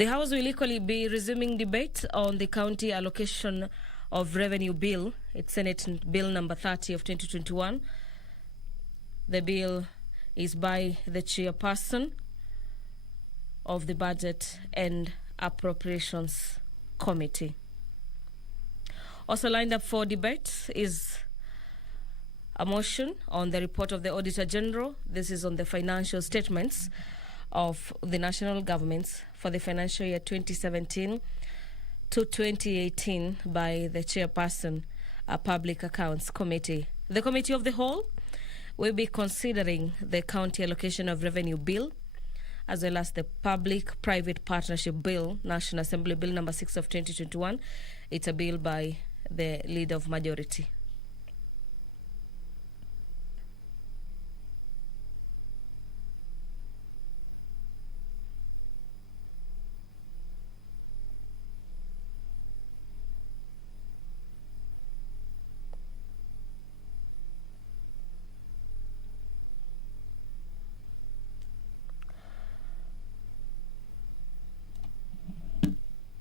The House will equally be resuming debate on the County Allocation of Revenue Bill. It's Senate Bill number 30 of 2021. The bill is by the chairperson of the Budget and Appropriations Committee. Also lined up for debate is a motion on the report of the Auditor General. This is on the financial statements of the national governments for the financial year 2017 to 2018 by the chairperson, a Public Accounts Committee. The Committee of the Whole will be considering the County Allocation of Revenue Bill, as well as the Public-Private Partnership Bill, National Assembly Bill number 6 of 2021. It's a bill by the Leader of Majority.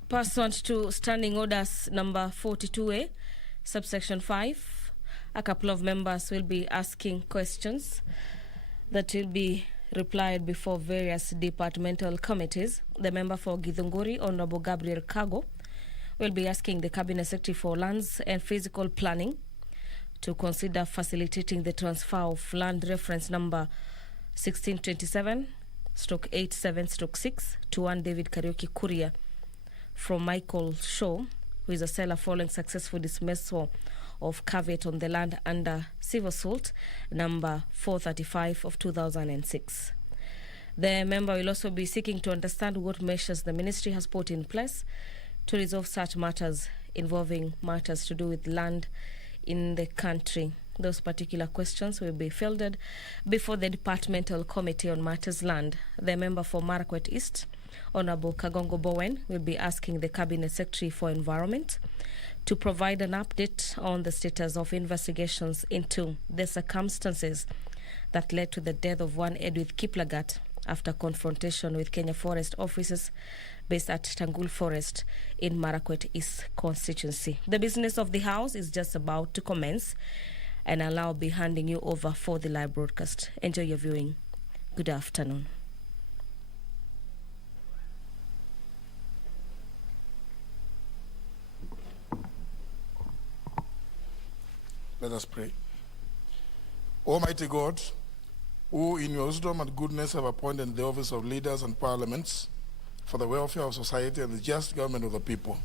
Pursuant to Standing Orders number 42A, subsection 5, a couple of members will be asking questions that will be replied before various departmental committees. The member for Githunguri, Honorable Gabriel Kago, will be asking the Cabinet Secretary for Lands and Physical Planning to consider facilitating the transfer of land reference number 1627/87/6 to one David Karaoke Courier from Michael Shaw, who is a seller following successful dismissal of caveat on the land under civil suit number 435 of 2006. The member will also be seeking to understand what measures the ministry has put in place to resolve such matters involving matters to do with land in the country. Those particular questions will be fielded before the Departmental Committee on Matters Land. The member for Marakwet East, Honorable Kagongo Bowen, will be asking the Cabinet Secretary for Environment to provide an update on the status of investigations into the circumstances that led to the death of one Edwith Kiplagat after confrontation with Kenya Forest officers based at Tangul Forest in Marakwet East constituency. The business of the House is just about to commence, and I'll now be handing you over for the live broadcast. Enjoy your viewing. Good afternoon. Let us pray. Almighty God, who in your wisdom and goodness have appointed the office of leaders and parliaments for the welfare of society and the just government of the people,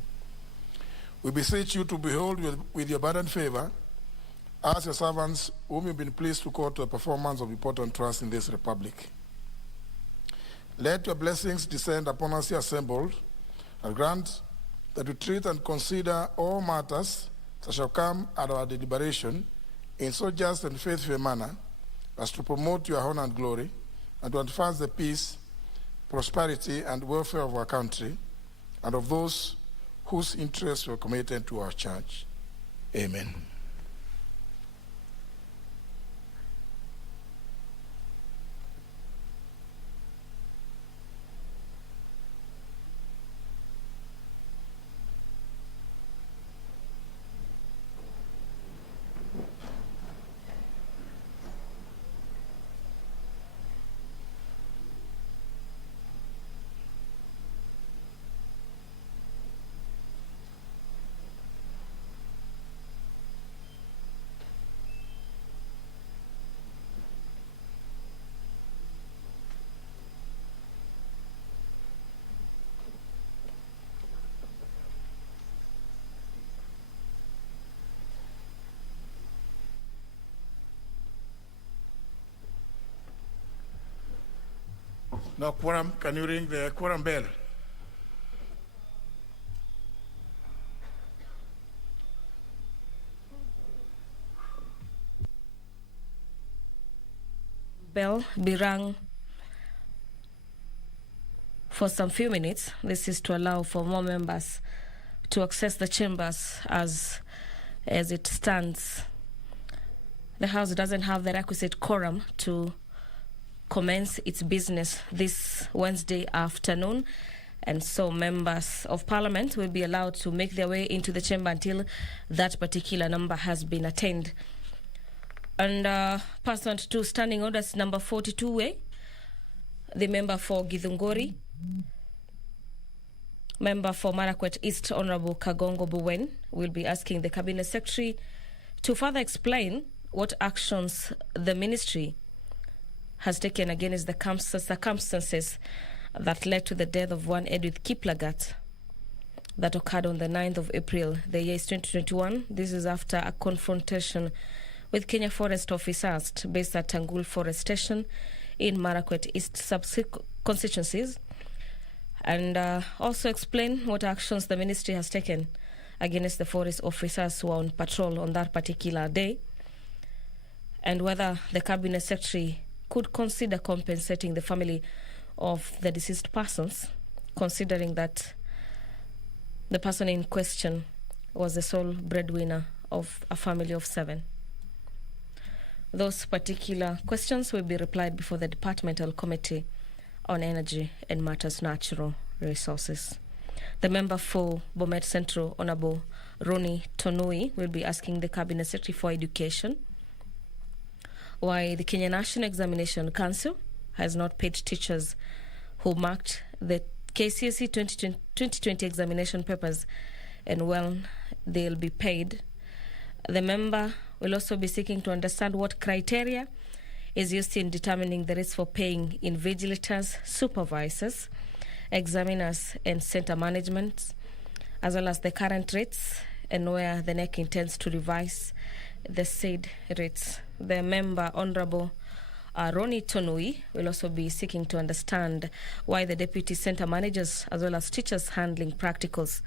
we beseech you to behold with your abundant favor as your servants whom you've been pleased to call to a performance of important trust in this republic. Let your blessings descend upon us here assembled, and grant that we treat and consider all matters that shall come at our deliberation in so just and faithful a manner as to promote your honor and glory, and to advance the peace, prosperity, and welfare of our country and of those whose interests were committed to our church. Amen. Now, quorum, can you ring the quorum bell? Bell be rung for some few minutes. This is to allow for more members to access the chambers as it stands. The House doesn't have the requisite quorum to commence its business this Wednesday afternoon, And so members of parliament will be allowed to make their way into the chamber until that particular number has been attained. And pursuant to standing orders number 42A, the member for Githunguri, member for Marakwet East, Honorable Kagongo Buwen, will be asking the Cabinet Secretary to further explain what actions the ministry has taken against the circumstances that led to the death of one Edwith Kiplagat that occurred on the 9th of April. The year is 2021. This is after a confrontation with Kenya Forest officers based at Tangul Forest Station in Marakwet East constituencies, and also explain what actions the ministry has taken against the forest officers who were on patrol on that particular day, and whether the Cabinet Secretary could consider compensating the family of the deceased persons, considering that the person in question was the sole breadwinner of a family of 7. Those particular questions will be replied before the Departmental Committee on Energy and Matters Natural Resources. The member for Bomet Central, Honorable Roni Tonui, will be asking the Cabinet Secretary for Education why the Kenya National Examination Council has not paid teachers who marked the KCSE 2020 examination papers and when they'll be paid. The member will also be seeking to understand what criteria is used in determining the rates for paying invigilators, supervisors, examiners, and center management, as well as the current rates and where the NEC intends to revise the said rates. The member, Honorable Roni Tonui, will also be seeking to understand why the deputy center managers as well as teachers handling practicals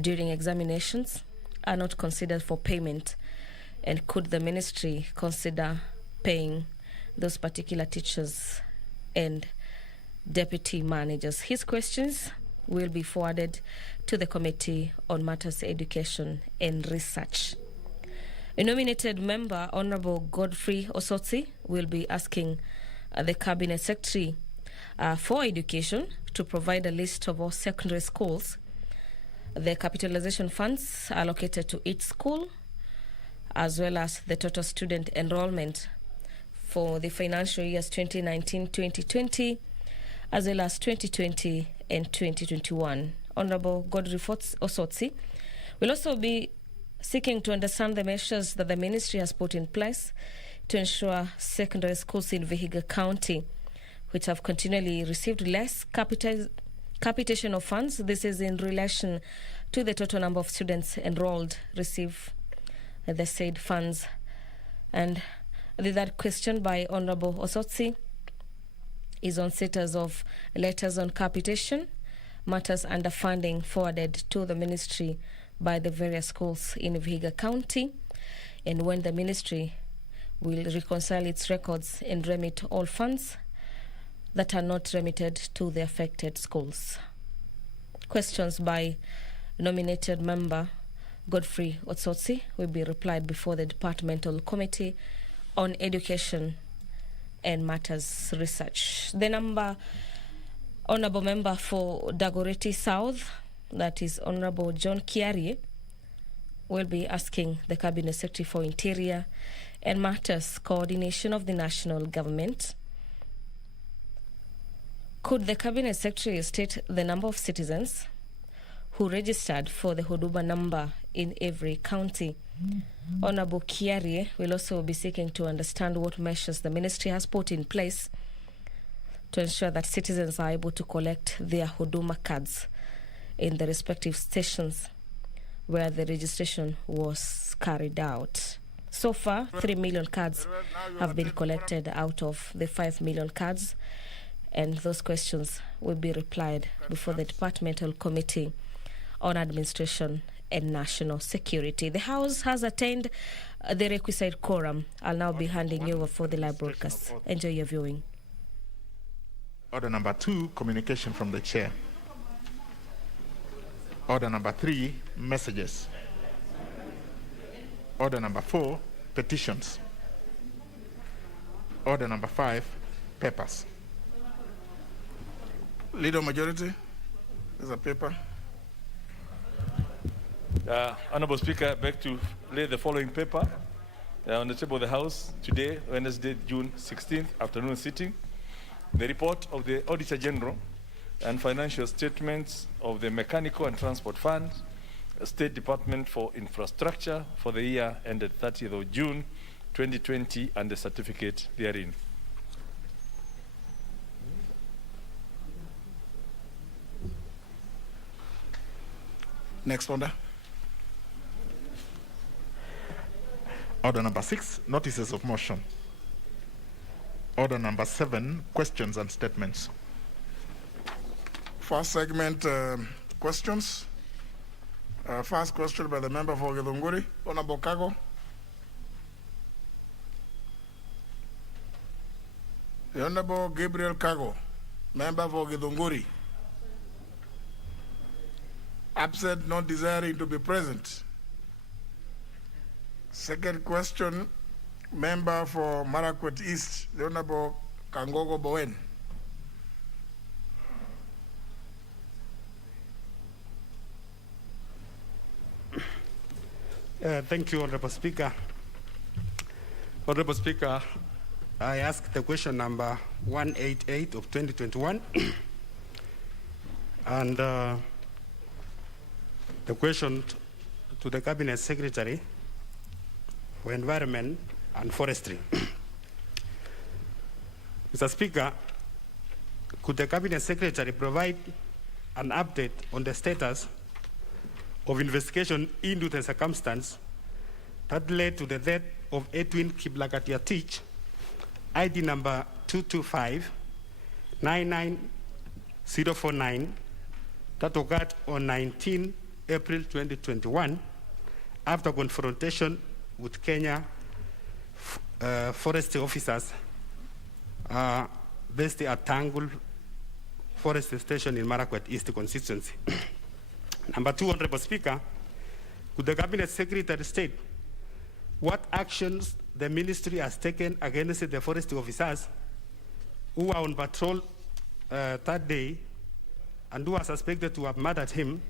during examinations are not considered for payment, and could the ministry consider paying those particular teachers and deputy managers. His questions will be forwarded to the Committee on Matters Education and Research. A nominated member, Honorable Godfrey Osotsi, will be asking the Cabinet Secretary for Education to provide a list of all secondary schools, the capitalization funds allocated to each school, as well as the total student enrollment for the financial years 2019-2020, as well as 2020 and 2021. Honorable Godfrey Osotsi will also be seeking to understand the measures that the ministry has put in place to ensure secondary schools in Vihiga County, which have continually received less capitation of funds. This is in relation to the total number of students enrolled receive the said funds. And the third question by Honorable Osotsi is on status of letters on capitation, matters under funding forwarded to the ministry by the various schools in Vihiga County, and when the ministry will reconcile its records and remit all funds that are not remitted to the affected schools. Questions by nominated member Godfrey Otsotsi will be replied before the Departmental Committee on Education and Matters Research. The honorable member for Dagoretti South, that is Honorable John Kiarie, will be asking the Cabinet Secretary for Interior and Matters Coordination of the National Government. Could the Cabinet Secretary state the number of citizens who registered for the Huduma number in every county? Honorable Kiarie will also be seeking to understand what measures the ministry has put in place to ensure that citizens are able to collect their Huduma cards in the respective stations where the registration was carried out. So far, 3 million cards have been collected out of the 5 million cards, and those questions will be replied before the Departmental Committee on Administration and National Security. The House has attained the requisite quorum. I'll now be handing you over for the live broadcast. Enjoy your viewing. Order number 2, communication from the chair. Order number 3, messages. Order number 4, petitions. Order number 5, papers. Leader Majority. There's a paper. Honorable Speaker, I beg to lay the following paper on the table of the House today, Wednesday, June 16th, afternoon sitting. The report of the Auditor General and financial statements of the Mechanical and Transport Fund, State Department for Infrastructure for the year ended 30th of June 2020 and the certificate therein. Next order. Order number 6, notices of motion. Order number 7, questions and statements. First segment, questions. First question by the member for Githunguri, Honorable Kago. The Honorable Gabriel Kago, member for Githunguri. Absent, not desiring to be present. Second question, member for Marakwet East, the Honorable Kangogo Bowen. Thank you, Honorable Speaker. Honorable Speaker, I ask the question number 188 of 2021. And the question to the Cabinet Secretary for Environment and Forestry. Mr. Speaker, could the Cabinet Secretary provide an update on the status of investigation into the circumstance that led to the death of Edwin Kiblagatia-Tich, ID number 225-99049, that occurred on 19 April 2021 after confrontation with Kenya forestry officers based at Tangul Forest Station in Marakwet East constituency. Number 2, Honorable Speaker, could the Cabinet Secretary state what actions the ministry has taken against the forestry officers who were on patrol that day and who are suspected to have murdered him,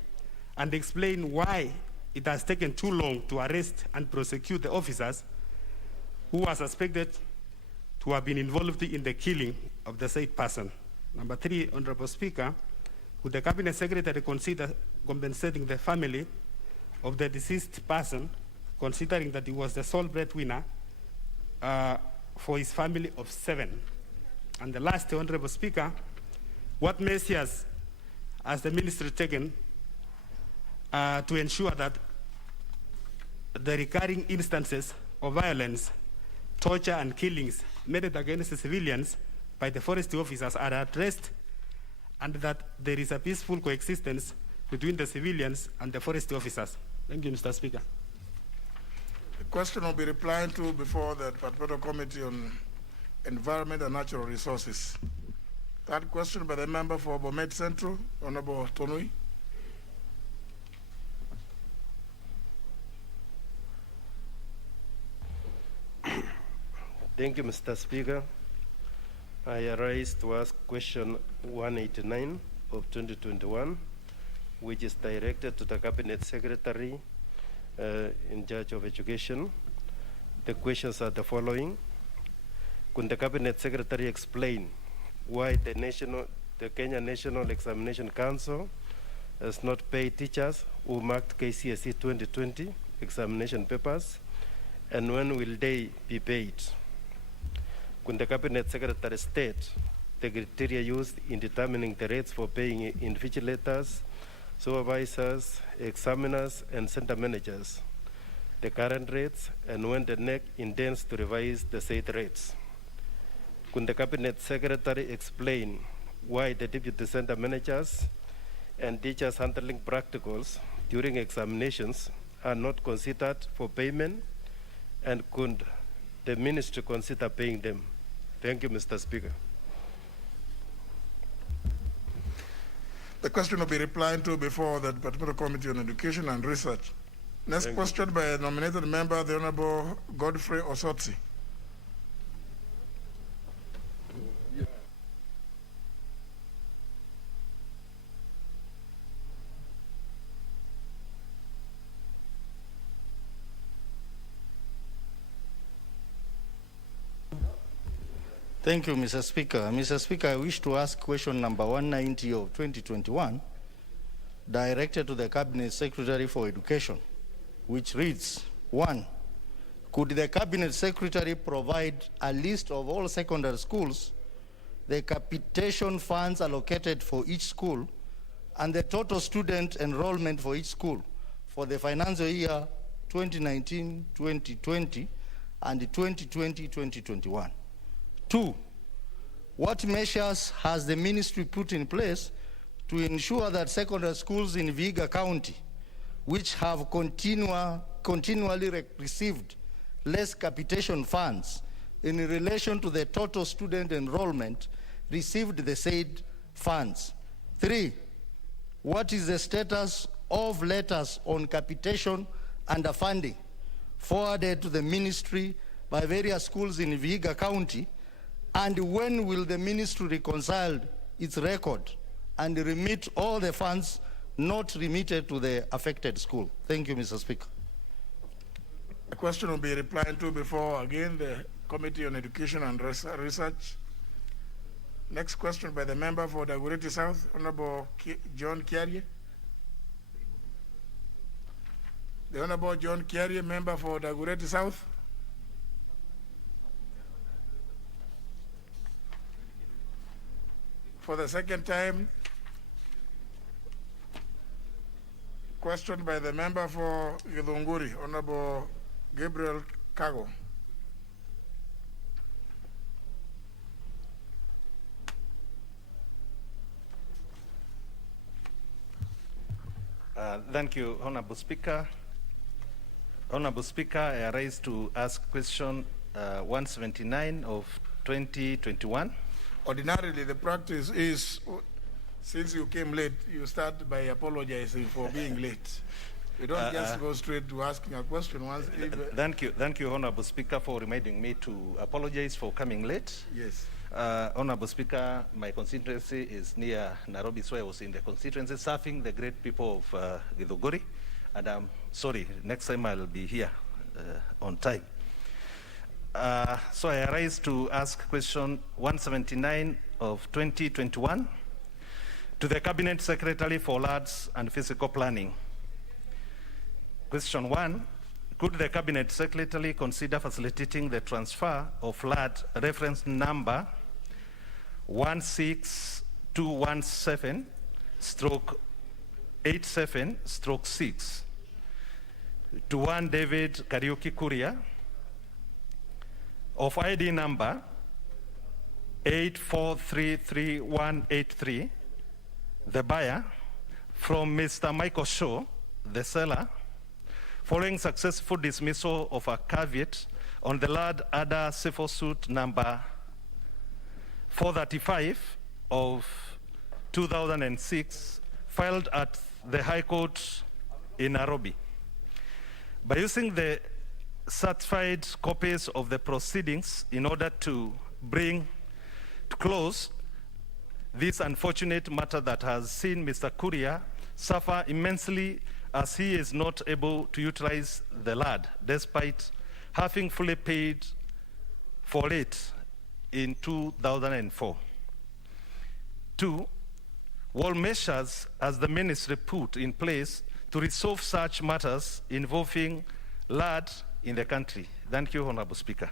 and explain why it has taken too long to arrest and prosecute the officers who are suspected to have been involved in the killing of the said person. Number 3, Honorable Speaker, would the Cabinet Secretary consider compensating the family of the deceased person, considering that he was the sole breadwinner for his family of 7? And the last, Honorable Speaker, what measures has the ministry taken to ensure that the recurring instances of violence, torture, and killings made against the civilians by the forestry officers are addressed, and that there is a peaceful coexistence between the civilians and the forestry officers? Thank you, Mr. Speaker. The question will be replied to before the Departmental Committee on Environment and Natural Resources. Third question by the member for Bomet Central, Honorable Tonui. Thank you, Mr. Speaker. I arise to ask question 189 of 2021, which is directed to the Cabinet Secretary in charge of education. The questions are the following. Could the Cabinet Secretary explain why the Kenya National Examination Council has not paid teachers who marked KCSE 2020 examination papers, and when will they be paid? Could the Cabinet Secretary state the criteria used in determining the rates for paying invigilators, supervisors, examiners, and center managers, the current rates, and when the NEC intends to revise the said rates? Could the Cabinet Secretary explain why the deputy center managers and teachers handling practicals during examinations are not considered for payment, and could the ministry consider paying them? Thank you, Mr. Speaker. The question will be replied to before the Departmental Committee on Education and Research. Next question by a nominated member, the Honorable Godfrey Osotsi. Thank you, Mr. Speaker. Mr. Speaker, I wish to ask question number 190 of 2021, directed to the Cabinet Secretary for Education, which reads, 1. Could the Cabinet Secretary provide a list of all secondary schools, the capitation funds allocated for each school, and the total student enrollment for each school for the financial year 2019-2020 and 2020-2021? 2, what measures has the ministry put in place to ensure that secondary schools in Vihiga County, which have continually received less capitation funds in relation to the total student enrollment, received the said funds? 3, what is the status of letters on capitation and funding forwarded to the ministry by various schools in Vihiga County? And when will the ministry reconcile its record and remit all the funds not remitted to the affected school? Thank you, Mr. Speaker. The question will be replied to before, again, the Committee on Education and Research. Next question by the member for Dagoretti South, Honorable John Kiarie. The Honorable John Kiarie, member for Dagoretti South. For the second time, question by the member for Githunguri, Honorable Gabriel Kago. Thank you, Honorable Speaker. Honorable Speaker, I rise to ask question 179 of 2021. Ordinarily, the practice is, since you came late, you start by apologizing for being late. You don't just go straight to asking a question once. Thank you, Honorable Speaker, for reminding me to apologize for coming late. Yes. Honorable Speaker, my constituency is near Nairobi, so I was in the constituency serving the great people of Githunguri, and I'm sorry, next time I'll be here on time. So I rise to ask question 179 of 2021 to the Cabinet Secretary for Lands and Physical Planning. Question 1, could the Cabinet Secretary consider facilitating the transfer of land reference number 16217/87/6 to one David Kariuki Kuria of ID number 84333183, the buyer, from Mr. Michael Shaw, the seller, following successful dismissal of a caveat on the land under civil suit number 435 of 2006, filed at the High Court in Nairobi. By using the certified copies of the proceedings in order to bring to close this unfortunate matter that has seen Mr. Kuria suffer immensely, as he is not able to utilize the land despite having fully paid for it in 2004. 2, what measures has the ministry put in place to resolve such matters involving land in the country? Thank you, Honorable Speaker.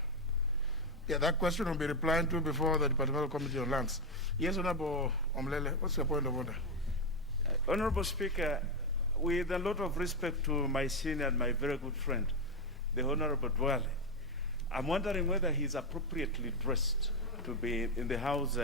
Yeah, that question will be replied to before the Departmental Committee on Lands. Yes, Honorable Omlele, what's your point of order? Honorable Speaker, with a lot of respect to my senior and my very good friend, the Honorable Dwale, I'm wondering whether he's appropriately dressed to be in the House.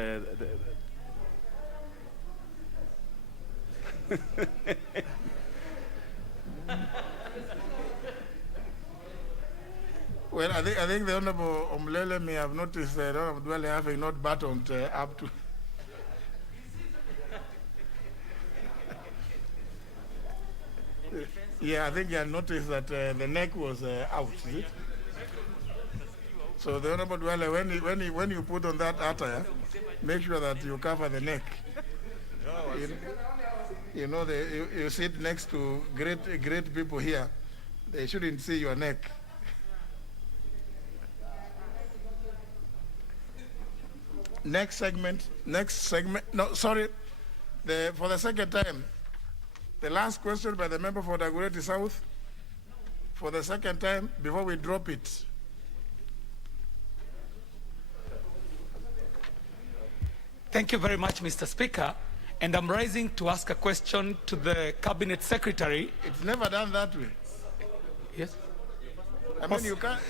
Well, I think the Honorable Omlele may have noticed that Honorable Dwale having not buttoned up to. Yeah, I think you noticed that the neck was out, is it? So the Honorable Dwale, when you put on that attire, make sure that you cover the neck. You know, you sit next to great people here. They shouldn't see your neck. Next segment. No, sorry. For the second time, the last question by the member for Dagoretti South. For the second time, before we drop it. Thank you very much, Mr. Speaker. And I'm rising to ask a question to the Cabinet Secretary. It's never done that way. Yes? I mean, you can't.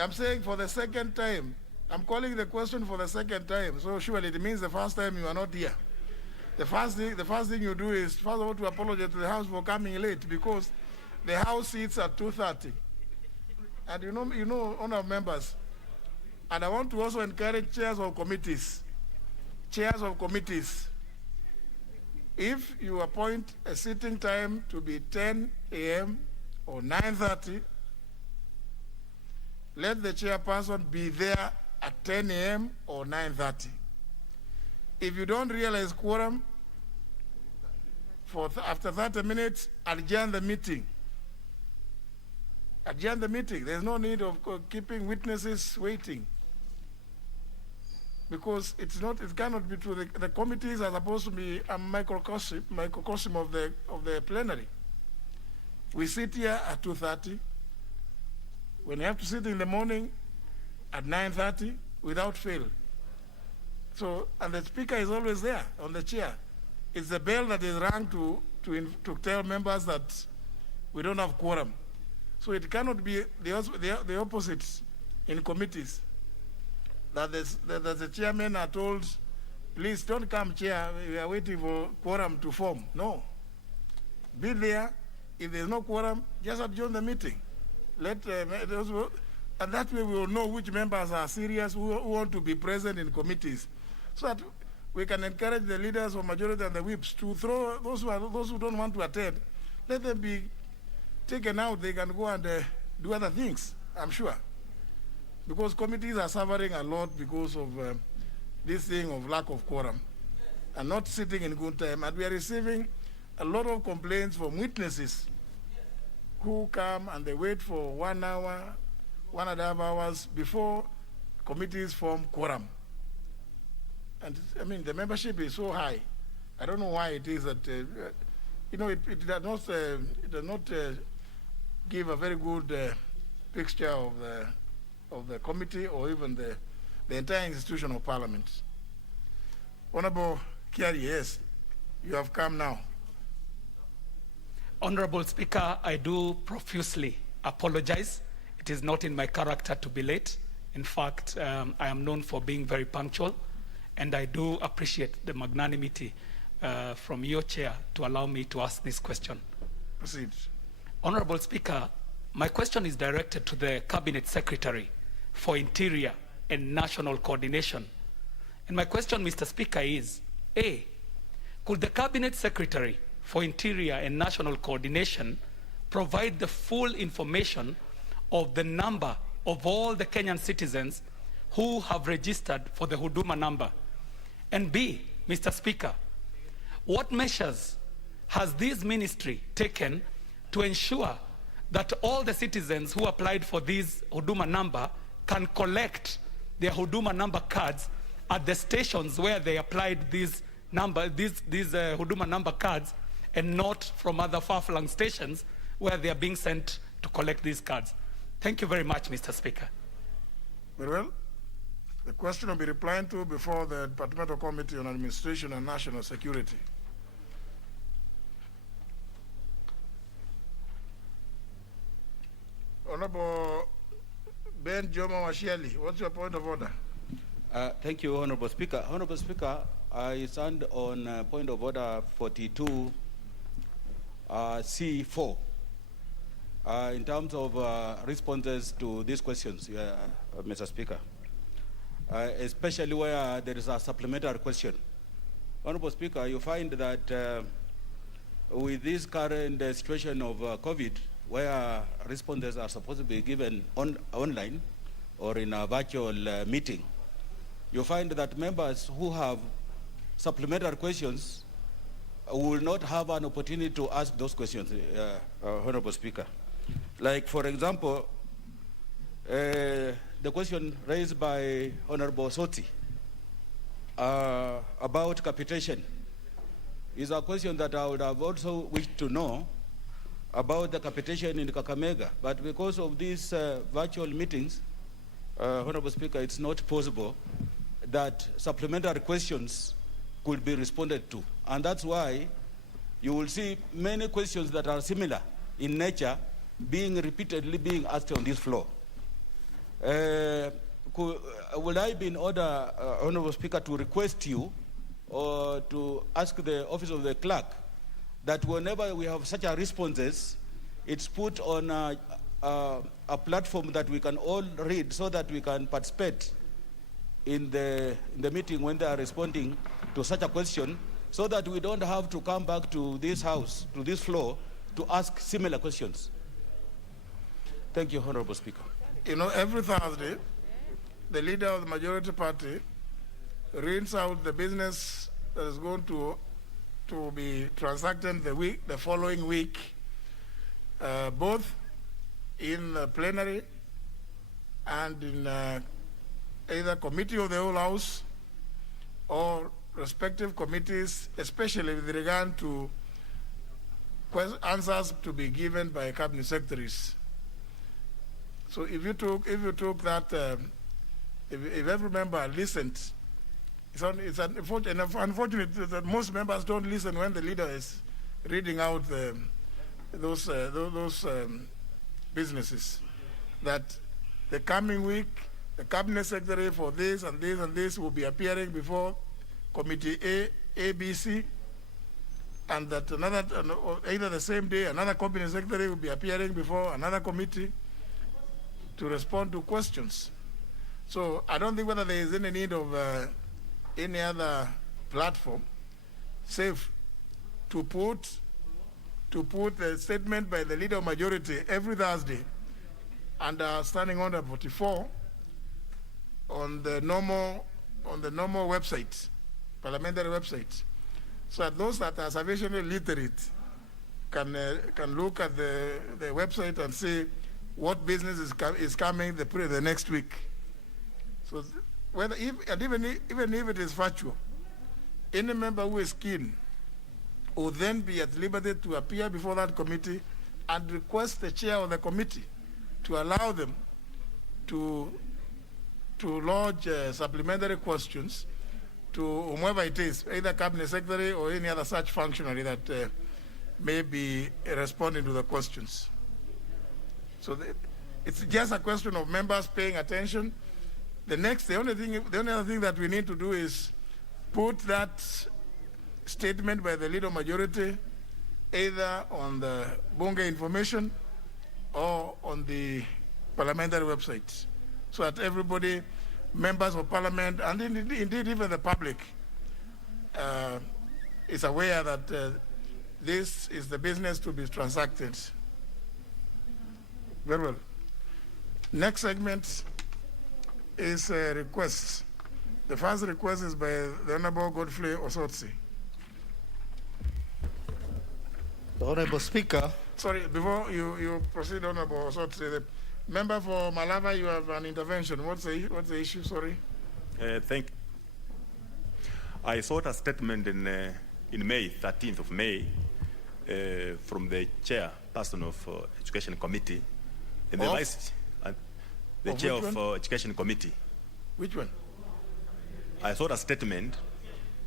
I'm saying for the second time. I'm calling the question for the second time. So surely it means the first time you are not here. The first thing you do is, first of all, to apologize to the House for coming late, because the House sits at 2:30. And you know, honourable members, and I want to also encourage chairs of committees. Chairs of committees, if you appoint a sitting time to be 10 a.m. or 9:30, let the chairperson be there at 10 a.m. or 9:30. If you don't realize quorum, after 30 minutes, adjourn the meeting. Adjourn the meeting. There's no need of keeping witnesses waiting, because it cannot be true. The committees are supposed to be a microcosm of the plenary. We sit here at 2:30. When you have to sit in the morning at 9:30 without fail. So, and the speaker is always there on the chair. It's the bell that is rung to tell members that we don't have quorum. So it cannot be the opposite in committees. That the chairmen are told, please don't come, chair, we are waiting for quorum to form. No. Be there. If there's no quorum, just adjourn the meeting. And that way we will know which members are serious, who want to be present in committees, so that we can encourage the leaders of majority and the whips to throw those who don't want to attend. Let them be taken out. They can go and do other things, I'm sure. Because committees are suffering a lot because of this thing of lack of quorum and not sitting in good time. And we are receiving a lot of complaints from witnesses who come and they wait for 1 hour, 1.5 hours before committees form quorum. And I mean, the membership is so high. I don't know why it is that, it does not give a very good picture of the committee or even the entire institution of Parliament. Honorable Kiari, yes, you have come now. Honorable Speaker, I do profusely apologize. It is not in my character to be late. In fact, I am known for being very punctual, and I do appreciate the magnanimity from your chair to allow me to ask this question. Proceed. Honorable Speaker, my question is directed to the Cabinet Secretary for Interior and National Coordination. And my question, Mr. Speaker, is, A, could the Cabinet Secretary for Interior and National Coordination provide the full information of the number of all the Kenyan citizens who have registered for the Huduma number? And B, Mr. Speaker, what measures has this ministry taken to ensure that all the citizens who applied for this Huduma number can collect their Huduma number cards at the stations where they applied these Huduma number cards, and not from other far-flung stations where they are being sent to collect these cards? Thank you very much, Mr. Speaker. Very well. The question will be replied to before the Departmental Committee on Administration and National Security. Honorable Ben Jomo Washiali, what's your point of order? Thank you, Honorable Speaker. Honorable Speaker, I stand on point of order 42 C4 in terms of responses to these questions, Mr. Speaker, especially where there is a supplementary question. Honorable Speaker, you find that with this current situation of COVID, where responses are supposed to be given online or in a virtual meeting, you find that members who have supplementary questions will not have an opportunity to ask those questions, Honorable Speaker. Like, for example, the question raised by Honorable Soti about capitation is a question that I would have also wished to know about the capitation in Kakamega. But because of these virtual meetings, Honorable Speaker, it's not possible that supplementary questions could be responded to. And that's why you will see many questions that are similar in nature repeatedly being asked on this floor. Would I be in order, Honorable Speaker, to request you or to ask the Office of the Clerk that whenever we have such a responses, it's put on a platform that we can all read so that we can participate in the meeting when they are responding to such a question, so that we don't have to come back to this house, to this floor, to ask similar questions. Thank you, Honorable Speaker. You know, every Thursday, the leader of the majority party reads out the business that is going to be transacted the following week, both in the plenary and in either committee of the whole house or respective committees, especially with regard to answers to be given by cabinet secretaries. So if you took that, if every member listened, it's unfortunate that most members don't listen when the leader is reading out those businesses. That the coming week, the cabinet secretary for this and this and this will be appearing before committee A, B, C, and that either the same day, another cabinet secretary will be appearing before another committee to respond to questions. So I don't think whether there is any need of any other platform, save to put a statement by the leader of majority every Thursday under Standing Order 44 on the normal website, parliamentary website, so that those that are sufficiently literate can look at the website and see what business is coming the next week. So even if it is virtual, any member who is keen will then be at liberty to appear before that committee and request the chair of the committee to allow them to lodge supplementary questions to whomever it is, either cabinet secretary or any other such functionary that may be responding to the questions. So it's just a question of members paying attention. The only other thing that we need to do is put that statement by the leader majority either on the Bunge information or on the parliamentary website, so that everybody, members of parliament, and indeed even the public, is aware that this is the business to be transacted. Very well. Next segment is requests. The first request is by the Honorable Godfrey Osotsi. The Honorable Speaker. Sorry, before you proceed, Honorable Osotsi, the member for Malava, you have an intervention. What's the issue? Sorry. Thank you. I sought a statement in May, 13th of May, from the chairperson of Education Committee and the vice, the chair of Education Committee. Which one? I sought a statement.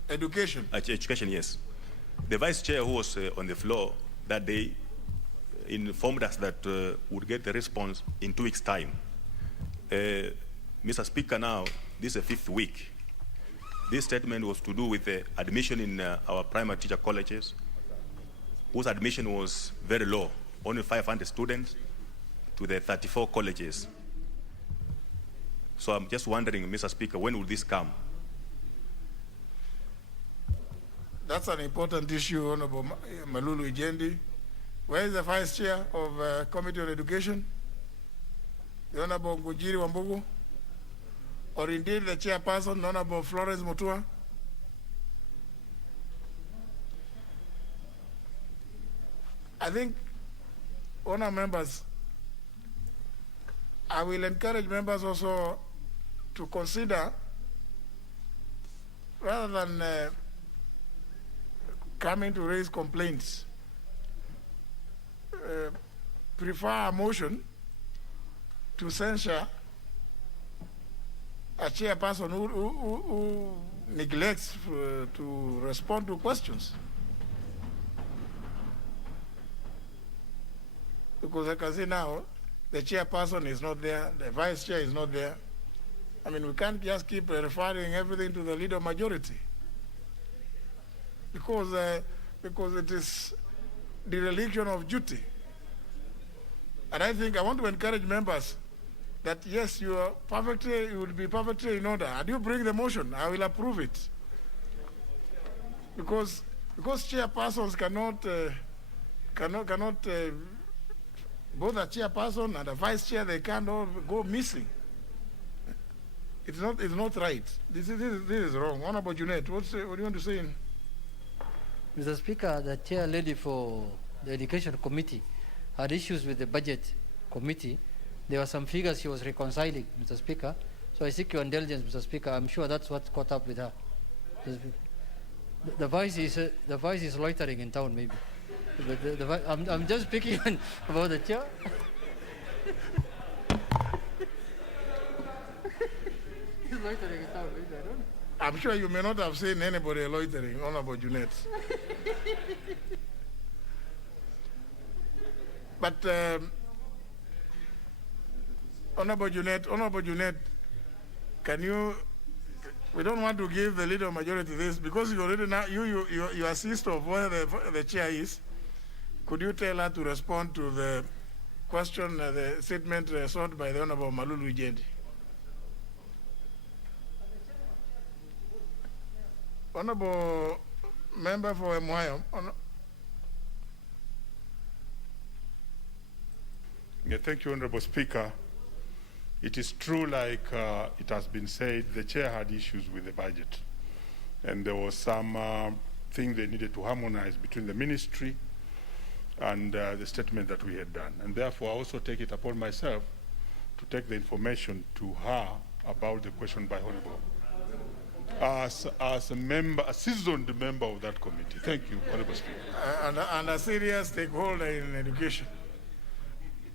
Education. Education, yes. The vice chair who was on the floor that day informed us that we'd get the response in 2 weeks' time. Mr. Speaker, now this is the 5th week. This statement was to do with the admission in our primary teacher colleges, whose admission was very low, only 500 students to the 34 colleges. So I'm just wondering, Mr. Speaker, when will this come? That's an important issue, Honorable Malulu Ijendi. Where is the vice chair of Committee on Education? The Honorable Ngujiri Wambugu? Or indeed the chairperson, Honorable Florence Mutua? I think, honour members, I will encourage members also to consider rather than coming to raise complaints, prefer a motion to censure a chairperson who neglects to respond to questions. Because I can see now, the chairperson is not there, the vice chair is not there. I mean, we can't just keep referring everything to the leader majority. Because it is dereliction of duty. And I think I want to encourage members that yes, you will be perfectly in order. And you bring the motion, I will approve it. Because chairpersons cannot both a chairperson and a vice chair, they can't all go missing. It's not right. This is wrong. Honorable Junet, what do you want to say? Mr. Speaker, the chair lady for the Education Committee had issues with the Budget Committee. There were some figures she was reconciling, Mr. Speaker. So I seek your indulgence, Mr. Speaker. I'm sure that's what caught up with her. The vice is loitering in town, maybe. But I'm just speaking about the chair. He's loitering in town, maybe, I don't know. I'm sure you may not have seen anybody loitering, Honorable Junet. But Honorable Junet, can you? We don't want to give the leader majority this because you already now you assist of where the chair is. Could you tell her to respond to the question, the statement sought by the Honorable Malulu Jendi? Honorable Member for Emuayo. Yeah, thank you, Honorable Speaker. It is true, like it has been said, the chair had issues with the budget. And there was some thing they needed to harmonize between the ministry and the statement that we had done. And therefore, I also take it upon myself to take the information to her about the question by Honorable. As a member, a seasoned member of that committee. Thank you, Honorable Speaker. And a serious stakeholder in education.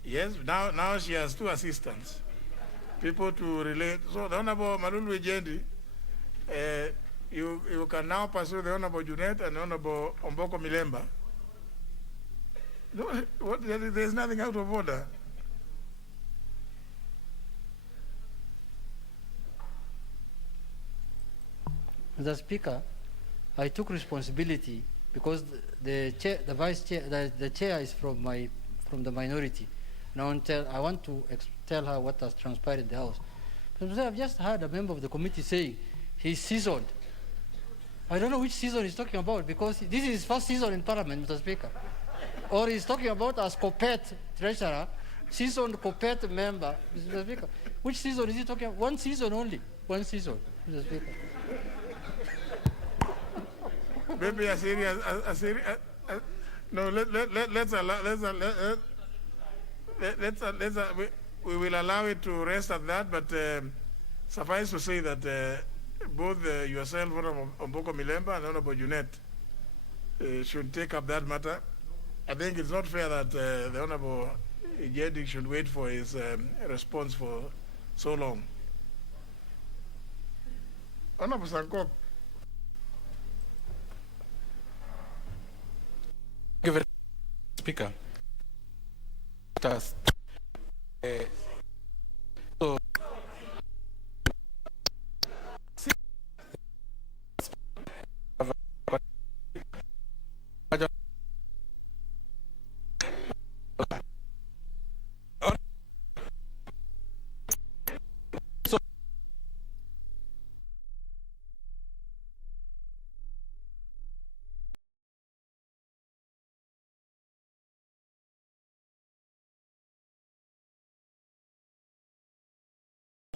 Yes, now she has two assistants, people to relate. So the Honorable Malulu Jendi, you can now pursue the Honorable Junet and the Honorable Omboko Milemba. No, there's nothing out of order. Mr. Speaker, I took responsibility because the chair, the vice chair, the chair is from the minority. Now I want to tell her what has transpired in the House. But I've just heard a member of the committee saying he's seasoned. I don't know which season he's talking about because this is his first season in Parliament, Mr. Speaker. Or he's talking about as COPET treasurer, seasoned COPET member, Mr. Speaker. Which season is he talking about? One season only. One season, Mr. Speaker. Maybe a serious no, we will allow it to rest at that, but suffice to say that both yourself, Honorable Omboko Milemba and Honorable Junet, should take up that matter. I think it's not fair that the Honorable Jendi should wait for his response for so long. Honorable Sankok. Thank you very much, Speaker.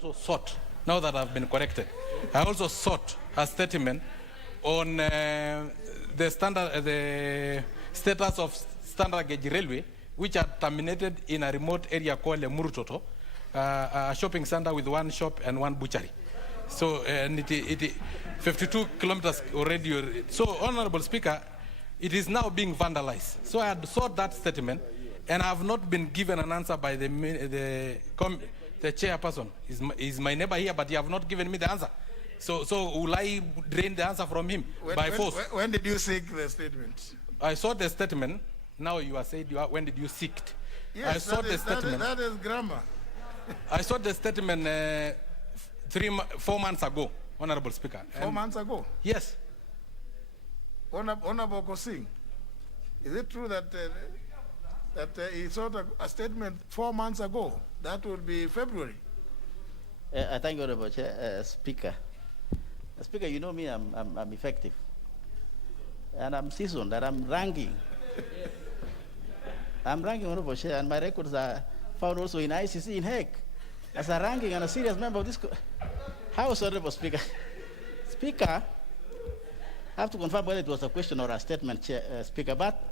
So, sought, now that I've been corrected, I also sought a statement on the status of standard gauge railway, which are terminated in a remote area called Murutoto, a shopping center with one shop and one butchery. So, and it 52 kilometers already. So, Honorable Speaker, it is now being vandalized. So I had sought that statement, and I have not been given an answer by the chairperson. He's my neighbor here, but he have not given me the answer. So will I drain the answer from him by force? When did you seek the statement? I saw the statement. Now you are saying when did you seek it? Yes, I saw the statement. That is grammar. I saw the statement 4 months ago, Honorable Speaker. 4 months ago? Yes. Honorable Kosing, is it true that he sought a statement 4 months ago? That would be February. I thank you, Honorable Speaker. Speaker, you know me, I'm effective. And I'm seasoned, and I'm ranking. I'm ranking, Honorable Chair, and my records are found also in ICC in Hague as a ranking and a serious member of this House, Honorable Speaker. Speaker, I have to confirm whether it was a question or a statement, Speaker, but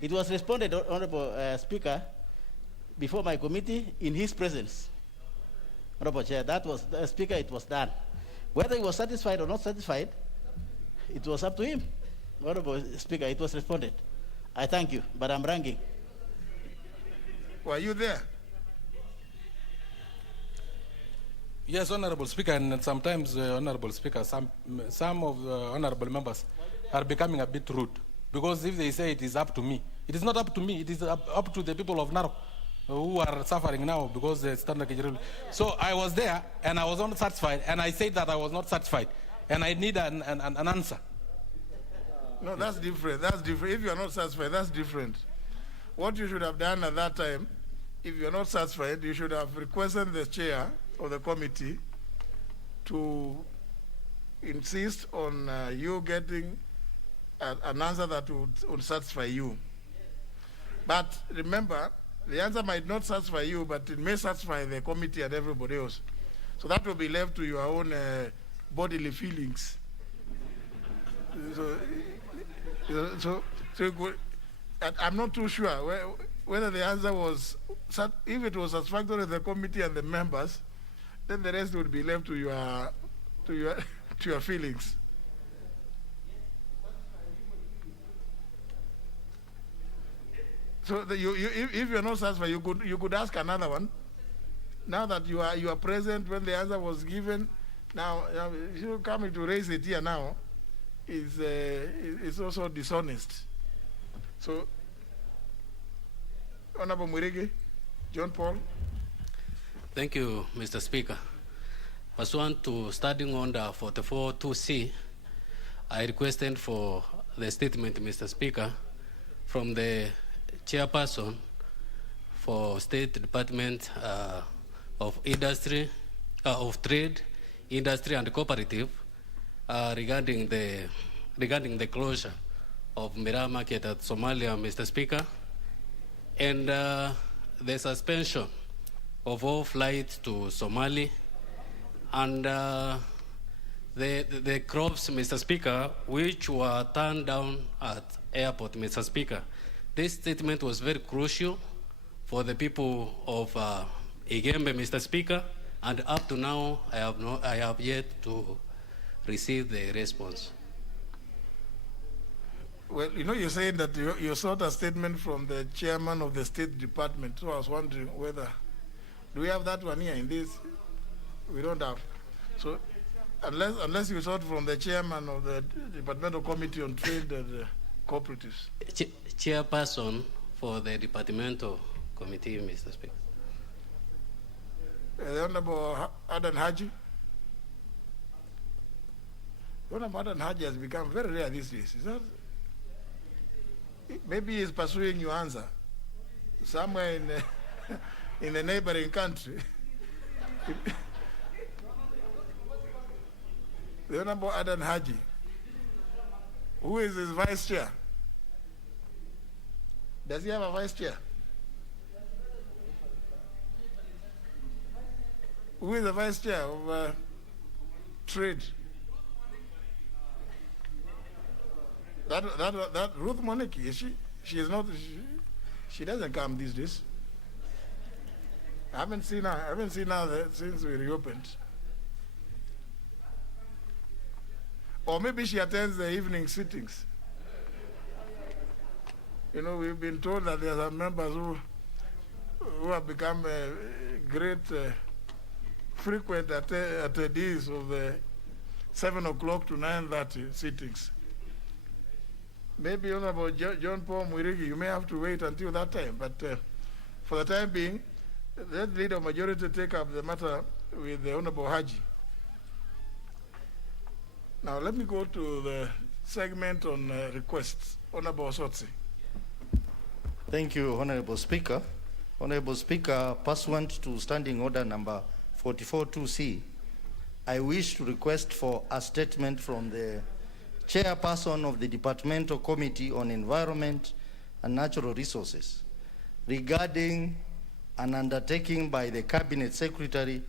it was responded, Honorable Speaker, before my committee in his presence. Honorable Chair, that was, Speaker, it was done. Whether he was satisfied or not satisfied, it was up to him. Honorable Speaker, it was responded. I thank you, but I'm ranking. Were you there? Yes, Honorable Speaker, and sometimes, Honorable Speaker, some of the honorable members are becoming a bit rude, because if they say it is up to me, it is not up to me, it is up to the people of Narok who are suffering now because the standard gauge rule. So I was there, and I was not satisfied, and I said that I was not satisfied, and I need an answer. No, that's different. That's different. If you are not satisfied, that's different. What you should have done at that time, if you are not satisfied, you should have requested the chair of the committee to insist on you getting an answer that would satisfy you. But remember, the answer might not satisfy you, but it may satisfy the committee and everybody else. So that will be left to your own bodily feelings. So I'm not too sure whether the answer was, if it was satisfactory to the committee and the members, then the rest would be left to your feelings. So if you're not satisfied, you could ask another one. Now that you are present when the answer was given, now you coming to raise it here now is also dishonest. So, Honorable Mwirigi, John Paul. Thank you, Mr. Speaker. Pursuant to Standing Order 44-2C, I requested for the statement, Mr. Speaker, from the chairperson for State Department of Industry, of Trade, Industry and Cooperative regarding the closure of Miraa Market at Somalia, Mr. Speaker, and the suspension of all flights to Somali, and the crops, Mr. Speaker, which were turned down at airport, Mr. Speaker. This statement was very crucial for the people of Igembe, Mr. Speaker, and up to now, I have yet to receive the response. Well, you're saying that you sought a statement from the chairman of the State Department, so I was wondering whether, do we have that one here in this? We don't have. So, unless you sought from the chairman of the Departmental Committee on Trade and Cooperatives. Chairperson for the Departmental Committee, Mr. Speaker. The Honorable Adan Haji. The Honorable Adan Haji has become very rare these days. Is that? Maybe he's pursuing your answer somewhere in the neighboring country. The Honorable Adan Haji, who is his vice chair? Does he have a vice chair? Who is the vice chair of trade? That Ruth Moniki, is she? She is not. She doesn't come these days. I haven't seen her. Since we reopened. Or maybe she attends the evening sittings. You know, we've been told that there are members who have become great frequent attendees of the 7 o'clock to 9:30 sittings. Maybe Honorable John Paul Mwirigi, you may have to wait until that time, but for the time being, let the leader of majority take up the matter with the Honorable Haji. Now let me go to the segment on requests. Honorable Sotsi. Thank you, Honorable Speaker. Honorable Speaker, pursuant to Standing Order number 44-2C, I wish to request for a statement from the Chairperson of the Departmental Committee on Environment and Natural Resources regarding an undertaking by the Cabinet Secretary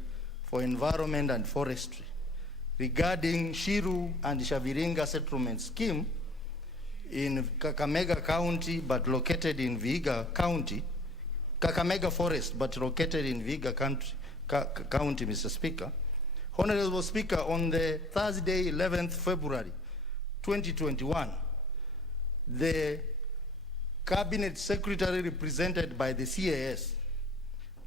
for Environment and Forestry regarding Shiru and Shaviringa settlement scheme in Kakamega County but located in Vihiga County, Kakamega Forest but located in Vihiga County, Mr. Speaker. Honorable Speaker, on the Thursday, 11th February 2021, the Cabinet Secretary represented by the CAS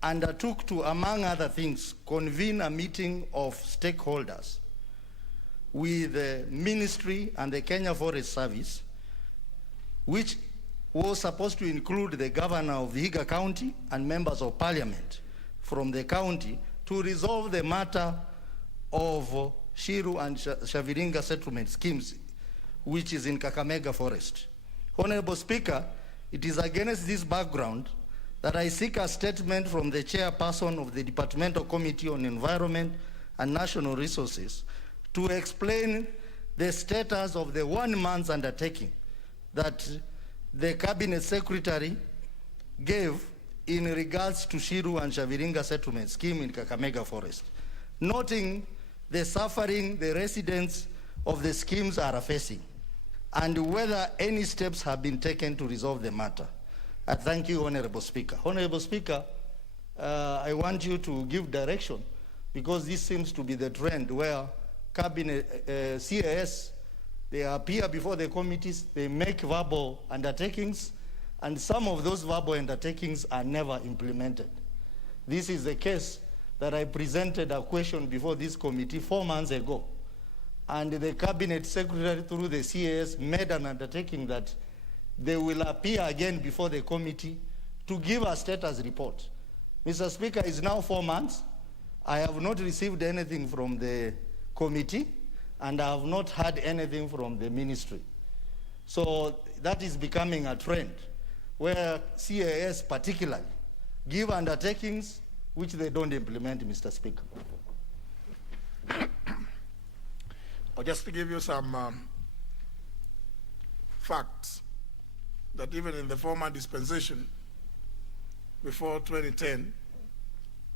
undertook to, among other things, convene a meeting of stakeholders with the Ministry and the Kenya Forest Service, which was supposed to include the Governor of Vihiga County and members of Parliament from the county to resolve the matter of Shiru and Shaviringa settlement schemes, which is in Kakamega Forest. Honorable Speaker, it is against this background that I seek a statement from the Chairperson of the Departmental Committee on Environment and National Resources to explain the status of the 1 month undertaking that the Cabinet Secretary gave in regards to Shiru and Shaviringa settlement scheme in Kakamega Forest, noting the suffering the residents of the schemes are facing, and whether any steps have been taken to resolve the matter. I thank you, Honorable Speaker. Honorable Speaker, I want you to give direction, because this seems to be the trend where Cabinet, CAS, they appear before the committees, they make verbal undertakings, and some of those verbal undertakings are never implemented. This is the case that I presented a question before this committee 4 months ago, and the Cabinet Secretary through the CAS made an undertaking that they will appear again before the committee to give a status report. Mr. Speaker, it's now 4 months. I have not received anything from the committee, and I have not heard anything from the ministry. So that is becoming a trend, where CAS particularly give undertakings which they don't implement, Mr. Speaker. Just to give you some facts, that even in the former dispensation before 2010,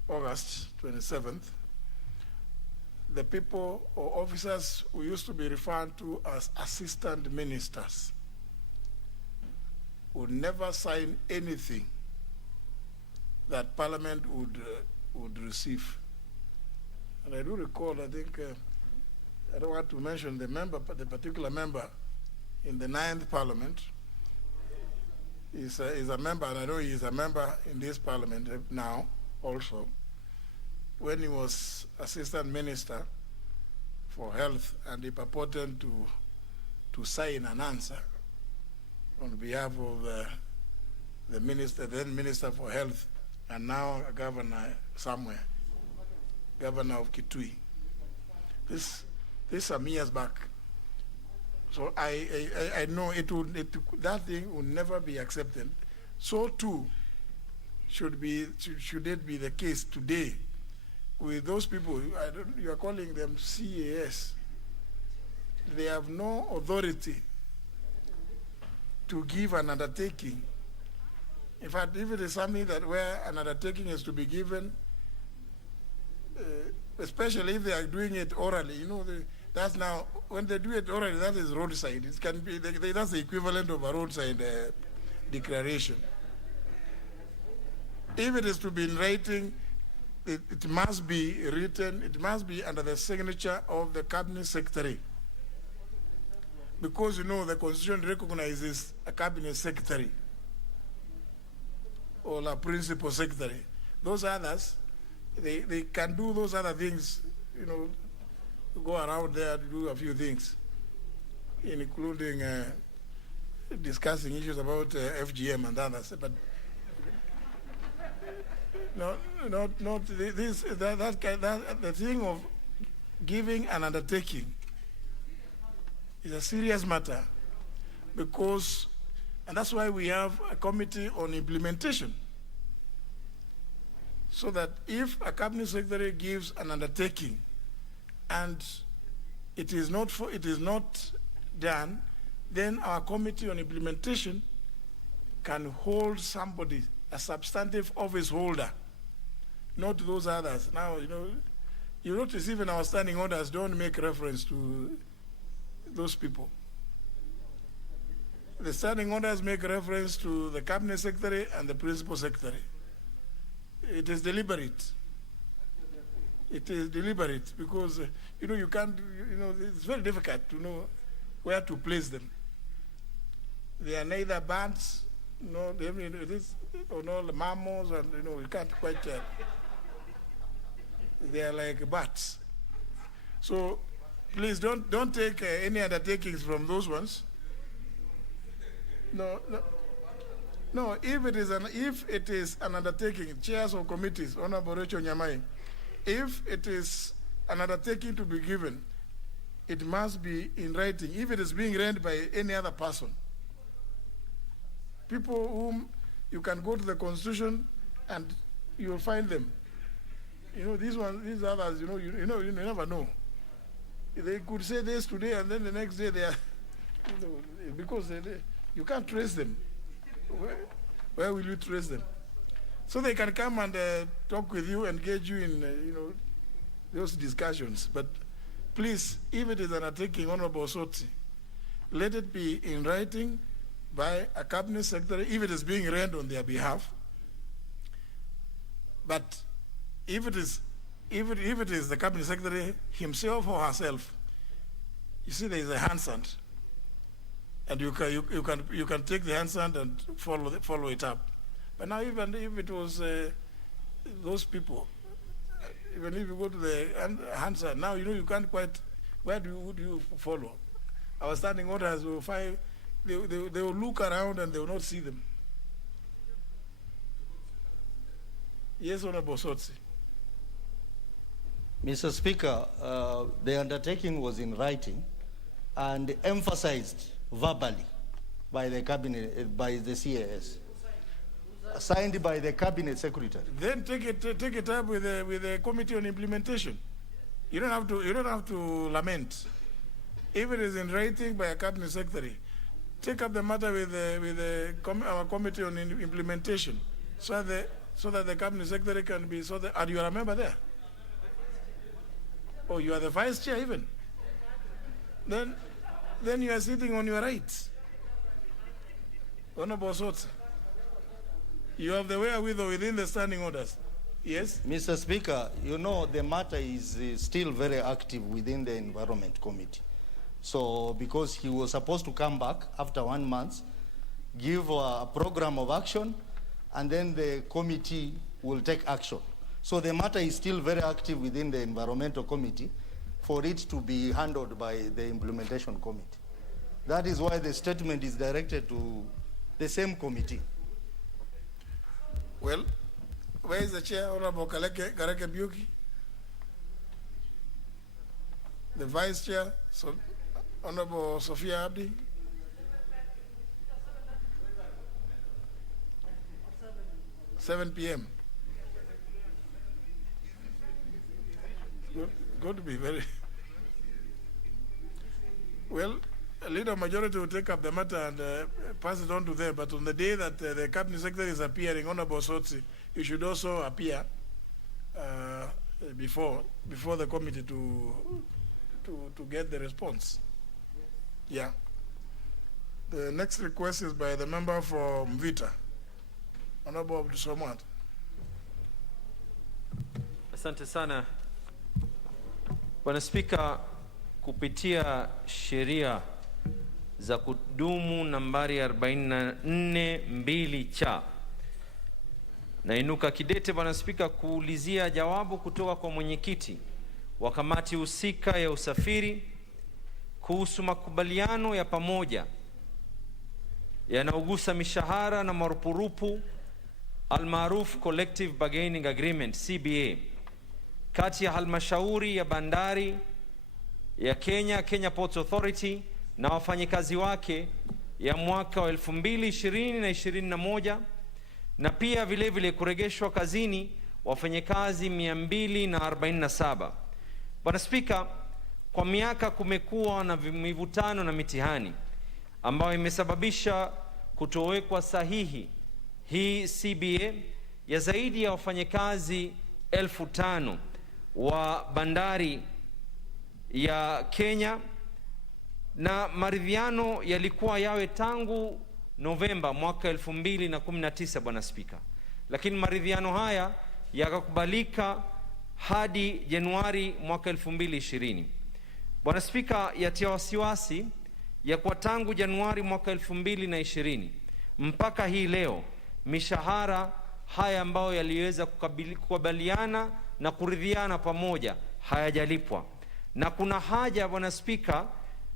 August 27th, the people or officers who used to be referred to as assistant ministers would never sign anything that Parliament would receive. And I do recall, I think, I don't want to mention the member, but the particular member in the 9th Parliament is a member, and I know he is a member in this Parliament now also. When he was Assistant Minister for Health, and he purported to sign an answer on behalf of the minister, then Minister for Health, and now a governor somewhere, governor of Kitui. This some years back. So I know that thing would never be accepted. So too should it be the case today with those people. You are calling them CAS. They have no authority to give an undertaking. In fact, if it is something that where an undertaking is to be given, especially if they are doing it orally, you know, that's now, when they do it orally, that is roadside. It can be, that's the equivalent of a roadside declaration. If it is to be in writing, it must be written, it must be under the signature of the Cabinet Secretary. because the Constitution recognizes a cabinet secretary or a principal secretary. Those others, they can do those other things, go around there to do a few things, including discussing issues about FGM and others. But the thing of giving an undertaking is a serious matter, because, and that's why we have a committee on implementation, so that if a cabinet secretary gives an undertaking and it is not done, then our committee on implementation can hold somebody, a substantive office holder, not those others. Now, you notice even our standing orders don't make reference to those people. The standing orders make reference to the cabinet secretary and the principal secretary. It is deliberate. It is deliberate because, you can't, it's very difficult to know where to place them. They are neither bands, or the mammals, and, you can't quite tell. They are like bats. So, please don't take any undertakings from those ones. No. If it is an undertaking, chairs of committees, Honorable Rachel Nyamai, if it is an undertaking to be given, it must be in writing. If it is being read by any other person, people whom you can go to the Constitution and you will find them. These others, you never know. They could say this today and then the next day they are, because you can't trace them. Where will you trace them? So they can come and talk with you, engage you in, those discussions. But please, if it is an undertaking, Honorable Sotsi, let it be in writing by a cabinet secretary, if it is being read on their behalf. But if it is the cabinet secretary himself or herself, you see there is a handstand, and you can take the handstand and follow it up. But now even if it was those people, even if you go to the handstand, now you can't quite. Would you follow? Our standing orders will find. They will look around and they will not see them. Yes, Honorable Sotsi. Mr. Speaker, the undertaking was in writing and emphasized verbally by the cabinet, by the CAS, signed by the cabinet secretary. Then take it up with the committee on implementation. You don't have to lament. If it is in writing by a cabinet secretary, take up the matter with our committee on implementation, so that the cabinet secretary can be. Are you a member there? Oh, you are the vice chair even. Then you are sitting on your right. Honorable Sotsi, you have the wherewithal within the standing orders. Yes? Mr. Speaker, the matter is still very active within the Environment Committee. So, because he was supposed to come back after 1 month, give a program of action, and then the committee will take action. So the matter is still very active within the Environmental Committee for it to be handled by the Implementation Committee. That is why the statement is directed to the same committee. Well, where is the chair, Honorable Kareke Buki? The vice chair, Honorable Sophia Abdi? (7 p.m.) Going to be very well. A leader majority will take up the matter and pass it on to them. But on the day that the cabinet secretary is appearing, Honorable Sotsi, you should also appear before the committee to get the response. Yeah. The next request is by the member for Mvita, Honorable Abdul Somad. Asante sana. Bwana Spika, kupitia sheria za kudumu nambari 44(2) cha. Nainuka kidete Bwana Spika kuulizia jawabu kutoka kwa mwenyekiti wa kamati husika ya usafiri kuhusu makubaliano ya pamoja yanayogusa mishahara na marupurupu almaruf Collective Bargaining Agreement CBA kati ya halmashauri ya bandari ya Kenya Ports Authority na wafanyikazi wake ya mwaka wa 2020 na 21, na pia vile vile kuregeshwa kazini wafanyikazi 247. Bwana Spika, kwa miaka kumekuwa na mivutano na mitihani ambayo imesababisha kutowekwa sahihi hii CBA ya zaidi ya wafanyikazi 5,000 wa bandari ya Kenya, na maridhiano yalikuwa yawe tangu Novemba mwaka 2019 Bwana Spika, lakini maridhiano haya yakakubalika hadi Januari mwaka 2020. Bwana Spika, yatia wasiwasi ya kwa tangu Januari mwaka 2020 mpaka hii leo mishahara haya ambayo yaliweza kukubaliana na kuridhiana pamoja hayajalipwa, na kuna haja Bwana Spika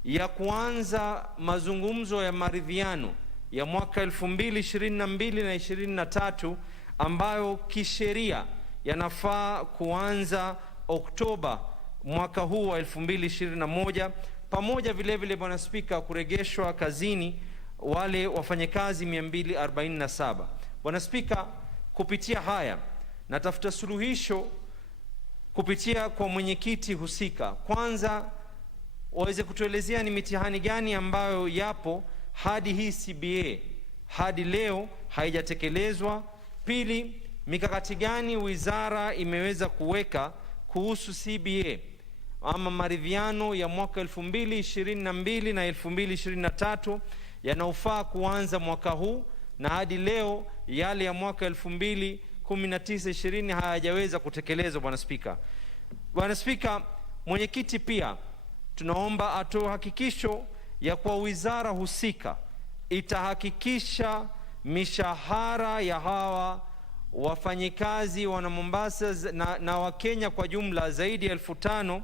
ya kuanza mazungumzo ya maridhiano ya mwaka 2022 na 23 ambayo kisheria yanafaa kuanza Oktoba mwaka huu wa 2021, pamoja vile vile Bwana Spika kuregeshwa kazini wale wafanyakazi 247. Bwana Spika, kupitia haya natafuta suluhisho kupitia kwa mwenyekiti husika. Kwanza waweze kutuelezea ni mitihani gani ambayo yapo hadi hii CBA hadi leo haijatekelezwa. Pili, mikakati gani wizara imeweza kuweka kuhusu CBA ama maridhiano ya mwaka 2022 na 2023 yanaofaa kuanza mwaka huu, na hadi leo yale ya mwaka 2019-20 hayajaweza kutekelezwa Bwana Spika. Bwana Spika, mwenyekiti pia tunaomba atoe hakikisho ya kwa wizara husika itahakikisha mishahara ya hawa wafanyikazi wana Mombasa na wa Kenya kwa jumla zaidi ya 5,000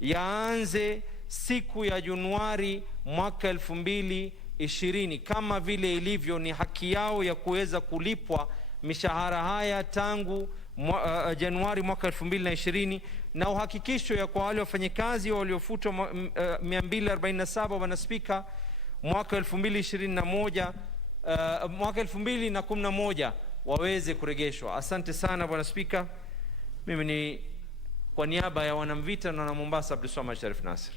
yaanze siku ya Januari mwaka 2020 kama vile ilivyo ni haki yao ya kuweza kulipwa mishahara haya tangu Januari mwaka 2020, na uhakikisho ya kwa wale wafanyikazi waliofutwa 247 Bwana Spika mwaka 2021 mwaka 2011 waweze kuregeshwa. Asante sana Bwana Spika. Mimi ni kwa niaba ya wanamvita na Mombasa Abdulswamad Sharif Nasir.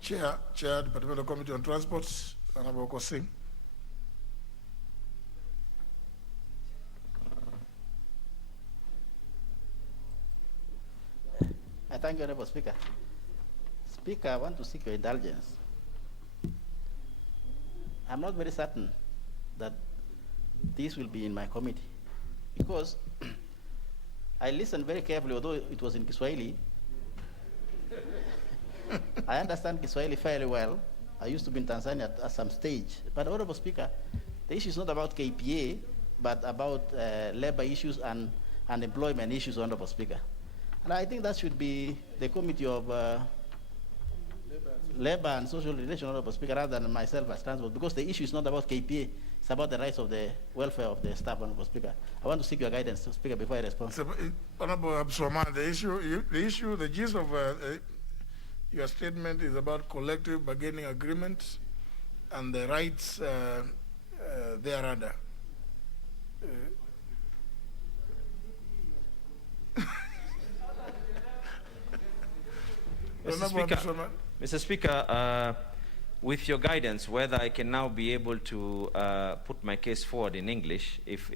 Chair, Departmental Committee on Transport, Honorable Kosing. I thank you, Honorable Speaker. Speaker, I want to seek your indulgence. I'm not very certain that this will be in my committee, because I listened very carefully, although it was in Kiswahili. I understand Kiswahili fairly well. I used to be in Tanzania at some stage. But Honorable Speaker, the issue is not about KPA, but about labor issues and employment issues, Honorable Speaker. And I think that should be the Committee of Labor and Social Relations, Honorable Speaker, rather than myself as transport, because the issue is not about KPA, it's about the rights of the welfare of the staff, Honorable Speaker. I want to seek your guidance, Speaker, before I respond. Honorable Abdulswamad, the gist of your statement is about collective bargaining agreement and the rights thereunder. Mr. Speaker, with your guidance, whether I can now be able to put my case forward in English, if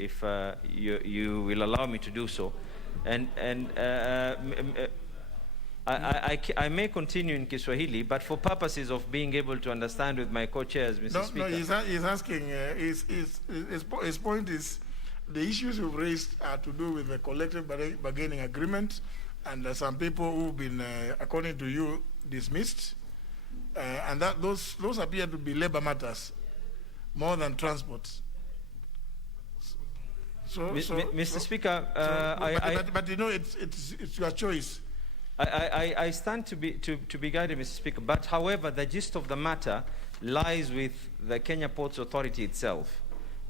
you will allow me to do so, and I may continue in Kiswahili, but for purposes of being able to understand with my co-chairs, Mr. Speaker. No, he's asking, his point is, the issues you've raised are to do with the collective bargaining agreement, and some people who've been, according to you, dismissed, and those appear to be labor matters more than transport. Mr. Speaker, but you know, it's your choice. I stand to be guided, Mr. Speaker. But however, the gist of the matter lies with the Kenya Ports Authority itself,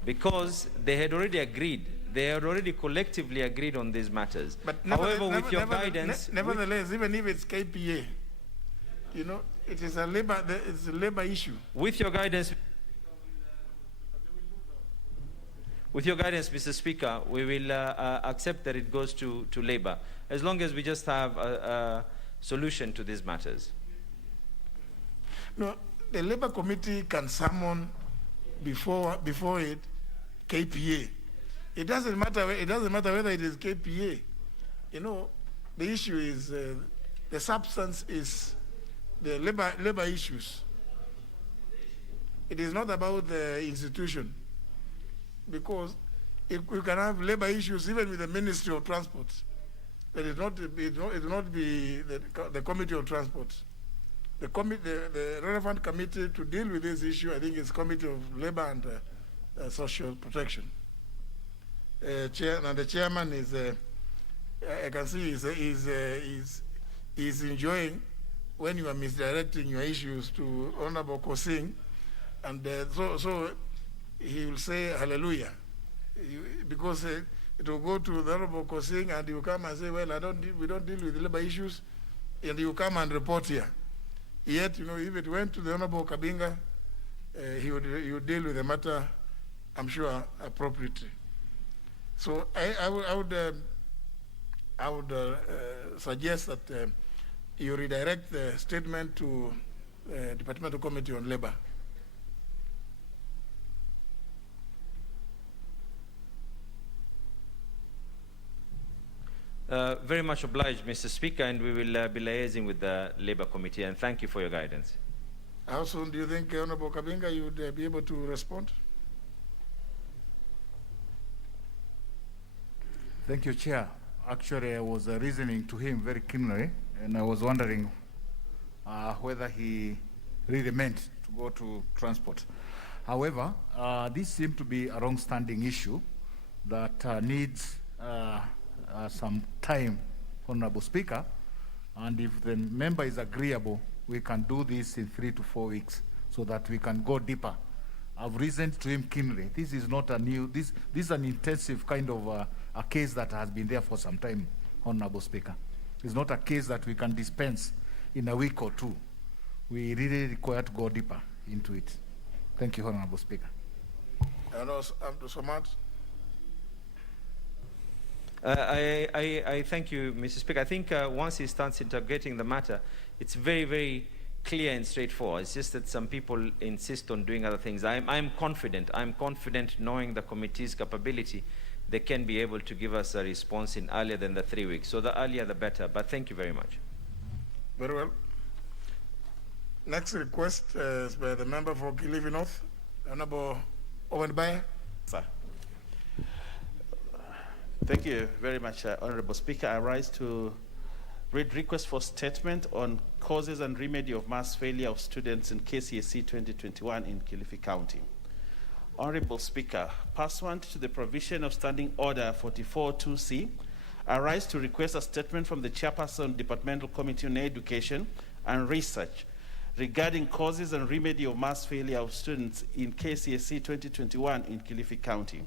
because they had already agreed. They had already collectively agreed on these matters. But however, with your guidance, nevertheless, even if it's KPA, you know, it's a labor issue. With your guidance, Mr. Speaker, we will accept that it goes to labor, as long as we just have a solution to these matters. No, the labor committee can summon before it KPA. It doesn't matter whether it is KPA. You know, the issue is the substance is the labor issues. It is not about the institution, because we can have labor issues even with the Ministry of Transport. It will not be the Committee of Transport. The relevant committee to deal with this issue, I think, is Committee of Labor and Social Protection. And the chairman is, I can see, is enjoying when you are misdirecting your issues to Honorable Kosing, and so he will say hallelujah, because it will go to the Honorable Kosing, and he will come and say, well, we don't deal with labor issues, and he will come and report here. Yet, you know, if it went to the Honorable Kabinga, he would deal with the matter, I'm sure, appropriately. So I would suggest that you redirect the statement to Departmental Committee on Labor. Very much obliged, Mr. Speaker, and we will be liaising with the Labour Committee, and thank you for your guidance. How soon do you think, Honorable Kabinga, you would be able to respond? Thank you, Chair. Actually, I was reasoning to him very keenly, and I was wondering whether he really meant to go to transport. However, this seems to be a long-standing issue that needs some time, Honorable Speaker, and if the member is agreeable, we can do this in 3 to 4 weeks so that we can go deeper. I've reasoned to him keenly. This is not a new, this is an intensive kind of a case that has been there for some time, Honorable Speaker. It's not a case that we can dispense in a week or two. We really require to go deeper into it. Thank you, Honorable Speaker. And also, so much. I thank you, Mr. Speaker. I think once he starts integrating the matter, it's very, very clear and straightforward. It's just that some people insist on doing other things. I'm confident. I'm confident, knowing the committee's capability, they can be able to give us a response in earlier than the 3 weeks. So the earlier, the better. But thank you very much. Very well. Next request is by the member for Kilifi North, Honorable Owen Bayer. Sir. Thank you very much, Honorable Speaker. I rise to read request for statement on causes and remedy of mass failure of students in KCSE 2021 in Kilifi County. Honorable Speaker, pursuant to the provision of Standing Order 44-2C, I rise to request a statement from the Chairperson, Departmental Committee on Education and Research regarding causes and remedy of mass failure of students in KCSE 2021 in Kilifi County.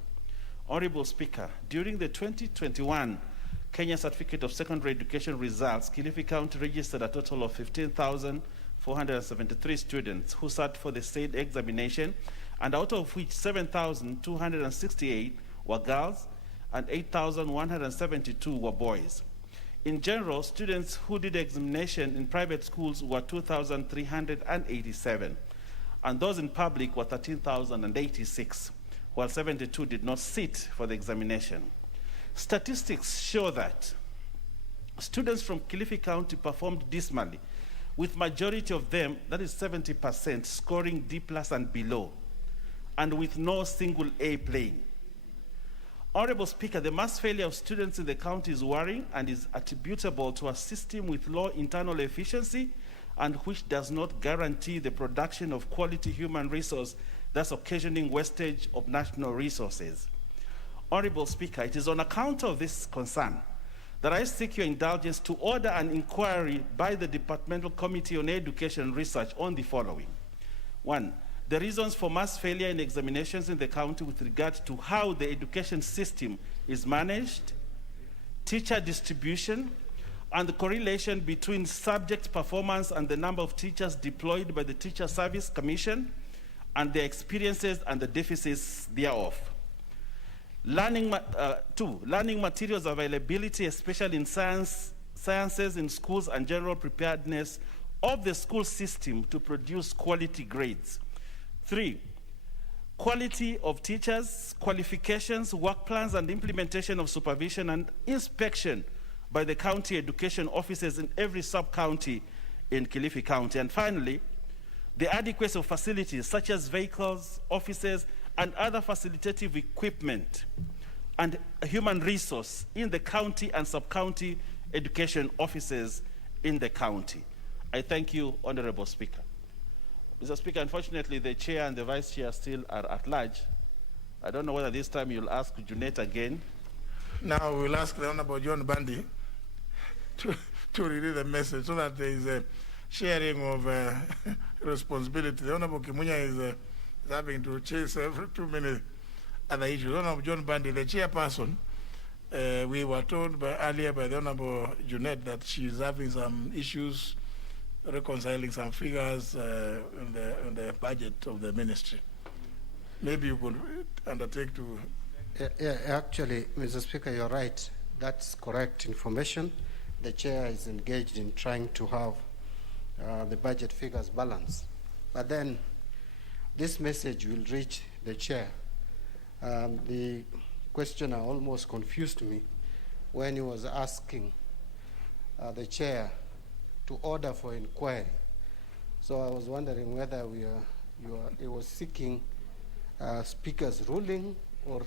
Honorable Speaker, during the 2021 Kenya Certificate of Secondary Education results, Kilifi County registered a total of 15,473 students who sat for the said examination, and out of which 7,268 were girls and 8,172 were boys. In general, students who did examination in private schools were 2,387, and those in public were 13,086, while 72 did not sit for the examination. Statistics show that students from Kilifi County performed dismally, with majority of them, that is 70%, scoring D+ and below, and with no single A playing. Honorable Speaker, the mass failure of students in the county is worrying and is attributable to a system with low internal efficiency and which does not guarantee the production of quality human resource, thus occasioning wastage of national resources. Honorable Speaker, it is on account of this concern that I seek your indulgence to order an inquiry by the Departmental Committee on Education and Research on the following. 1, the reasons for mass failure in examinations in the county with regard to how the education system is managed, teacher distribution, and the correlation between subject performance and the number of teachers deployed by the Teacher Service Commission and their experiences and the deficits thereof. 2, learning materials availability, especially in sciences in schools, and general preparedness of the school system to produce quality grades. 3, quality of teachers, qualifications, work plans, and implementation of supervision and inspection by the county education officers in every sub-county in Kilifi County. And finally, the adequacy of facilities such as vehicles, offices, and other facilitative equipment and human resource in the county and sub-county education offices in the county. I thank you, Honorable Speaker. Mr. Speaker, unfortunately, the chair and the vice chair still are at large. I don't know whether this time you'll ask Junet again. Now we'll ask the Honorable John Bandi to read the message so that there is a sharing of responsibility. The Honorable Kimunya is having to chase every 2 minutes other issues. Honorable John Bandi, the chairperson, we were told earlier by the Honorable Junet that she is having some issues reconciling some figures in the budget of the ministry. Maybe you could undertake to... Actually, Mr. Speaker, you're right. That's correct information. The chair is engaged in trying to have the budget figures balanced. But then this message will reach the chair. The questioner almost confused me when he was asking the chair to order for inquiry. So I was wondering whether he was seeking speaker's ruling or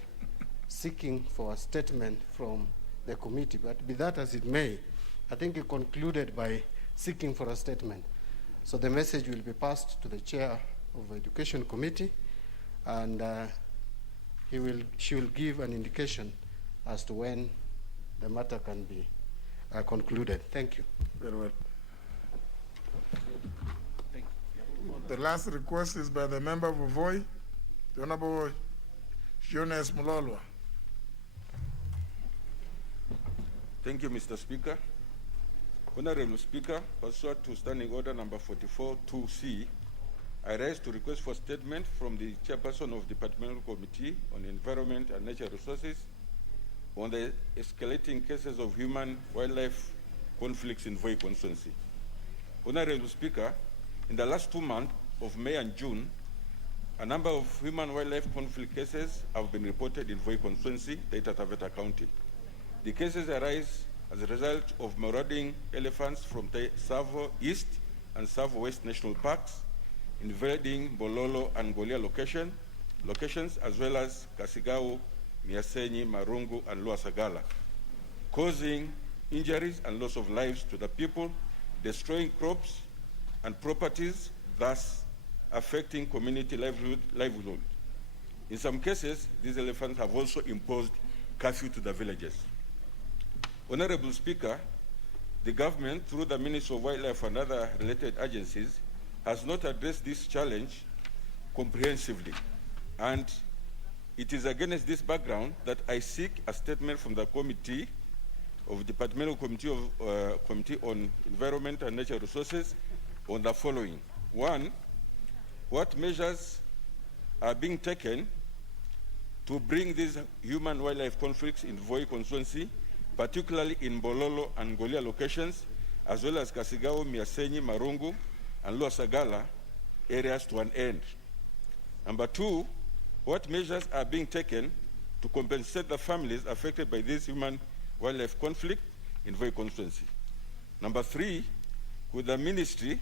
seeking for a statement from the committee. But be that as it may, I think he concluded by seeking for a statement. So the message will be passed to the chair of the Education Committee, and she will give an indication as to when the matter can be concluded. Thank you. Very well. The last request is by the member of Voi, the Honorable Jonas Mulolwa. Thank you, Mr. Speaker. Honorable Speaker, pursuant to Standing Order number 44-2C, I rise to request for statement from the Chairperson of the Departmental Committee on Environment and Natural Resources on the escalating cases of human-wildlife conflicts in Voi constituency. Honorable Speaker, in the last 2 months of May and June, a number of human-wildlife conflict cases have been reported in Voi constituency, Taita Taveta County. The cases arise as a result of marauding elephants from Savo East and Savo West National Parks, invading Bololo and Golia locations, as well as Kasigao, Miasenyi, Marungu, and Luasagala, causing injuries and loss of lives to the people, destroying crops and properties, thus affecting community livelihood. In some cases, these elephants have also imposed curfew to the villages. Honorable Speaker, the government, through the Ministry of Wildlife and other related agencies, has not addressed this challenge comprehensively. And it is against this background that I seek a statement from the Committee of Departmental Committee on Environment and Natural Resources on the following. 1, what measures are being taken to bring these human-wildlife conflicts in Voi constituency, particularly in Bololo and Golia locations, as well as Kasigao, Miasenyi, Marungu, and Luasagala areas to an end? Number 2, what measures are being taken to compensate the families affected by this human-wildlife conflict in Voi constituency? Number 3, could the ministry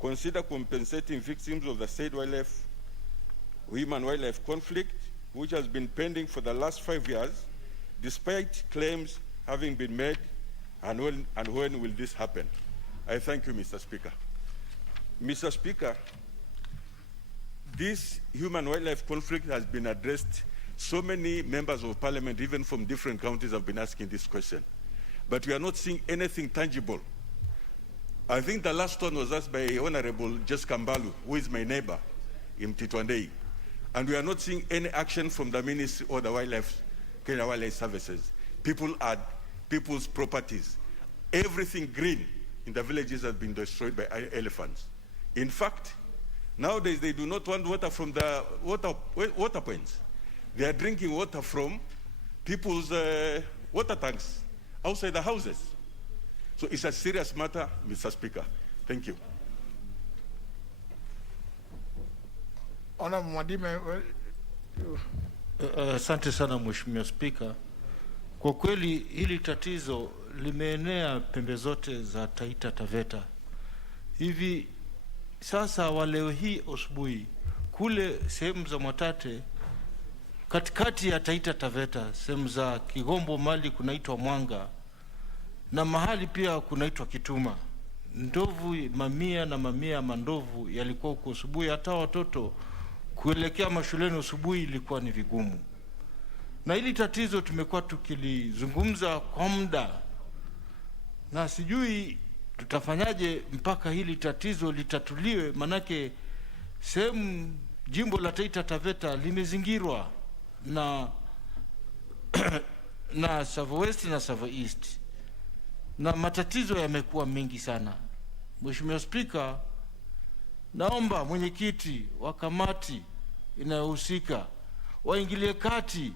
consider compensating victims of the said human-wildlife conflict, which has been pending for the last 5 years, despite claims having been made, and when will this happen? I thank you, Mr. Speaker. Mr. Speaker, this human-wildlife conflict has been addressed. So many members of parliament, even from different counties, have been asking this question. But we are not seeing anything tangible. I think the last one was asked by Honorable Jessica Mbalu, who is my neighbor in Titwandei. And we are not seeing any action from the Ministry or the Kenya Wildlife Services. People's properties, everything green in the villages has been destroyed by elephants. In fact, nowadays they do not want water from the water points. They are drinking water from people's water tanks outside the houses. So it's a serious matter, Mr. Speaker. Thank you. Honorable Mwadime. Asante sana Mheshimiwa Spika. Kwa kweli hili tatizo limeenea pembe zote za Taita Taveta. Hivi sasa wa leo hii asubuhi kule sehemu za Mwatate katikati ya Taita Taveta, sehemu za Kigombo mali kunaitwa Mwanga na mahali pia kunaitwa Kituma. Ndovu mamia na mamia mandovu yalikuwa huko asubuhi, hata watoto kuelekea mashuleni asubuhi ilikuwa ni vigumu. Na hili tatizo tumekuwa tukilizungumza kwa muda. Na sijui tutafanyaje mpaka hili tatizo litatuliwe, manake sehemu jimbo la Taita Taveta limezingirwa na Savo West na Savo East. Na matatizo yamekuwa mengi sana. Mheshimiwa Spika, naomba mwenyekiti wa kamati inayohusika waingilie kati.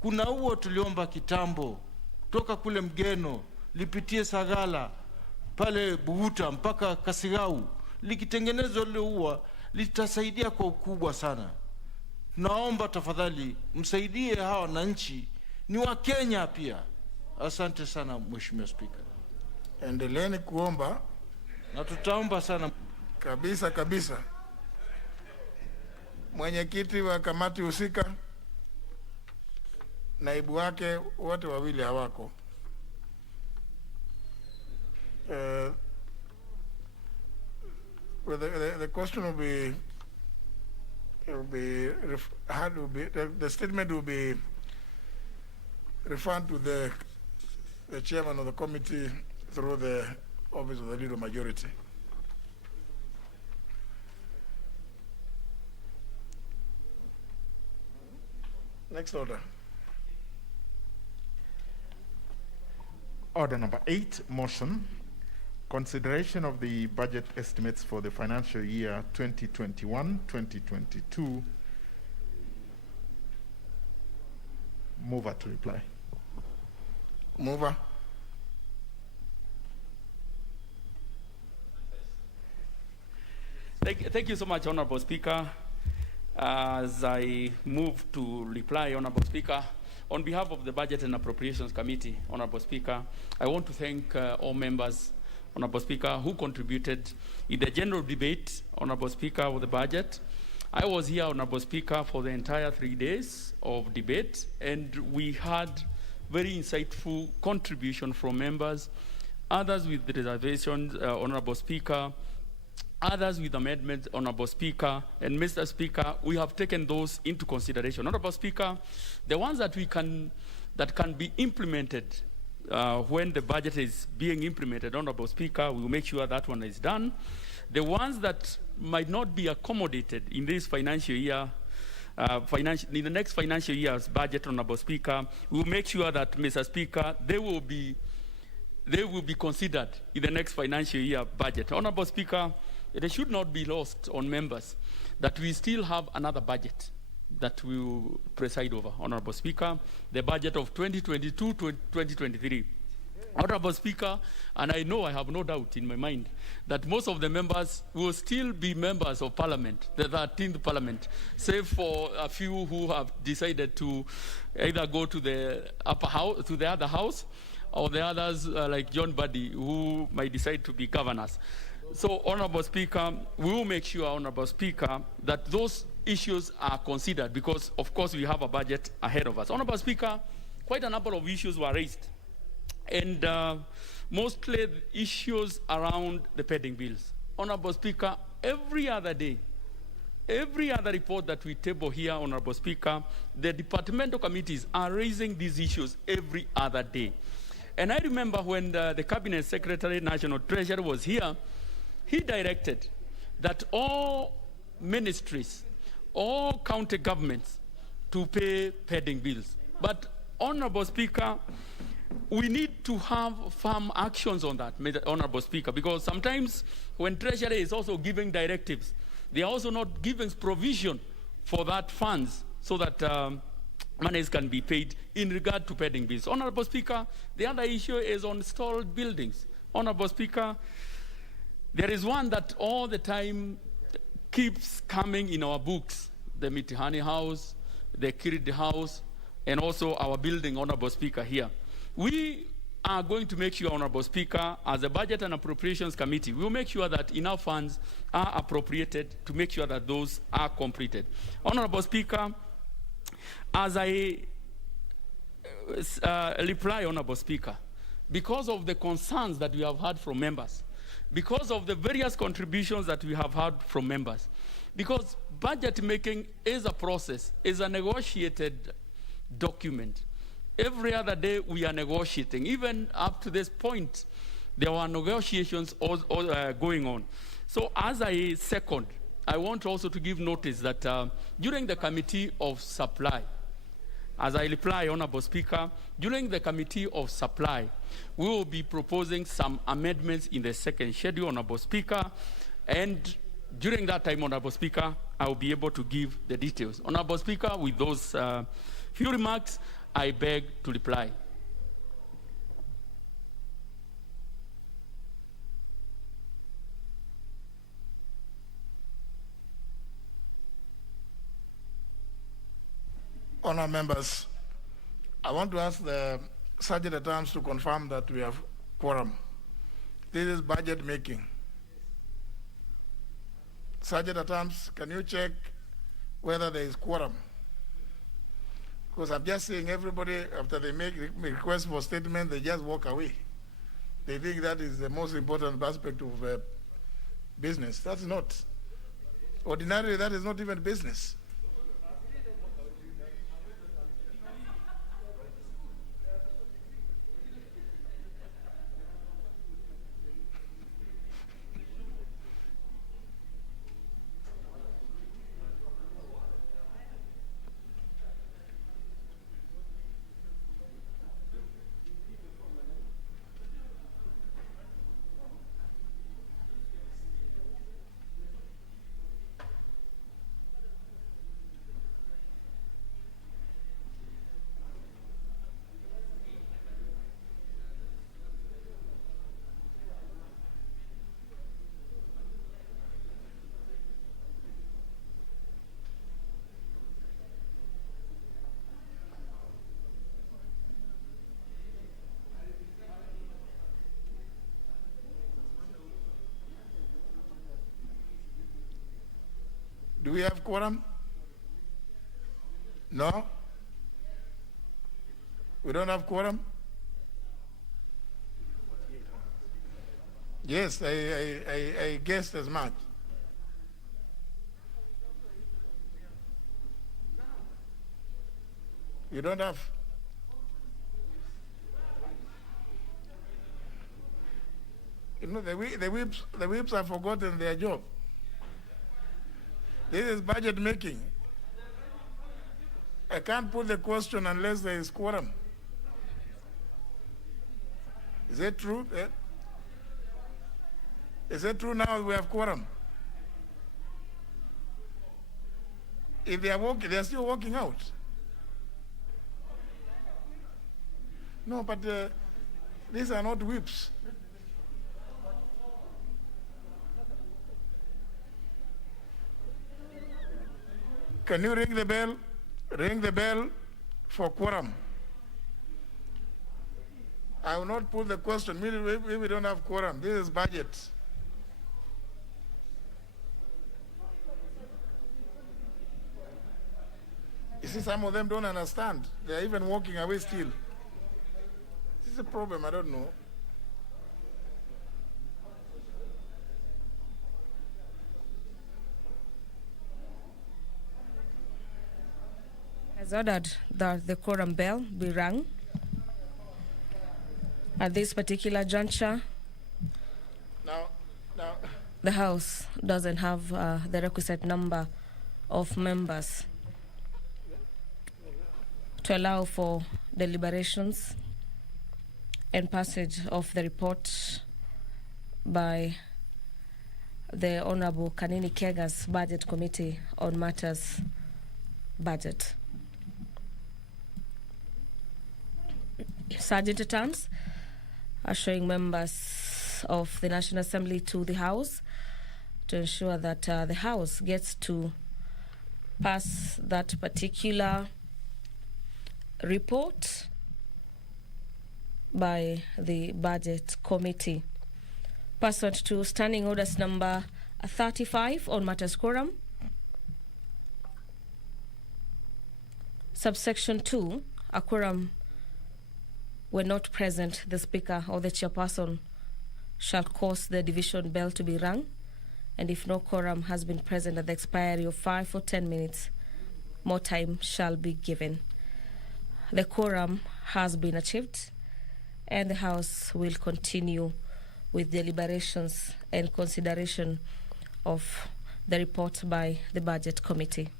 Kuna huo tuliomba kitambo kutoka kule Mgeno lipitie Sagala pale Buhuta mpaka Kasigau, likitengenezwa lile huo litasaidia kwa ukubwa sana. Naomba tafadhali msaidie hawa wananchi, ni wa Kenya pia. Asante sana Mheshimiwa Spika. Endeleeni kuomba na tutaomba sana kabisa. Mwenyekiti wa kamati husika, naibu wake wote wawili hawako. The question the statement will be referred to the chairman of the committee through the office of the leader majority. Next order. Order number 8, motion. Consideration of the budget estimates for the financial year 2021-2022. Mover to reply. Mover. Thank you so much, Honorable Speaker. As I move to reply, Honorable Speaker, on behalf of the Budget and Appropriations Committee, Honorable Speaker, I want to thank all members, Honorable Speaker, who contributed in the general debate, Honorable Speaker, of the budget. I was here, Honorable Speaker, for the entire 3 days of debate, and we had very insightful contribution from members, others with reservations, Honorable Speaker, others with amendments, Honorable Speaker, and Mr. Speaker, we have taken those into consideration. Honorable Speaker, the ones that can be implemented when the budget is being implemented, Honorable Speaker, we will make sure that one is done. The ones that might not be accommodated in this financial year, in the next financial year's budget, Honorable Speaker, we will make sure that, Mr. Speaker, they will be considered in the next financial year budget. Honorable Speaker, it should not be lost on members that we still have another budget that we will preside over, Honorable Speaker, the budget of 2022-2023. Honorable Speaker, and I know, I have no doubt in my mind that most of the members will still be members of Parliament, the 13th Parliament, save for a few who have decided to either go to the upper house, to the other house, or the others like John Buddy, who might decide to be governors. So, Honorable Speaker, we will make sure, Honorable Speaker, that those issues are considered because, of course, we have a budget ahead of us. Honorable Speaker, quite a number of issues were raised, and mostly issues around the pending bills. Honorable Speaker, every other day, every other report that we table here, Honorable Speaker, the departmental committees are raising these issues every other day. And I remember when the Cabinet Secretary, National Treasurer was here, he directed that all ministries, all county governments to pay pending bills. But, Honorable Speaker, we need to have firm actions on that, Honorable Speaker, because sometimes when Treasury is also giving directives, they are also not giving provision for that funds so that monies can be paid in regard to pending bills. Honorable Speaker, the other issue is on stalled buildings. Honorable Speaker, there is one that all the time keeps coming in our books, the Mitihani House, the Kiridi House, and also our building, Honorable Speaker, here. We are going to make sure, Honorable Speaker, as a Budget and Appropriations Committee, we will make sure that enough funds are appropriated to make sure that those are completed. Honorable Speaker, as I reply, Honorable Speaker, because of the concerns that we have had from members, because of the various contributions that we have had from members, because budget making is a process, is a negotiated document. Every other day we are negotiating. Even up to this point, there were negotiations going on. So as I second, I want also to give notice that during the Committee of Supply, as I reply, Honorable Speaker, during the Committee of Supply, we will be proposing some amendments in the second schedule, Honorable Speaker, and during that time, Honorable Speaker, I will be able to give the details. Honorable Speaker, with those few remarks, I beg to reply. Honour members, I want to ask the Sergeant at Arms to confirm that we have quorum. This is budget making. Sergeant at Arms, can you check whether there is quorum? Because I'm just seeing everybody, after they make request for statement, they just walk away. They think that is the most important aspect of business. That's not. Ordinarily, that is not even business. Do we have quorum? No? We don't have quorum? Yes, I guessed as much. You don't have? You know, the whips have forgotten their job. This is budget making. I can't put the question unless there is quorum. Is that true? Is it true now we have quorum? If they are walking, they are still walking out. No, but these are not whips. Can you ring the bell? Ring the bell for quorum. I will not put the question. We don't have quorum. This is budget. You see, some of them don't understand. They are even walking away still. This is a problem. I don't know. has ordered that the quorum bell be rung. At this particular juncture, Now, the House doesn't have the requisite number of members to allow for deliberations and passage of the report by the Honorable Kanini Kega's Budget Committee on Matters Budget. Sergeant at Arms are showing members of the National Assembly to the House to ensure that the House gets to pass that particular report by the Budget Committee. Pursuant to Standing Orders number 35 on matters quorum, subsection 2, a quorum when not present, the Speaker or the Chairperson shall cause the division bell to be rung, and if no quorum has been present at the expiry of 5 or 10 minutes, more time shall be given. The quorum has been achieved, and the House will continue with deliberations and consideration of the report by the Budget Committee.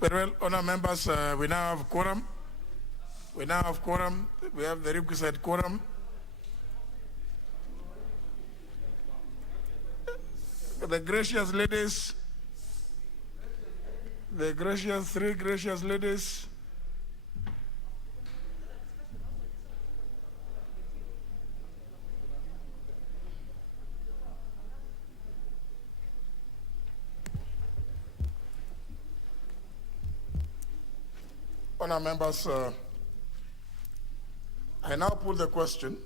Very well, honour members, we now have quorum. We have the requisite quorum. The gracious ladies, three gracious ladies. Honour members, I now put the question,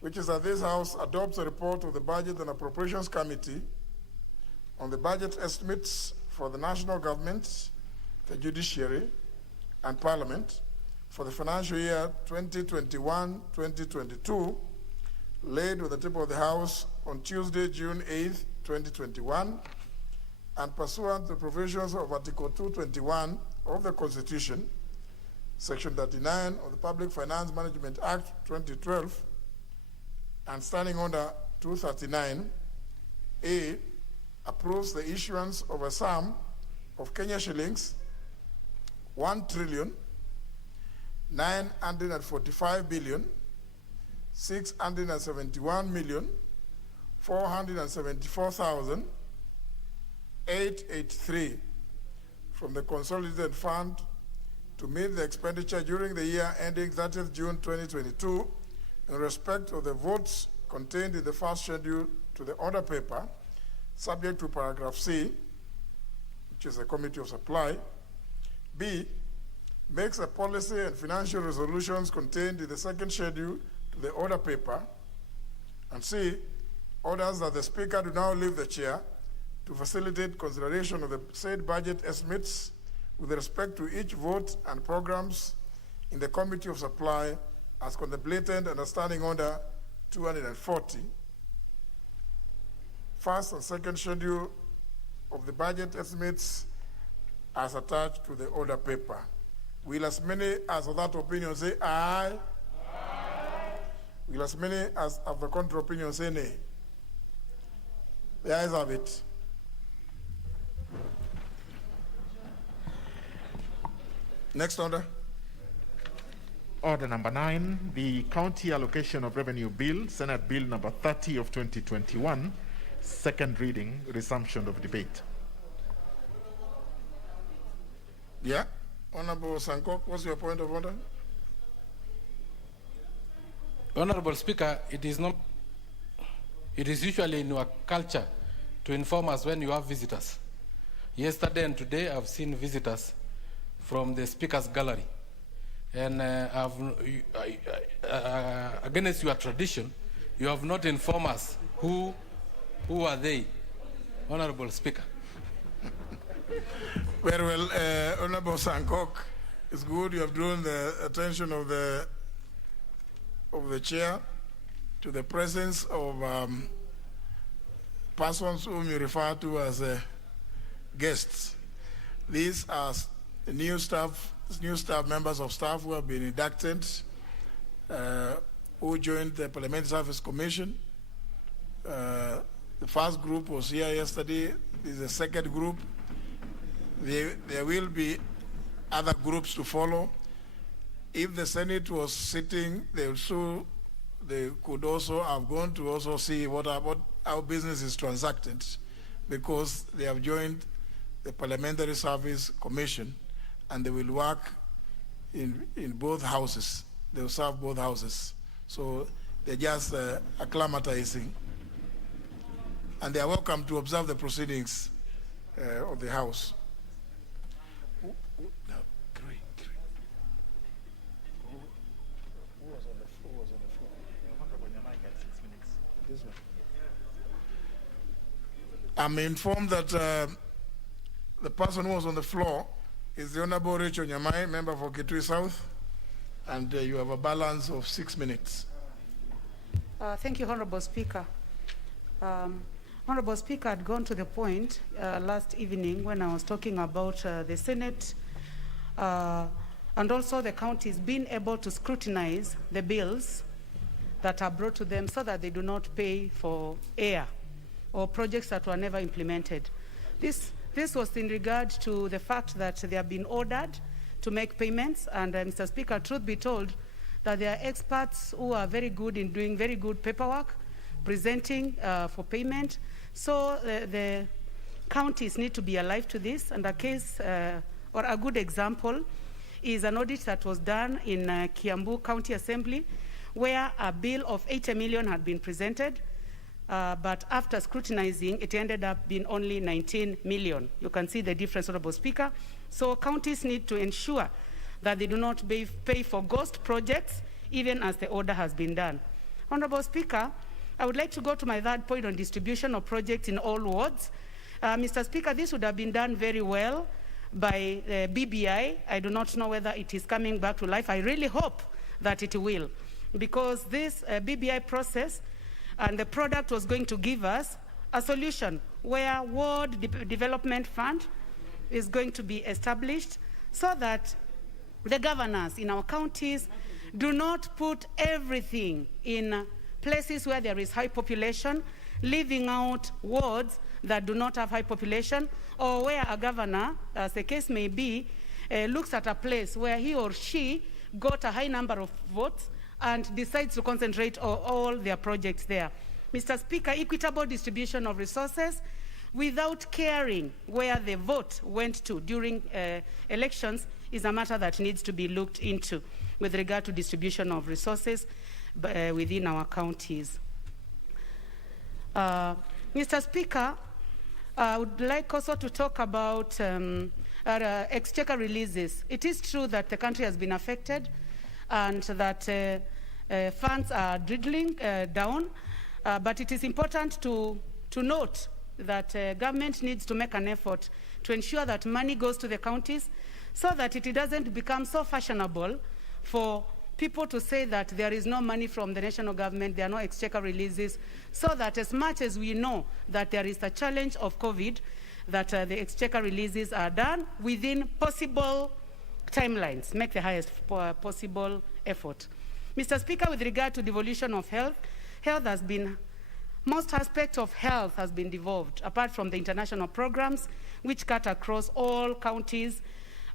which is that this House adopts a report of the Budget and Appropriations Committee on the budget estimates for the national government, the judiciary, and Parliament for the financial year 2021-2022, laid with the tip of the House on Tuesday, June 8th, 2021, and pursuant to the provisions of Article 221 of the Constitution, Section 39 of the Public Finance Management Act 2012, and Standing Order 239A, approves the issuance of a sum of Kenya shillings 1,945,671,474,883 from the Consolidated Fund to meet the expenditure during the year ending 30th June 2022 in respect of the votes contained in the first schedule to the order paper, subject to paragraph C, which is the Committee of Supply. B, makes the policy and financial resolutions contained in the second schedule to the order paper. And C, orders that the Speaker do now leave the chair to facilitate consideration of the said budget estimates with respect to each vote and programs in the Committee of Supply as contemplated under Standing Order 240. first and second schedule of the budget estimates as attached to the order paper. Will as many as of that opinion say aye? Aye. Will as many as of the contrary opinion say nay? The ayes have it. Next order. Order number 9, the County Allocation of Revenue Bill, Senate Bill number 30 of 2021, second reading, resumption of debate. Yeah, Honorable Sankok, what's your point of order? Honorable Speaker, it is usually in our culture to inform us when you have visitors. Yesterday and today I've seen visitors from the Speaker's gallery. And against your tradition, you have not informed us who are they, Honorable Speaker. Very well, Honorable Sankok, it's good you have drawn the attention of the chair to the presence of persons whom you refer to as guests. These are new staff members of staff who have been inducted, who joined the Parliamentary Service Commission. The first group was here yesterday. This is the second group. There will be other groups to follow. If the Senate was sitting, they could also have gone to also see what our business is transacted, because they have joined the Parliamentary Service Commission, and they will work in both houses. They will serve both houses. So they're just acclimatizing. And they are welcome to observe the proceedings of the House. I'm informed that the person who was on the floor is the Honorable Rachel Nyamai, member for Kitui South, and you have a balance of 6 minutes. Thank you, Honorable Speaker. Honorable Speaker had gone to the point last evening when I was talking about the Senate and also the counties being able to scrutinize the bills that are brought to them so that they do not pay for air or projects that were never implemented. This was in regard to the fact that they have been ordered to make payments, and Mr. Speaker, truth be told, that there are experts who are very good in doing very good paperwork, presenting for payment. So the counties need to be alive to this, and a case or a good example is an audit that was done in Kiambu County Assembly, where a bill of 80 million had been presented, but after scrutinizing, it ended up being only 19 million. You can see the difference, Honorable Speaker. So counties need to ensure that they do not pay for ghost projects, even as the order has been done. Honorable Speaker, I would like to go to my third point on distribution of projects in all wards. Mr. Speaker, this would have been done very well by BBI. I do not know whether it is coming back to life. I really hope that it will, because this BBI process and the product was going to give us a solution where Ward Development Fund is going to be established so that the governors in our counties do not put everything in places where there is high population, leaving out wards that do not have high population, or where a governor, as the case may be, looks at a place where he or she got a high number of votes and decides to concentrate on all their projects there. Mr. Speaker, equitable distribution of resources without caring where the vote went to during elections is a matter that needs to be looked into with regard to distribution of resources within our counties. Mr. Speaker, I would like also to talk about exchequer releases. It is true that the country has been affected and that funds are dwindling down, but it is important to note that government needs to make an effort to ensure that money goes to the counties so that it doesn't become so fashionable for people to say that there is no money from the national government, there are no exchequer releases, so that as much as we know that there is a challenge of COVID, that the exchequer releases are done within possible timelines, make the highest possible effort. Mr. Speaker, with regard to devolution of health, most aspects of health has been devolved, apart from the international programs, which cut across all counties.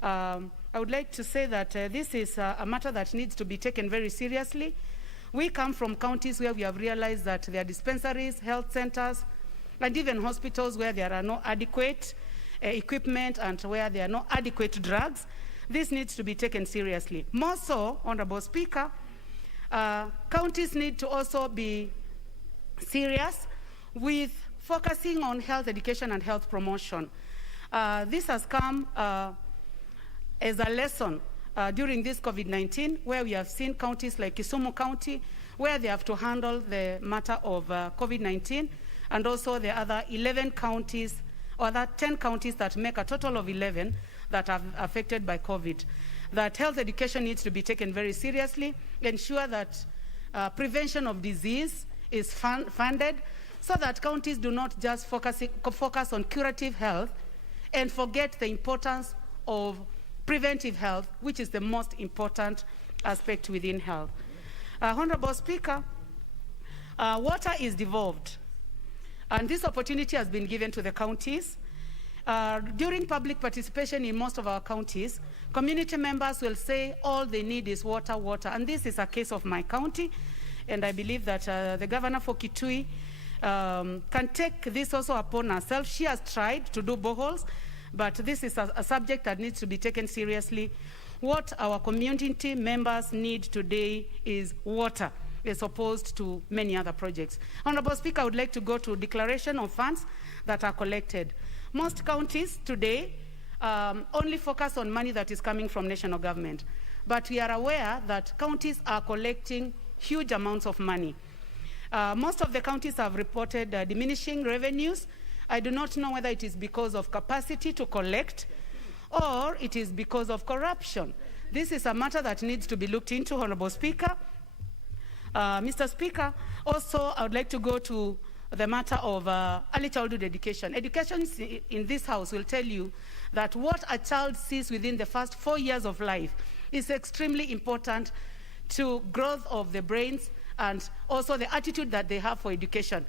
I would like to say that this is a matter that needs to be taken very seriously. We come from counties where we have realized that there are dispensaries, health centers, and even hospitals where there are no adequate equipment and where there are no adequate drugs. This needs to be taken seriously. More so, Honorable Speaker, counties need to also be serious with focusing on health education and health promotion. This has come as a lesson during this COVID-19, where we have seen counties like Kisumu County, where they have to handle the matter of COVID-19, and also the other 11 counties, or that 10 counties that make a total of 11 that are affected by COVID. That health education needs to be taken very seriously, ensure that prevention of disease is funded, so that counties do not just focus on curative health and forget the importance of preventive health, which is the most important aspect within health. Honorable Speaker, water is devolved, and this opportunity has been given to the counties. During public participation in most of our counties, community members will say all they need is water, water, and this is a case of my county, and I believe that the governor for Kitui can take this also upon herself. She has tried to do boreholes, but this is a subject that needs to be taken seriously. What our community members need today is water, as opposed to many other projects. Honorable Speaker, I would like to go to declaration of funds that are collected. Most counties today only focus on money that is coming from national government, but we are aware that counties are collecting huge amounts of money. Most of the counties have reported diminishing revenues. I do not know whether it is because of capacity to collect or it is because of corruption. This is a matter that needs to be looked into, Honorable Speaker. Mr. Speaker, also I would like to go to the matter of early childhood education. Education in this House will tell you that what a child sees within the first 4 years of life is extremely important to growth of the brains and also the attitude that they have for education.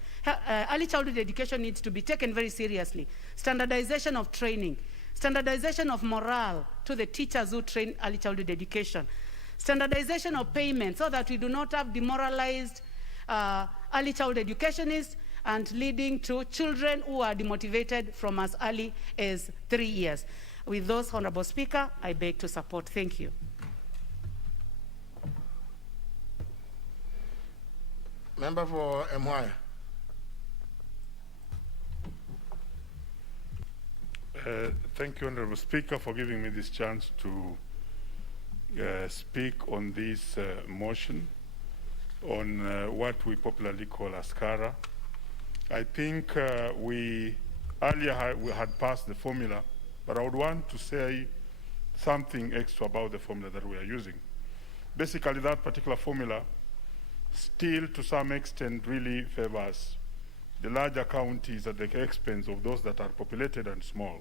Early childhood education needs to be taken very seriously. Standardization of training, standardization of morale to the teachers who train early childhood education, standardization of payment so that we do not have demoralized early childhood educationists and leading to children who are demotivated from as early as 3 years. With those, Honorable Speaker, I beg to support. Thank you. Member for MY. Thank you, Honorable Speaker, for giving me this chance to speak on this motion on what we popularly call ASCARA. I think we had passed the formula, but I would want to say something extra about the formula that we are using. Basically, that particular formula still, to some extent, really favors the larger counties at the expense of those that are populated and small.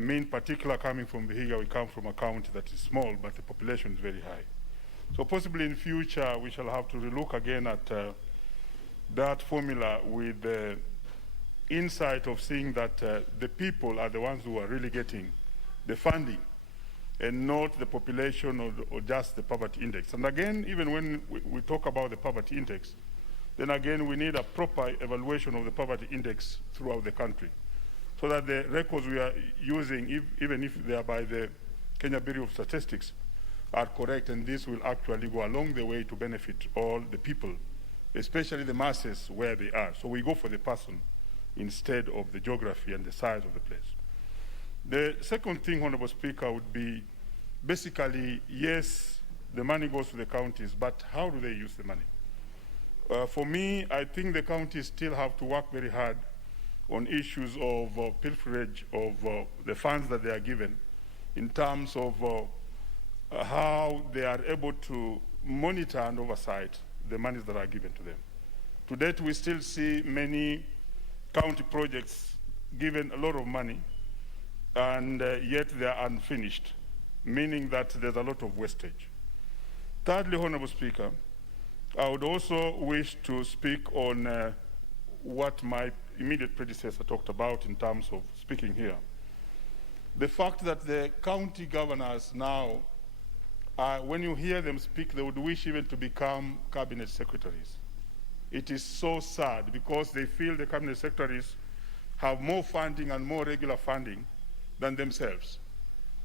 Me in particular, coming from Vihiga, we come from a county that is small, but the population is very high. So possibly in future, we shall have to relook again at that formula with the insight of seeing that the people are the ones who are really getting the funding and not the population or just the poverty index. And again, even when we talk about the poverty index, then again we need a proper evaluation of the poverty index throughout the country so that the records we are using, even if they are by the Kenya Bureau of Statistics, are correct, and this will actually go along the way to benefit all the people, especially the masses where they are. So we go for the person instead of the geography and the size of the place. The second thing, Honorable Speaker, would be basically, yes, the money goes to the counties, but how do they use the money? For me, I think the counties still have to work very hard on issues of pilferage of the funds that they are given in terms of how they are able to monitor and oversight the monies that are given to them. To date, we still see many county projects given a lot of money, and yet they are unfinished, meaning that there's a lot of wastage. Thirdly, Honorable Speaker, I would also wish to speak on what my immediate predecessor talked about in terms of speaking here. The fact that the county governors now, when you hear them speak, they would wish even to become cabinet secretaries. It is so sad because they feel the cabinet secretaries have more funding and more regular funding than themselves.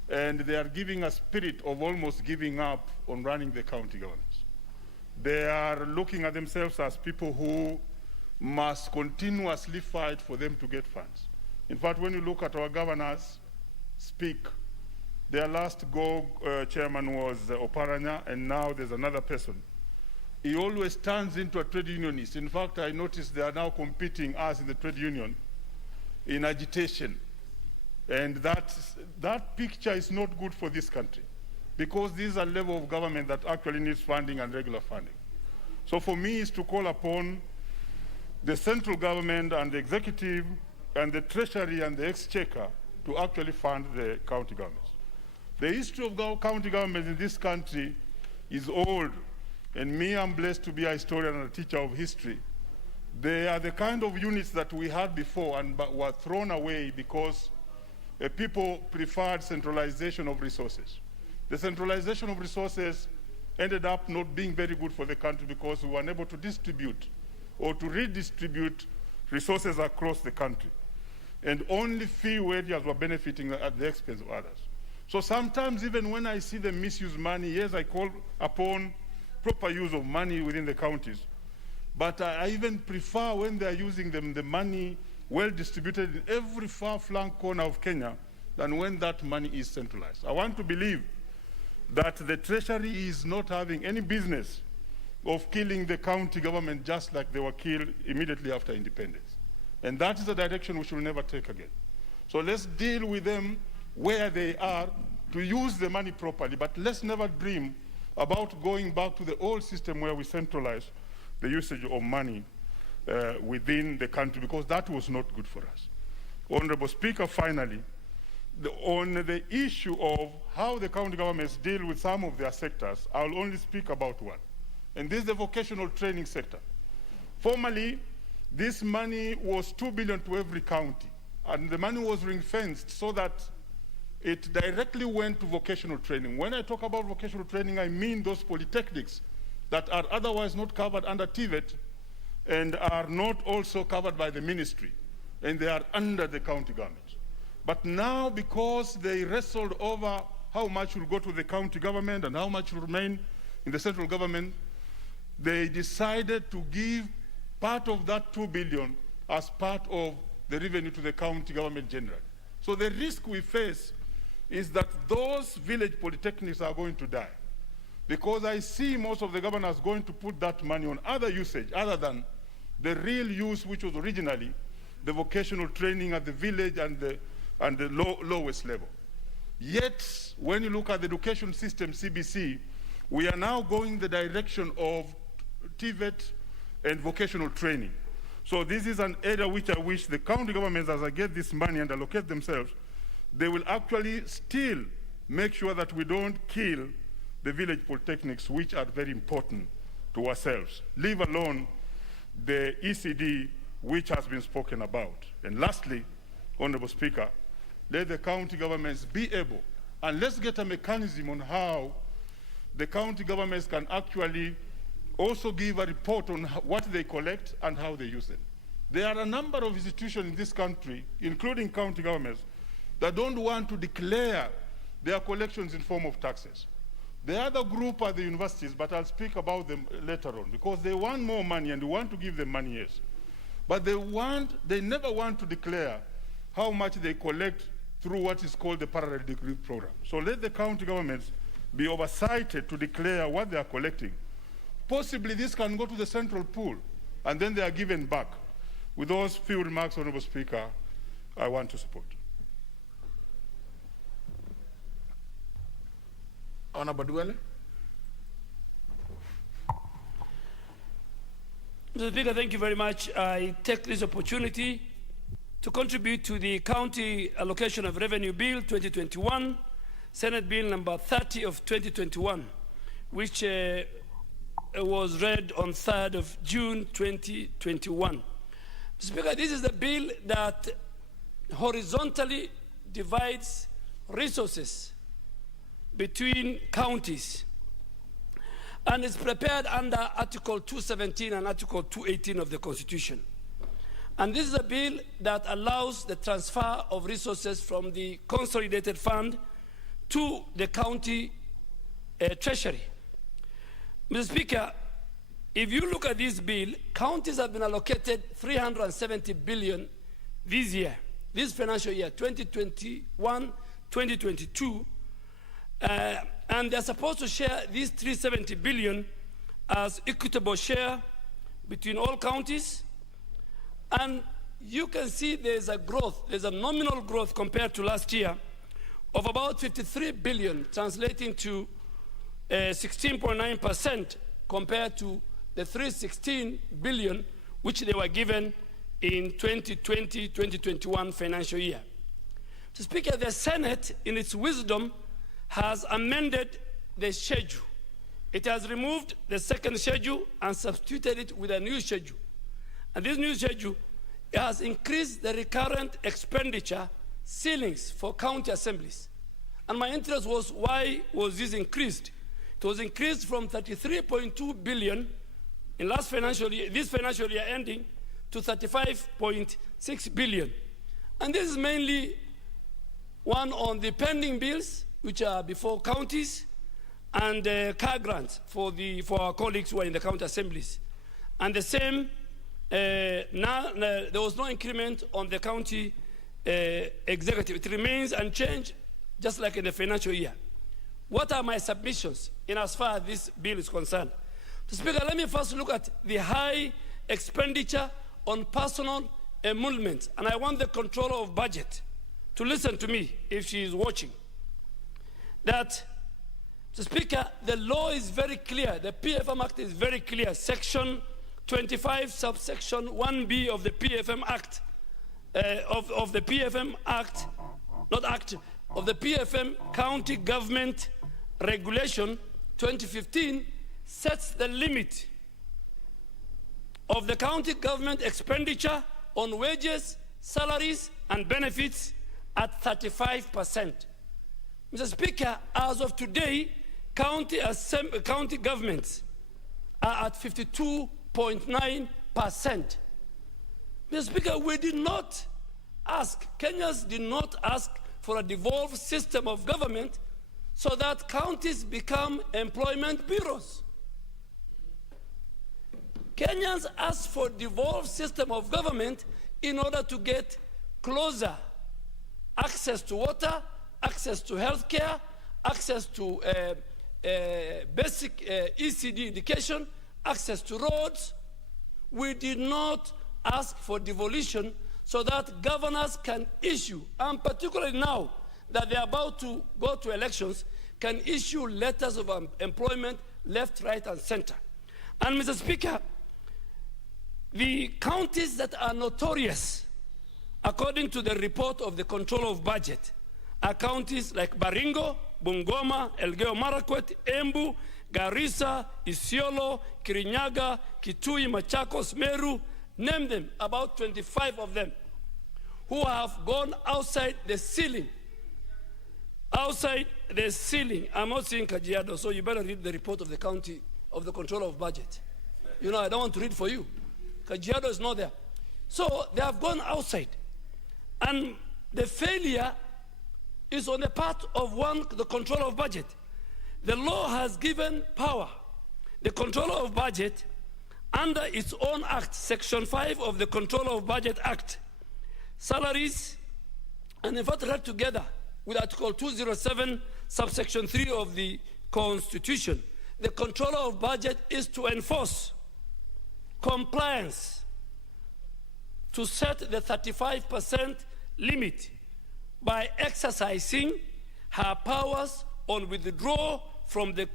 And they are giving a spirit of almost giving up on running the county governance. They are looking at themselves as people who must continuously fight for them to get funds. In fact, when you look at our governors speak, their last chairman was Oparanya, and now there's another person. He always turns into a trade unionist. In fact, I noticed they are now competing us in the trade union in agitation. And that picture is not good for this country, because this is a level of government that actually needs funding and regular funding. So for me, is to call upon the central government and the executive and the treasury and the exchequer to actually fund the county governments. The history of county governments in this country is old, and me, I'm blessed to be a historian and a teacher of history. They are the kind of units that we had before and were thrown away because people preferred centralization of resources. The centralization of resources ended up not being very good for the country because we were unable to distribute or to redistribute resources across the country. And only few areas were benefiting at the expense of others. So sometimes even when I see them misuse money, yes, I call upon proper use of money within the counties. But I even prefer when they are using the money well distributed in every far-flung corner of Kenya than when that money is centralized. I want to believe that the Treasury is not having any business of killing the county government just like they were killed immediately after independence. And that is a direction we should never take again. So let's deal with them where they are to use the money properly, but let's never dream about going back to the old system where we centralize the usage of money within the country, because that was not good for us. Honorable Speaker, finally, on the issue of how the county governments deal with some of their sectors, I'll only speak about one, and this is the vocational training sector. Formerly, this money was 2 billion to every county, and the money was ring-fenced so that it directly went to vocational training. When I talk about vocational training, I mean those polytechnics that are otherwise not covered under TVET and are not also covered by the ministry, and they are under the county government. But now, because they wrestled over how much will go to the county government and how much will remain in the central government, they decided to give part of that 2 billion as part of the revenue to the county government generally. So the risk we face is that those village polytechnics are going to die, because I see most of the governors going to put that money on other usage other than the real use, which was originally the vocational training at the village and the lowest level. Yet, when you look at the education system, CBC, we are now going the direction of TVET and vocational training. So this is an area which I wish the county governments, as I get this money and allocate themselves, they will actually still make sure that we don't kill the village polytechnics, which are very important to ourselves, leave alone the ECD, which has been spoken about. And lastly, Honorable Speaker, let the county governments be able, and let's get a mechanism on how the county governments can actually also give a report on what they collect and how they use them. There are a number of institutions in this country, including county governments, that don't want to declare their collections in form of taxes. The other group are the universities, but I'll speak about them later on, because they want more money and we want to give them money, yes. But they never want to declare how much they collect through what is called the parallel degree program. So let the county governments be oversighted to declare what they are collecting. Possibly this can go to the central pool, and then they are given back. With those few remarks, Honorable Speaker, I want to support. Honorable Dwelle. Mr. Speaker, thank you very much. I take this opportunity to contribute to the County Allocation of Revenue Bill 2021, Senate Bill number 30 of 2021, which was read on 3rd of June 2021. Mr. Speaker, this is the bill that horizontally divides resources between counties, and is prepared under Article 217 and Article 218 of the Constitution. And this is a bill that allows the transfer of resources from the consolidated fund to the county treasury. Mr. Speaker, if you look at this bill, counties have been allocated 370 billion this year, this financial year, 2021-2022, and they're supposed to share these 370 billion as equitable share between all counties. And you can see there's a growth, there's a nominal growth compared to last year of about 53 billion, translating to 16.9% compared to the 316 billion which they were given in 2020-2021 financial year. Mr. Speaker, the Senate, in its wisdom, has amended the schedule. It has removed the second schedule and substituted it with a new schedule. And this new schedule has increased the recurrent expenditure ceilings for county assemblies. And my interest was, why was this increased? It was increased from 33.2 billion in last financial year, this financial year ending, to 35.6 billion. And this is mainly one on the pending bills, which are before counties, and car grants for our colleagues who are in the county assemblies. And the same, there was no increment on the county executive. It remains unchanged, just like in the financial year. What are my submissions in as far as this bill is concerned? Mr. Speaker, let me first look at the high expenditure on personal emoluments. And I want the controller of budget to listen to me if she is watching. That, Mr. Speaker, the law is very clear. The PFM Act is very clear. Section 25, subsection 1B of the PFM Act, of the PFM Act, not Act, of the PFM County Government Regulation 2015 sets the limit of the county government expenditure on wages, salaries, and benefits at 35%. Mr. Speaker, as of today, county governments are at 52.9%. Mr. Speaker, we did not ask, Kenyans did not ask for a devolved system of government so that counties become employment bureaus. Kenyans asked for a devolved system of government in order to get closer access to water, access to health care, access to basic ECD education, access to roads. We did not ask for devolution so that governors can issue, and particularly now that they're about to go to elections, can issue letters of employment left, right, and center. And Mr. Speaker, the counties that are notorious, according to the report of the Controller of Budget, are counties like Baringo, Bungoma, Elgeyo Marakwet, Embu, Garissa, Isiolo, Kirinyaga, Kitui, Machakos, Meru, name them, about 25 of them, who have gone outside the ceiling. Outside the ceiling. I'm not seeing Kajiado, so you better read the report of the county, of the Controller of Budget. You know, I don't want to read for you. Kajiado is not there. So they have gone outside. And the failure is on the part of the Controller of Budget. The law has given power. The Controller of Budget, under its own act, Section 5 of the Controller of Budget Act, salaries, and in fact read together with Article 207, subsection 3 of the Constitution, the Controller of Budget is to enforce compliance, to set the 35% limit by exercising her powers on withdrawal from the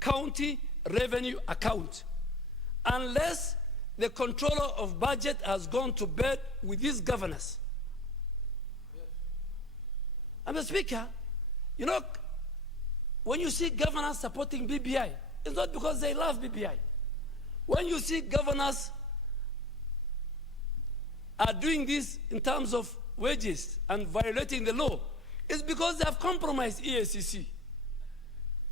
county revenue account unless the controller of budget has gone to bed with his governors. And Mr. Speaker, you know, when you see governors supporting BBI, it's not because they love BBI. When you see governors are doing this in terms of wages and violating the law, it's because they have compromised EACC.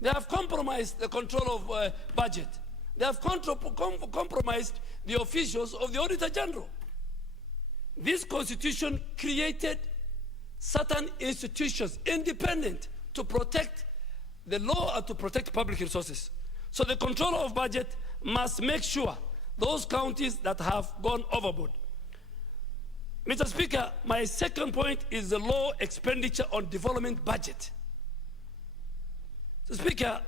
They have compromised the control of budget. They have compromised the officials of the Auditor General. This constitution created certain institutions independent to protect the law and to protect public resources. So the controller of budget must make sure those counties that have gone overboard. Mr. Speaker, my second point is the low expenditure on development budget. Mr. Speaker,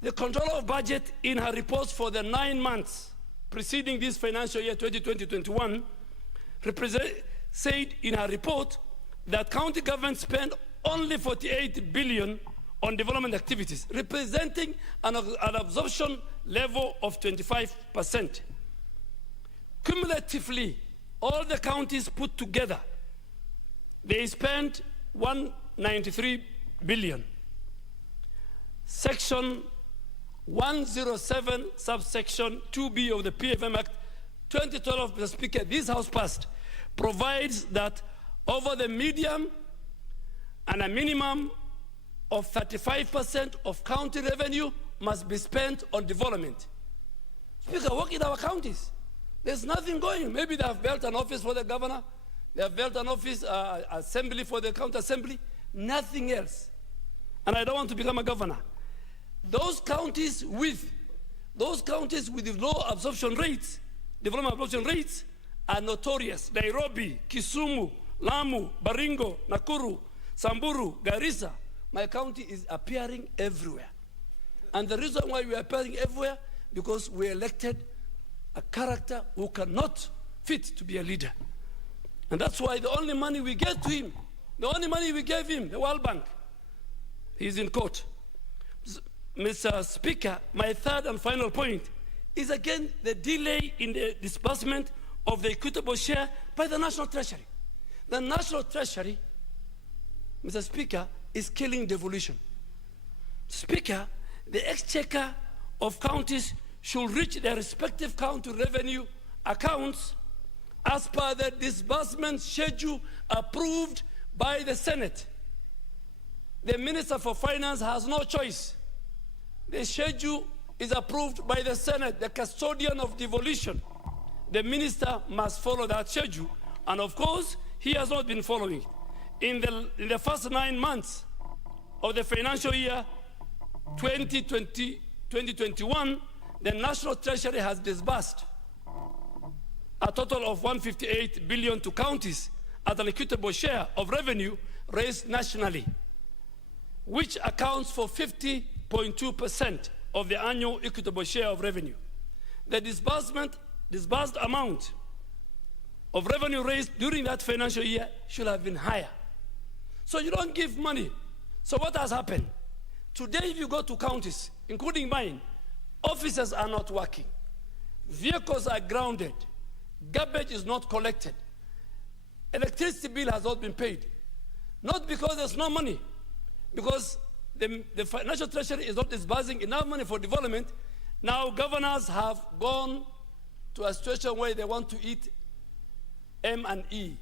the controller of budget in her reports for the 9 months preceding this financial year 2020-21 said in her report that county governments spend only 48 billion on development activities, representing an absorption level of 25%. Cumulatively, all the counties put together, they spent 193 billion. Section 107, subsection 2B of the PFM Act 2012, Mr. Speaker, this House passed, provides that over the medium and a minimum of 35% of county revenue must be spent on development. Speaker, work in our counties. There's nothing going. Maybe they have built an office for the governor. They have built an office, assembly for the county assembly. Nothing else. And I don't want to become a governor. Those counties with low absorption rates, development absorption rates, are notorious. Nairobi, Kisumu, Lamu, Baringo, Nakuru, Samburu, Garissa. My county is appearing everywhere. And the reason why we are appearing everywhere, because we elected a character who cannot fit to be a leader. And that's why the only money we gave to him, the only money we gave him, the World Bank, he's in court. Mr. Speaker, my third and final point is again the delay in the disbursement of the equitable share by the National Treasury. The National Treasury, Mr. Speaker, is killing devolution. Speaker, the exchequer of counties should reach their respective county revenue accounts as per the disbursement schedule approved by the Senate. The Minister for Finance has no choice. The schedule is approved by the Senate, the custodian of devolution. The minister must follow that schedule, and of course, he has not been following it. In the first 9 months of the financial year 2020-2021, the National Treasury has disbursed a total of 158 billion to counties at an equitable share of revenue raised nationally, which accounts for 50.2% of the annual equitable share of revenue. The disbursed amount of revenue raised during that financial year should have been higher. So you don't give money. So what has happened? Today, if you go to counties, including mine, officers are not working. Vehicles are grounded. Garbage is not collected. Electricity bill has not been paid. Not because there's no money, because the Financial Treasury is not disbursing enough money for development. Now governors have gone to a situation where they want to eat M&E,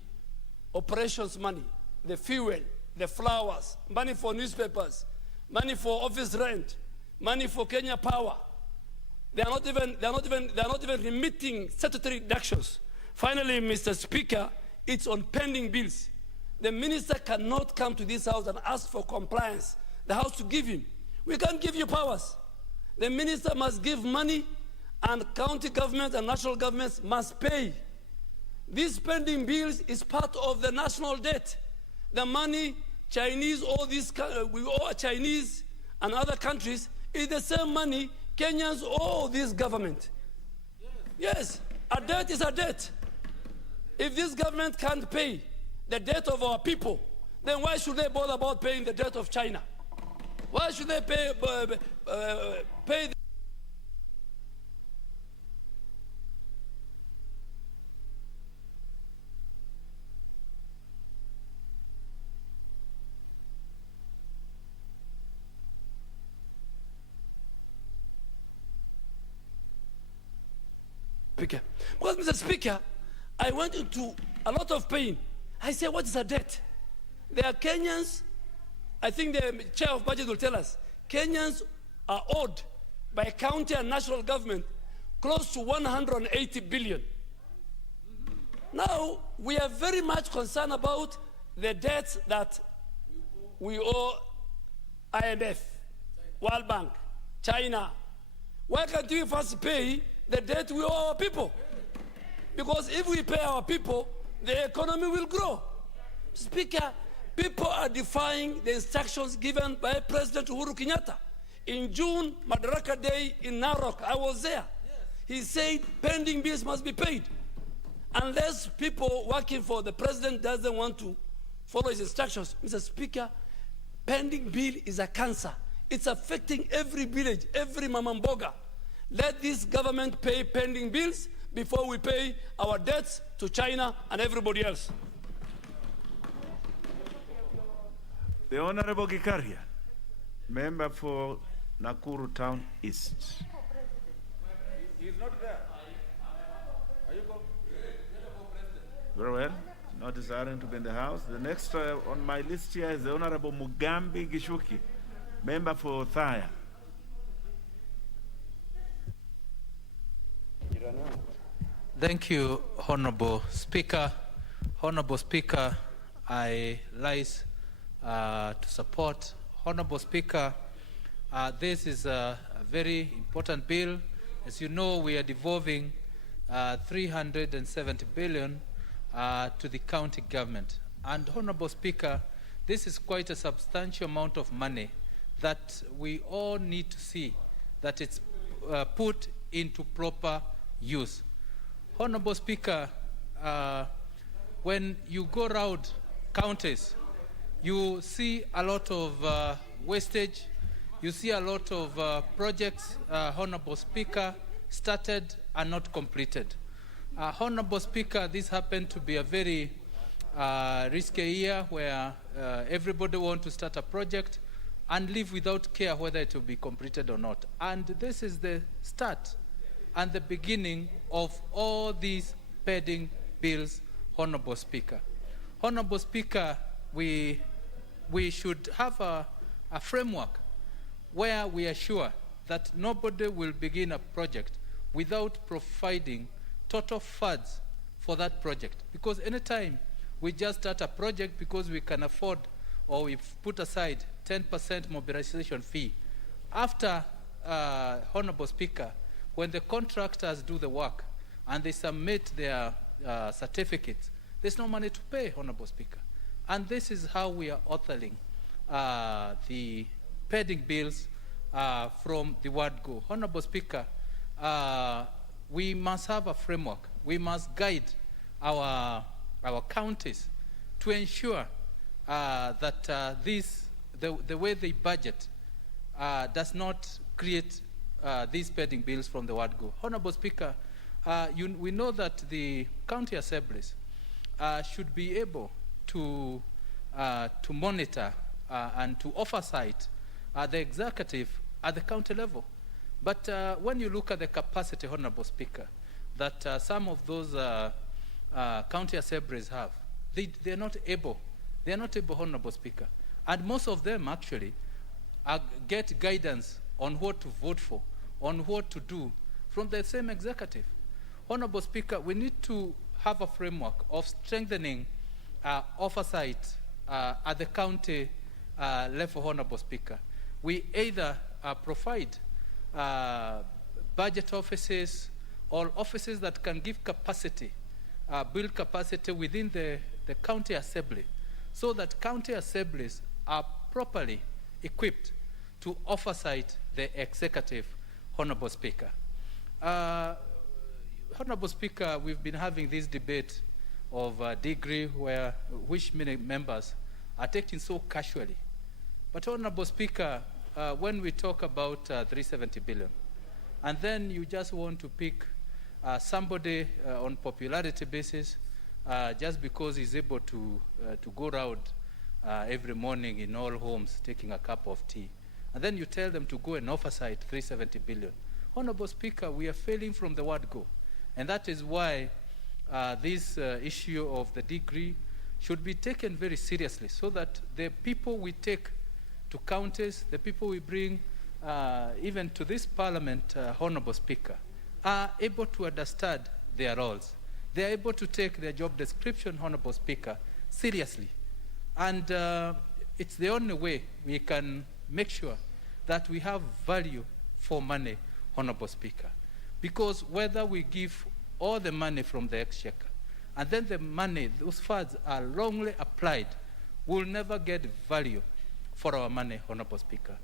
operations money, the fuel, the flowers, money for newspapers, money for office rent, money for Kenya Power. They are not even remitting statutory deductions. Finally, Mr. Speaker, it's on pending bills. The minister cannot come to this house and ask for compliance. The house to give him. We can't give you powers. The minister must give money, and county governments and national governments must pay. These pending bills is part of the national debt. The money Chinese, we owe Chinese and other countries is the same money Kenyans owe this government. Yes, a debt is a debt. If this government can't pay the debt of our people, then why should they bother about paying the debt of China? Why should they pay the Speaker? Because, Mr. Speaker, I went into a lot of pain. I said, what is a debt? There are Kenyans, I think the chair of budget will tell us, Kenyans are owed by county and national government close to 180 billion. Now, we are very much concerned about the debts that we owe IMF, World Bank, China. Why can't we first pay the debt we owe our people? Because if we pay our people, the economy will grow. Speaker, people are defying the instructions given by President Uhuru Kenyatta. In June, Madaraka Day in Narok, I was there. He said pending bills must be paid. Unless people working for the president doesn't want to follow his instructions. Mr. Speaker, pending bill is a cancer. It's affecting every village, every mamamboga. Let this government pay pending bills before we pay our debts to China and everybody else. The Honorable Gikaria, member for Nakuru Town East. He's not there. Are you going? Very well. Not desiring to be in the house. The next on my list here is the Honorable Mugambi Gishuki, member for Thaya. Thank you, Honorable Speaker. Honorable Speaker, I rise to support. Honorable Speaker, this is a very important bill. As you know, we are devolving 370 billion to the county government. And Honorable Speaker, this is quite a substantial amount of money that we all need to see that it's put into proper use. Honorable Speaker, when you go around counties, you see a lot of wastage, you see a lot of projects, Honorable Speaker, started and not completed. Honorable Speaker, this happened to be a very risky year where everybody wants to start a project and live without care whether it will be completed or not. And this is the start and the beginning of all these pending bills, Honorable Speaker. Honorable Speaker, we should have a framework where we are sure that nobody will begin a project without providing total funds for that project. Because anytime we just start a project because we can afford or we put aside 10% mobilization fee, after, Honorable Speaker, when the contractors do the work and they submit their certificates, there's no money to pay, Honorable Speaker. And this is how we are authoring the pending bills from the word go. Honorable Speaker, we must have a framework. We must guide our counties to ensure that the way they budget does not create these pending bills from the word go. Honorable Speaker, we know that the county assemblies should be able to monitor and to oversight the executive at the county level. But when you look at the capacity, Honorable Speaker, that some of those county assemblies have, they're not able. They're not able, Honorable Speaker. And most of them actually get guidance on what to vote for, on what to do from the same executive. Honorable Speaker, we need to have a framework of strengthening oversight at the county level, Honorable Speaker. We either provide budget offices or offices that can give capacity, build capacity within the county assembly, so that county assemblies are properly equipped to oversight the executive, Honorable Speaker. Honorable Speaker, we've been having this debate of degree which many members are taking so casually. But Honorable Speaker, when we talk about 370 billion, and then you just want to pick somebody on popularity basis just because he's able to go around every morning in all homes taking a cup of tea, and then you tell them to go and oversight 370 billion. Honorable Speaker, we are failing from the word go, and that is why this issue of the degree should be taken very seriously, so that the people we take to counties, the people we bring even to this parliament, Honorable Speaker, are able to understand their roles. They are able to take their job description, Honorable Speaker, seriously. And it's the only way we can make sure that we have value for money, Honorable Speaker. Because whether we give all the money from the exchequer, and then the money, those funds are wrongly applied, we'll never get value for our money, Honorable Speaker.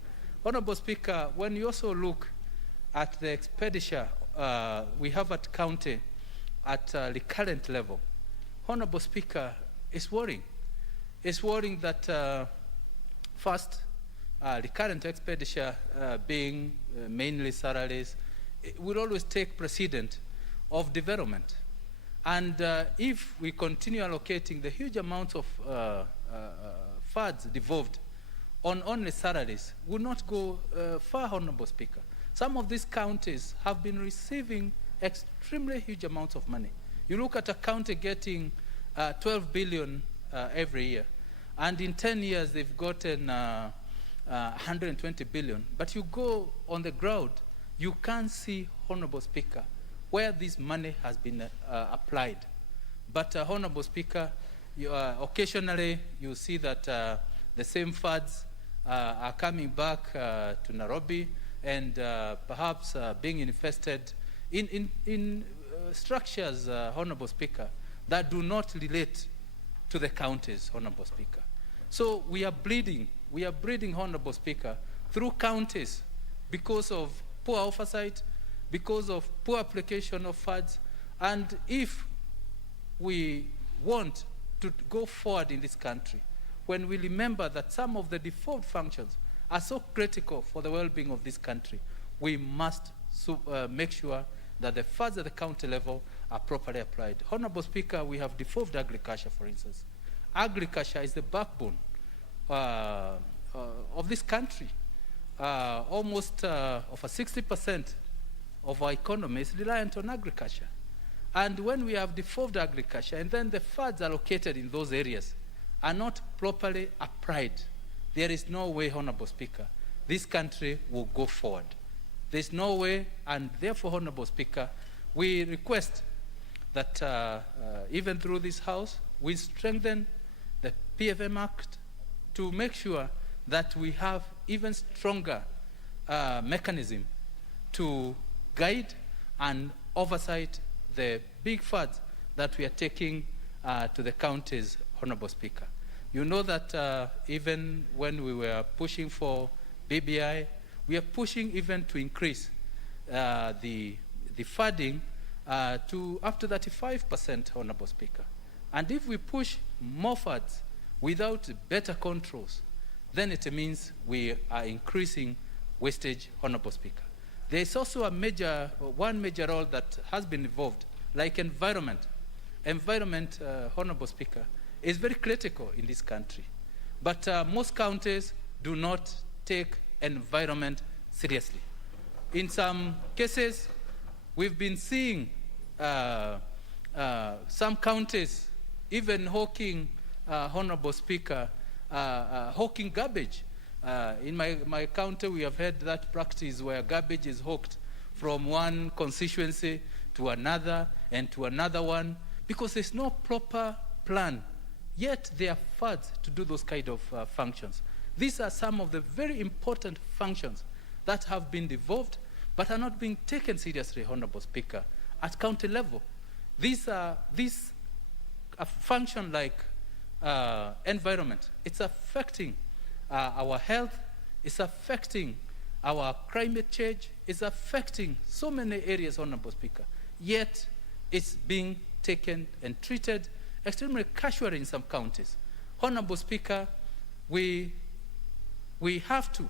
Honorable Speaker, when you also look at the expenditure we have at county at the current level, Honorable Speaker, it's worrying. It's worrying that first, the current expenditure being mainly salaries, it will always take precedent of development. And if we continue allocating the huge amounts of funds devolved on only salaries, will not go far, Honorable Speaker. Some of these counties have been receiving extremely huge amounts of money. You look at a county getting 12 billion every year, and in 10 years they've gotten 120 billion. But you go on the ground, you can't see, Honorable Speaker, where this money has been applied. But Honorable Speaker, occasionally you see that the same funds are coming back to Nairobi and perhaps being invested in structures, Honorable Speaker, that do not relate to the counties, Honorable Speaker. So we are bleeding, Honorable Speaker, through counties because of poor oversight, because of poor application of funds. And if we want to go forward in this country, when we remember that some of the default functions are so critical for the well-being of this country, we must make sure that the funds at the county level are properly applied. Honorable Speaker, we have devolved agriculture, for instance. Agriculture is the backbone of this country. Almost over 60% of our economy is reliant on agriculture. And when we have devolved agriculture, and then the funds allocated in those areas are not properly applied, there is no way, Honorable Speaker, this country will go forward. There's no way, and therefore, Honorable Speaker, we request that even through this House, we strengthen the PFM Act to make sure that we have even stronger mechanism to guide and oversight the big funds that we are taking to the counties, Honorable Speaker. You know that even when we were pushing for BBI, we are pushing even to increase the funding to up to 35%, Honorable Speaker. And if we push more funds without better controls, then it means we are increasing wastage, Honorable Speaker. There is also one major role that has been involved, like environment. Environment, Honorable Speaker, is very critical in this country. But most counties do not take environment seriously. In some cases, we've been seeing some counties even hawking, Honorable Speaker, hawking garbage. In my county, we have had that practice where garbage is hawked from one constituency to another and to another one, because there's no proper plan. Yet there are funds to do those kind of functions. These are some of the very important functions that have been devolved but are not being taken seriously, Honorable Speaker, at county level. These function like environment. It's affecting our health. It's affecting our climate change. It's affecting so many areas, Honorable Speaker. Yet it's being taken and treated extremely casually in some counties. Honorable Speaker, we have to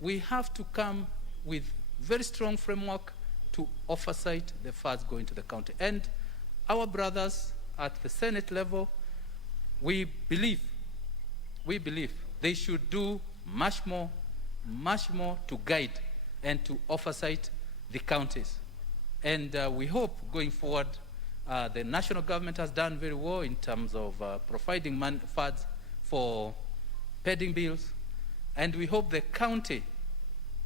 we have to come with very strong framework to oversight the funds going to the county. And our brothers at the Senate level, we believe they should do much more to guide and to oversight the counties. And we hope going forward, the national government has done very well in terms of providing funds for pending bills. And we hope the county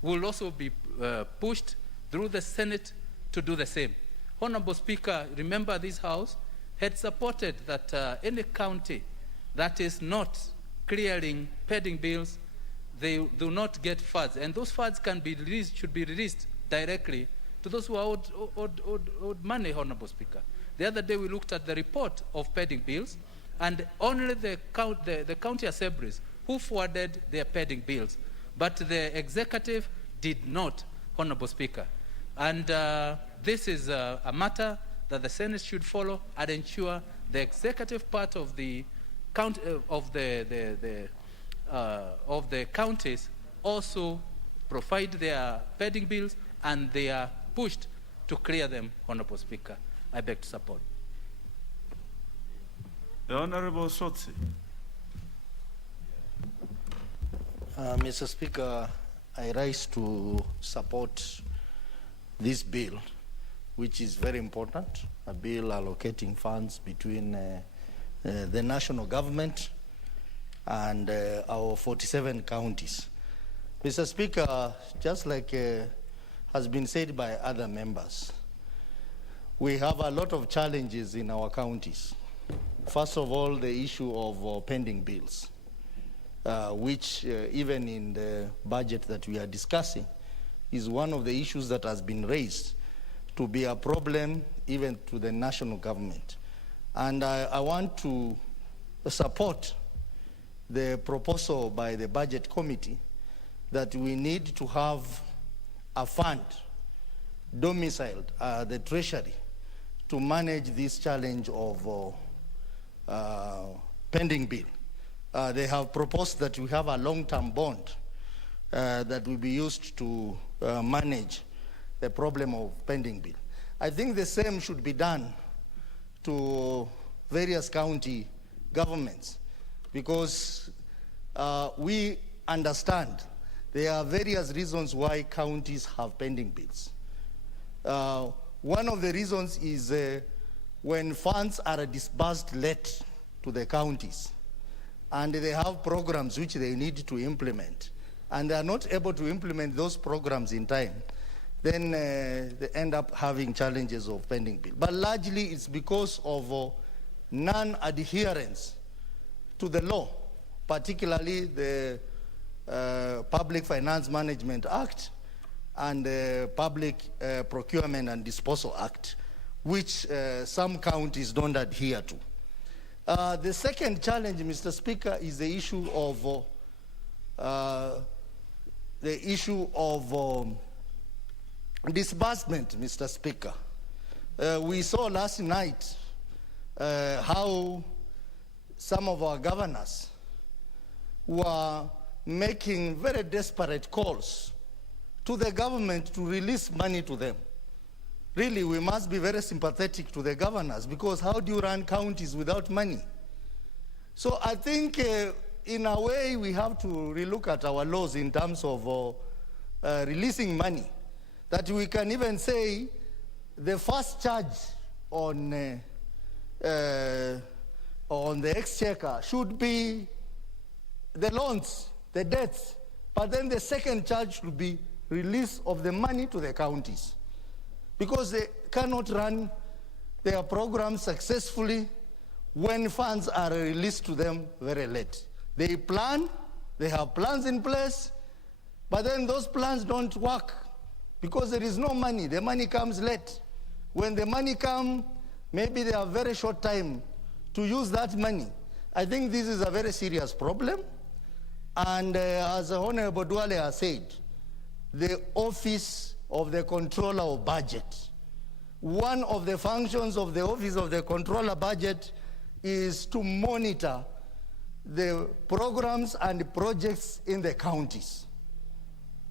will also be pushed through the Senate to do the same. Honorable Speaker, remember this House had supported that any county that is not clearing pending bills, they do not get funds. And those funds can be released, should be released directly to those who are owed money, Honorable Speaker. The other day we looked at the report of pending bills, and only the county assemblies who forwarded their pending bills, but the executive did not, Honorable Speaker. And this is a matter that the Senate should follow and ensure the executive part of the counties also provide their pending bills, and they are pushed to clear them, Honorable Speaker. I beg to support. The Honorable Sotsi. Mr. Speaker, I rise to support this bill, which is very important, a bill allocating funds between the national government and our 47 counties. Mr. Speaker, just like has been said by other members, we have a lot of challenges in our counties. First of all, the issue of pending bills, which even in the budget that we are discussing, is one of the issues that has been raised to be a problem even to the national government. And I want to support the proposal by the Budget Committee that we need to have a fund domiciled at the Treasury to manage this challenge of pending bill. They have proposed that we have a long-term bond that will be used to manage the problem of pending bill. I think the same should be done to various county governments, because we understand there are various reasons why counties have pending bills. One of the reasons is when funds are disbursed late to the counties, and they have programs which they need to implement, and they are not able to implement those programs in time, then they end up having challenges of pending bill. But largely it's because of non-adherence to the law, particularly the Public Finance Management Act and the Public Procurement and Disposal Act, which some counties don't adhere to. The second challenge, Mr. Speaker, is the issue of disbursement, Mr. Speaker. We saw last night how some of our governors were making very desperate calls to the government to release money to them. Really, we must be very sympathetic to the governors, because how do you run counties without money? So I think in a way we have to relook at our laws in terms of releasing money, that we can even say the first charge on the exchequer should be the loans, the debts, but then the second charge should be release of the money to the counties, because they cannot run their programs successfully when funds are released to them very late. They plan, they have plans in place, but then those plans don't work because there is no money. The money comes late. When the money comes, maybe they have very short time to use that money. I think this is a very serious problem. And as Honorable Duale has said, the Office of the Controller of Budget, one of the functions of the Office of the Controller Budget is to monitor the programs and projects in the counties.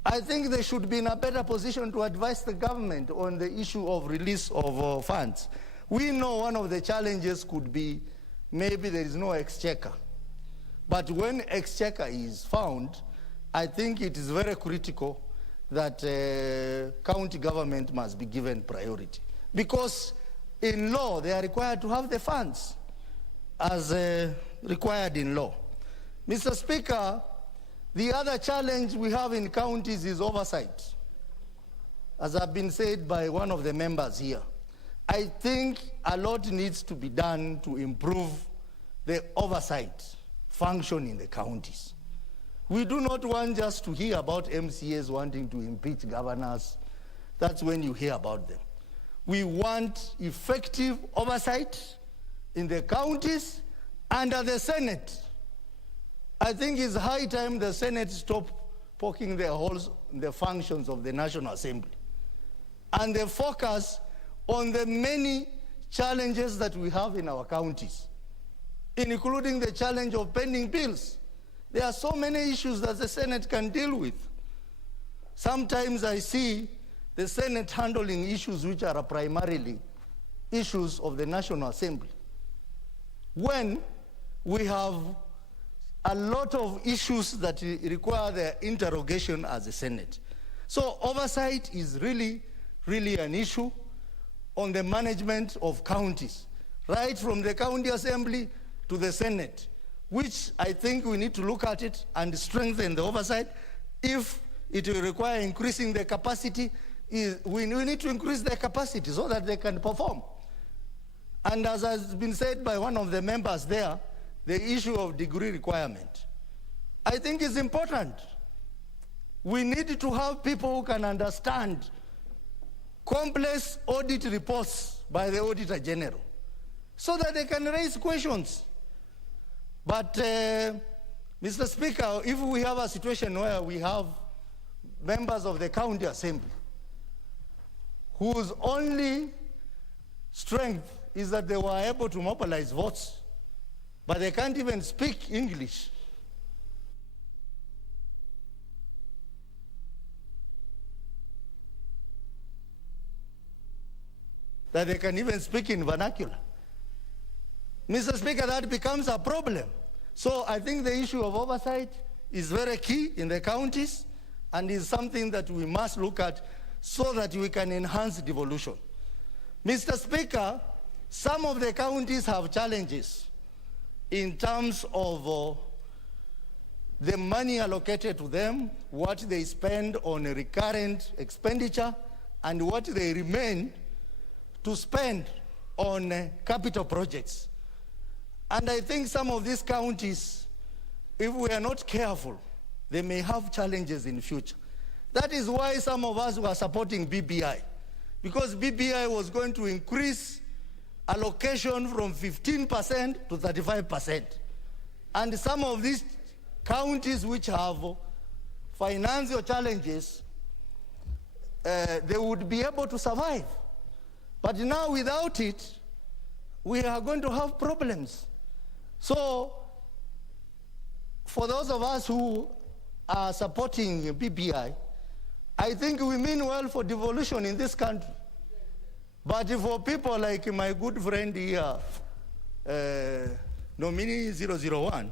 I think they should be in a better position to advise the government on the issue of release of funds. We know one of the challenges could be maybe there is no exchequer. But when exchequer is found, I think it is very critical that county government must be given priority. Because in law, they are required to have the funds as required in law. Mr. Speaker, the other challenge we have in counties is oversight. As has been said by one of the members here, I think a lot needs to be done to improve the oversight function in the counties. We do not want just to hear about MCAs wanting to impeach governors. That's when you hear about them. We want effective oversight in the counties and at the Senate. I think it's high time the Senate stop poking their holes in the functions of the National Assembly. And they focus on the many challenges that we have in our counties, including the challenge of pending bills. There are so many issues that the Senate can deal with. Sometimes I see the Senate handling issues which are primarily issues of the National Assembly, when we have a lot of issues that require their interrogation as a Senate. So oversight is really, really an issue on the management of counties, right from the county assembly to the Senate, which I think we need to look at it and strengthen the oversight. If it will require increasing the capacity, we need to increase their capacity so that they can perform. And as has been said by one of the members there, the issue of degree requirement, I think is important. We need to have people who can understand complex audit reports by the Auditor General so that they can raise questions. But, Mr. Speaker, if we have a situation where we have members of the county assembly whose only strength is that they were able to mobilize votes, but they can't even speak English, that they can even speak in vernacular. Mr. Speaker, that becomes a problem. So I think the issue of oversight is very key in the counties and is something that we must look at so that we can enhance devolution. Mr. Speaker, some of the counties have challenges in terms of the money allocated to them, what they spend on a recurrent expenditure, and what they remain to spend on capital projects. And I think some of these counties, if we are not careful, they may have challenges in future. That is why some of us were supporting BBI, because BBI was going to increase allocation from 15% to 35%. And some of these counties which have financial challenges, they would be able to survive. But now without it, we are going to have problems. So for those of us who are supporting BBI, I think we mean well for devolution in this country. But for people like my good friend here, nominee 001,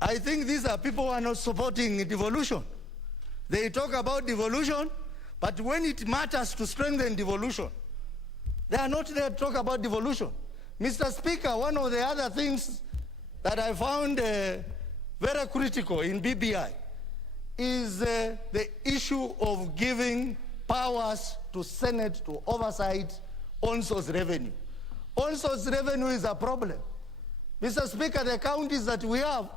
I think these are people who are not supporting devolution. They talk about devolution, but when it matters to strengthen devolution, they are not there to talk about devolution. Mr. Speaker, one of the other things that I found very critical in BBI is the issue of giving powers to Senate to oversight on-source revenue. On-source revenue is a problem. Mr. Speaker, the counties that we have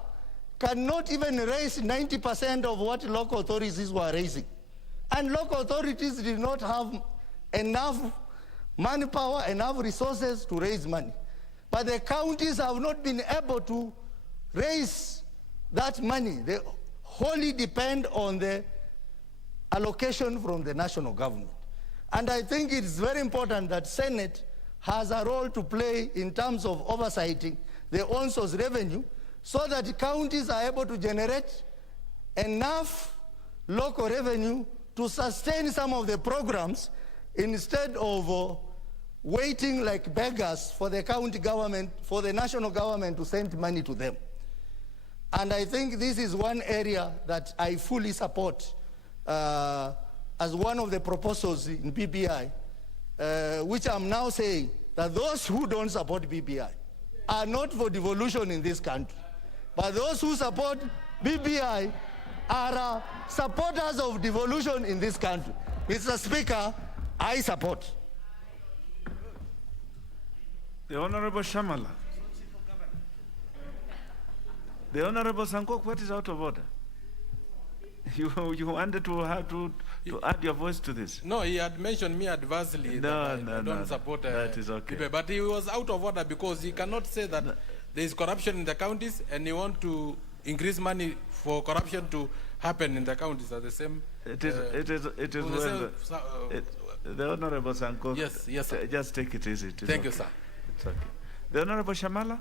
cannot even raise 90% of what local authorities were raising. And local authorities did not have enough manpower, enough resources to raise money. But the counties have not been able to raise that money. They wholly depend on the allocation from the national government. And I think it's very important that Senate has a role to play in terms of oversighting the on-source revenue so that counties are able to generate enough local revenue to sustain some of the programs instead of waiting like beggars for the county government, for the national government to send money to them. And I think this is one area that I fully support as one of the proposals in BBI, which I'm now saying that those who don't support BBI are not for devolution in this country. But those who support BBI are supporters of devolution in this country. Mr. Speaker, I support. The Honorable Shamala. The Honorable Sankok, what is out of order? You wanted to have to add your voice to this? No, he had mentioned me adversely. No, I don't support that is okay. people, but he was out of order because he cannot say that there is corruption in the counties and he want to increase money for corruption to happen in the counties at the same. It is well. The Honorable Sankok. Yes, sir. Just take it easy. Thank you, sir. It's okay. The Honorable Shamala.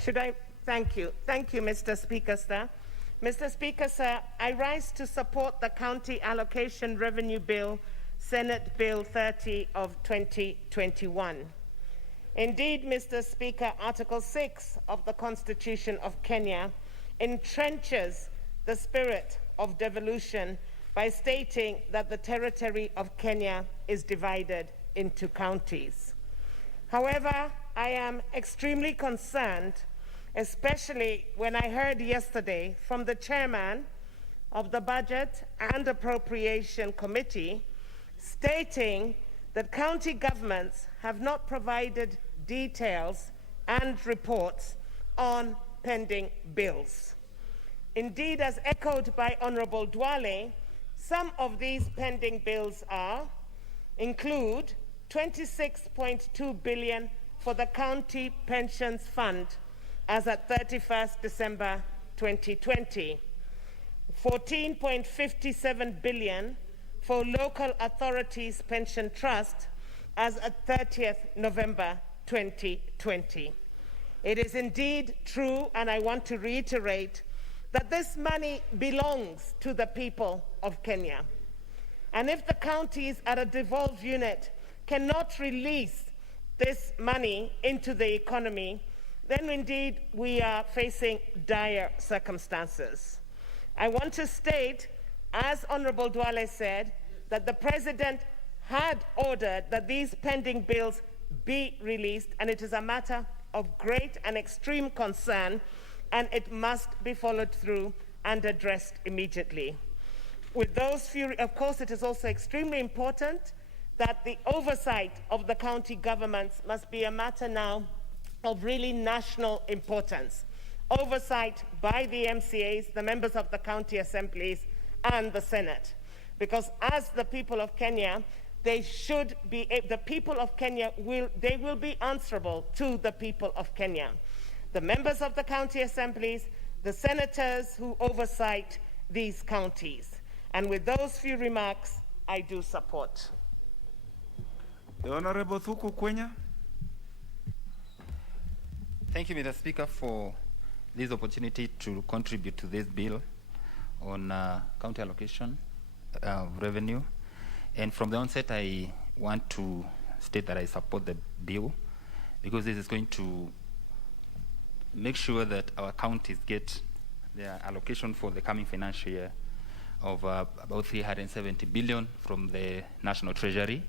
Should I? Thank you. Thank you, Mr. Speaker, sir. Mr. Speaker, sir, I rise to support the County Allocation Revenue Bill, Senate Bill 30 of 2021. Indeed, Mr. Speaker, Article 6 of the Constitution of Kenya entrenches the spirit of devolution by stating that the territory of Kenya is divided into counties. However, I am extremely concerned, especially when I heard yesterday from the chairman of the Budget and Appropriation Committee stating that county governments have not provided details and reports on pending bills. Indeed, as echoed by Honorable Dwale, some of these pending bills include 26.2 billion for the County Pensions Fund as at 31st December 2020, 14.57 billion for Local Authorities Pension Trust as at 30th November 2020. It is indeed true, and I want to reiterate, that this money belongs to the people of Kenya. And if the counties at a devolved unit cannot release this money into the economy, then indeed we are facing dire circumstances. I want to state, as Honorable Dwale said, that the President had ordered that these pending bills be released, and it is a matter of great and extreme concern, and it must be followed through and addressed immediately. With those few, of course, it is also extremely important that the oversight of the county governments must be a matter now of really national importance. Oversight by the MCAs, the members of the county assemblies, and the Senate. Because as the people of Kenya, the people of Kenya will be answerable to the people of Kenya. The members of the county assemblies, the senators who oversight these counties. And with those few remarks, I do support. The Honorable Thuku Kwenya. Thank you, Mr. Speaker, for this opportunity to contribute to this bill on county allocation of revenue. And from the onset, I want to state that I support the bill because this is going to make sure that our counties get their allocation for the coming financial year of about 370 billion from the National Treasury.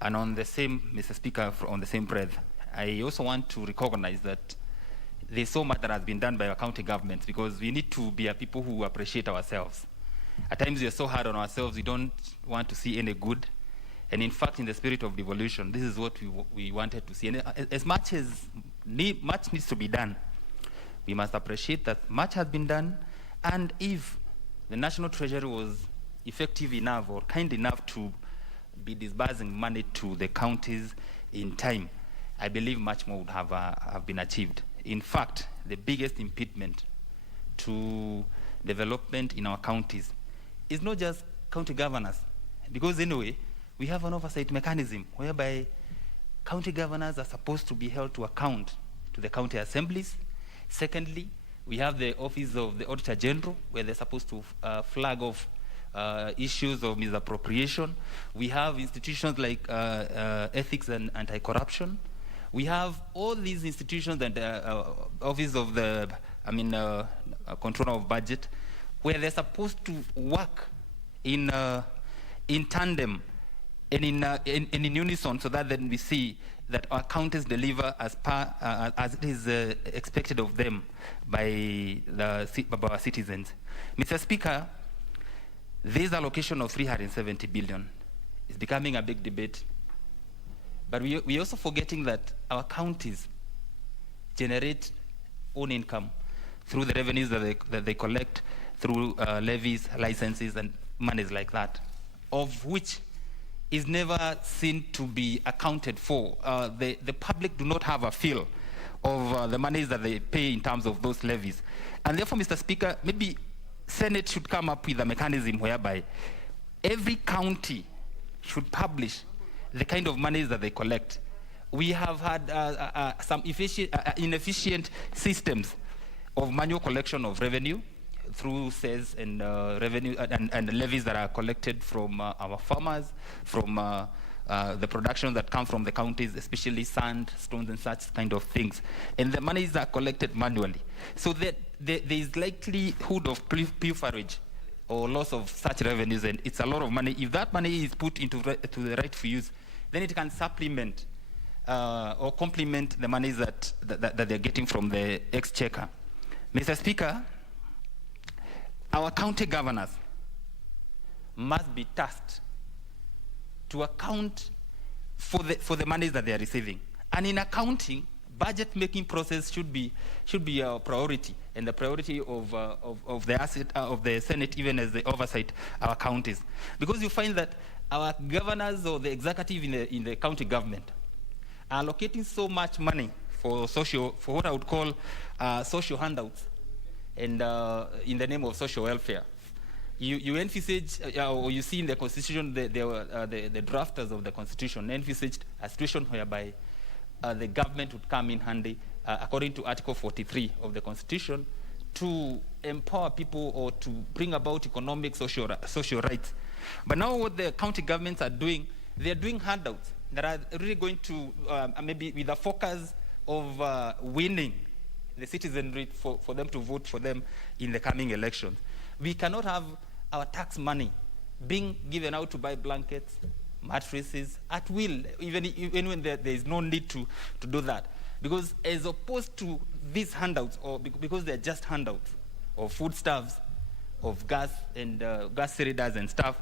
And on the same, Mr. Speaker, on the same breath, I also want to recognize that there's so much that has been done by our county governments because we need to be a people who appreciate ourselves. At times we are so hard on ourselves, we don't want to see any good. And in fact, in the spirit of devolution, this is what we wanted to see. And as much as much needs to be done, we must appreciate that much has been done. And if the National Treasury was effective enough or kind enough to be disbursing money to the counties in time, I believe much more would have been achieved. In fact, the biggest impediment to development in our counties is not just county governors, because anyway, we have an oversight mechanism whereby county governors are supposed to be held to account to the county assemblies. Secondly, we have the Office of the Auditor General, where they're supposed to flag off issues of misappropriation. We have institutions like ethics and anti-corruption. We have all these institutions and Office of the, Controller of Budget, where they're supposed to work in tandem and in unison, so that then we see that our counties deliver as it is expected of them by our citizens. Mr. Speaker, this allocation of 370 billion is becoming a big debate, but we're also forgetting that our counties generate own income through the revenues that they collect through levies, licenses, and monies like that, of which is never seen to be accounted for. The public do not have a feel of the monies that they pay in terms of those levies. And therefore, Mr. Speaker, maybe Senate should come up with a mechanism whereby every county should publish the kind of monies that they collect. We have had some inefficient systems of manual collection of revenue through sales and revenue and levies that are collected from our farmers, from the production that come from the counties, especially sand, stones, and such kind of things. And the monies are collected manually. So that there is likelihood of pilferage or loss of such revenues, and it's a lot of money. If that money is put into to the rightful use, then it can supplement or complement the monies that they're getting from the exchequer. Mr. Speaker, our county governors must be tasked to account for the monies that they are receiving. And in accounting, budget making process should be a priority, and the priority of the asset of the Senate, even as they oversight our counties, because you find that our governors or the executive in the county government are allocating so much money for what I would call social handouts, and in the name of social welfare. You envisage, or you see in the Constitution, the drafters of the Constitution envisaged a situation whereby the government would come in handy, according to Article 43 of the Constitution, to empower people or to bring about economic, social rights. But now what the county governments are doing, they're doing handouts that are really going to, maybe with a focus of winning the citizenry for them to vote for them in the coming elections. We cannot have our tax money being given out to buy blankets, mattresses at will, even when there is no need to do that. Because as opposed to these handouts, or because they're just handouts of foodstuffs, of gas and gas cylinders and stuff,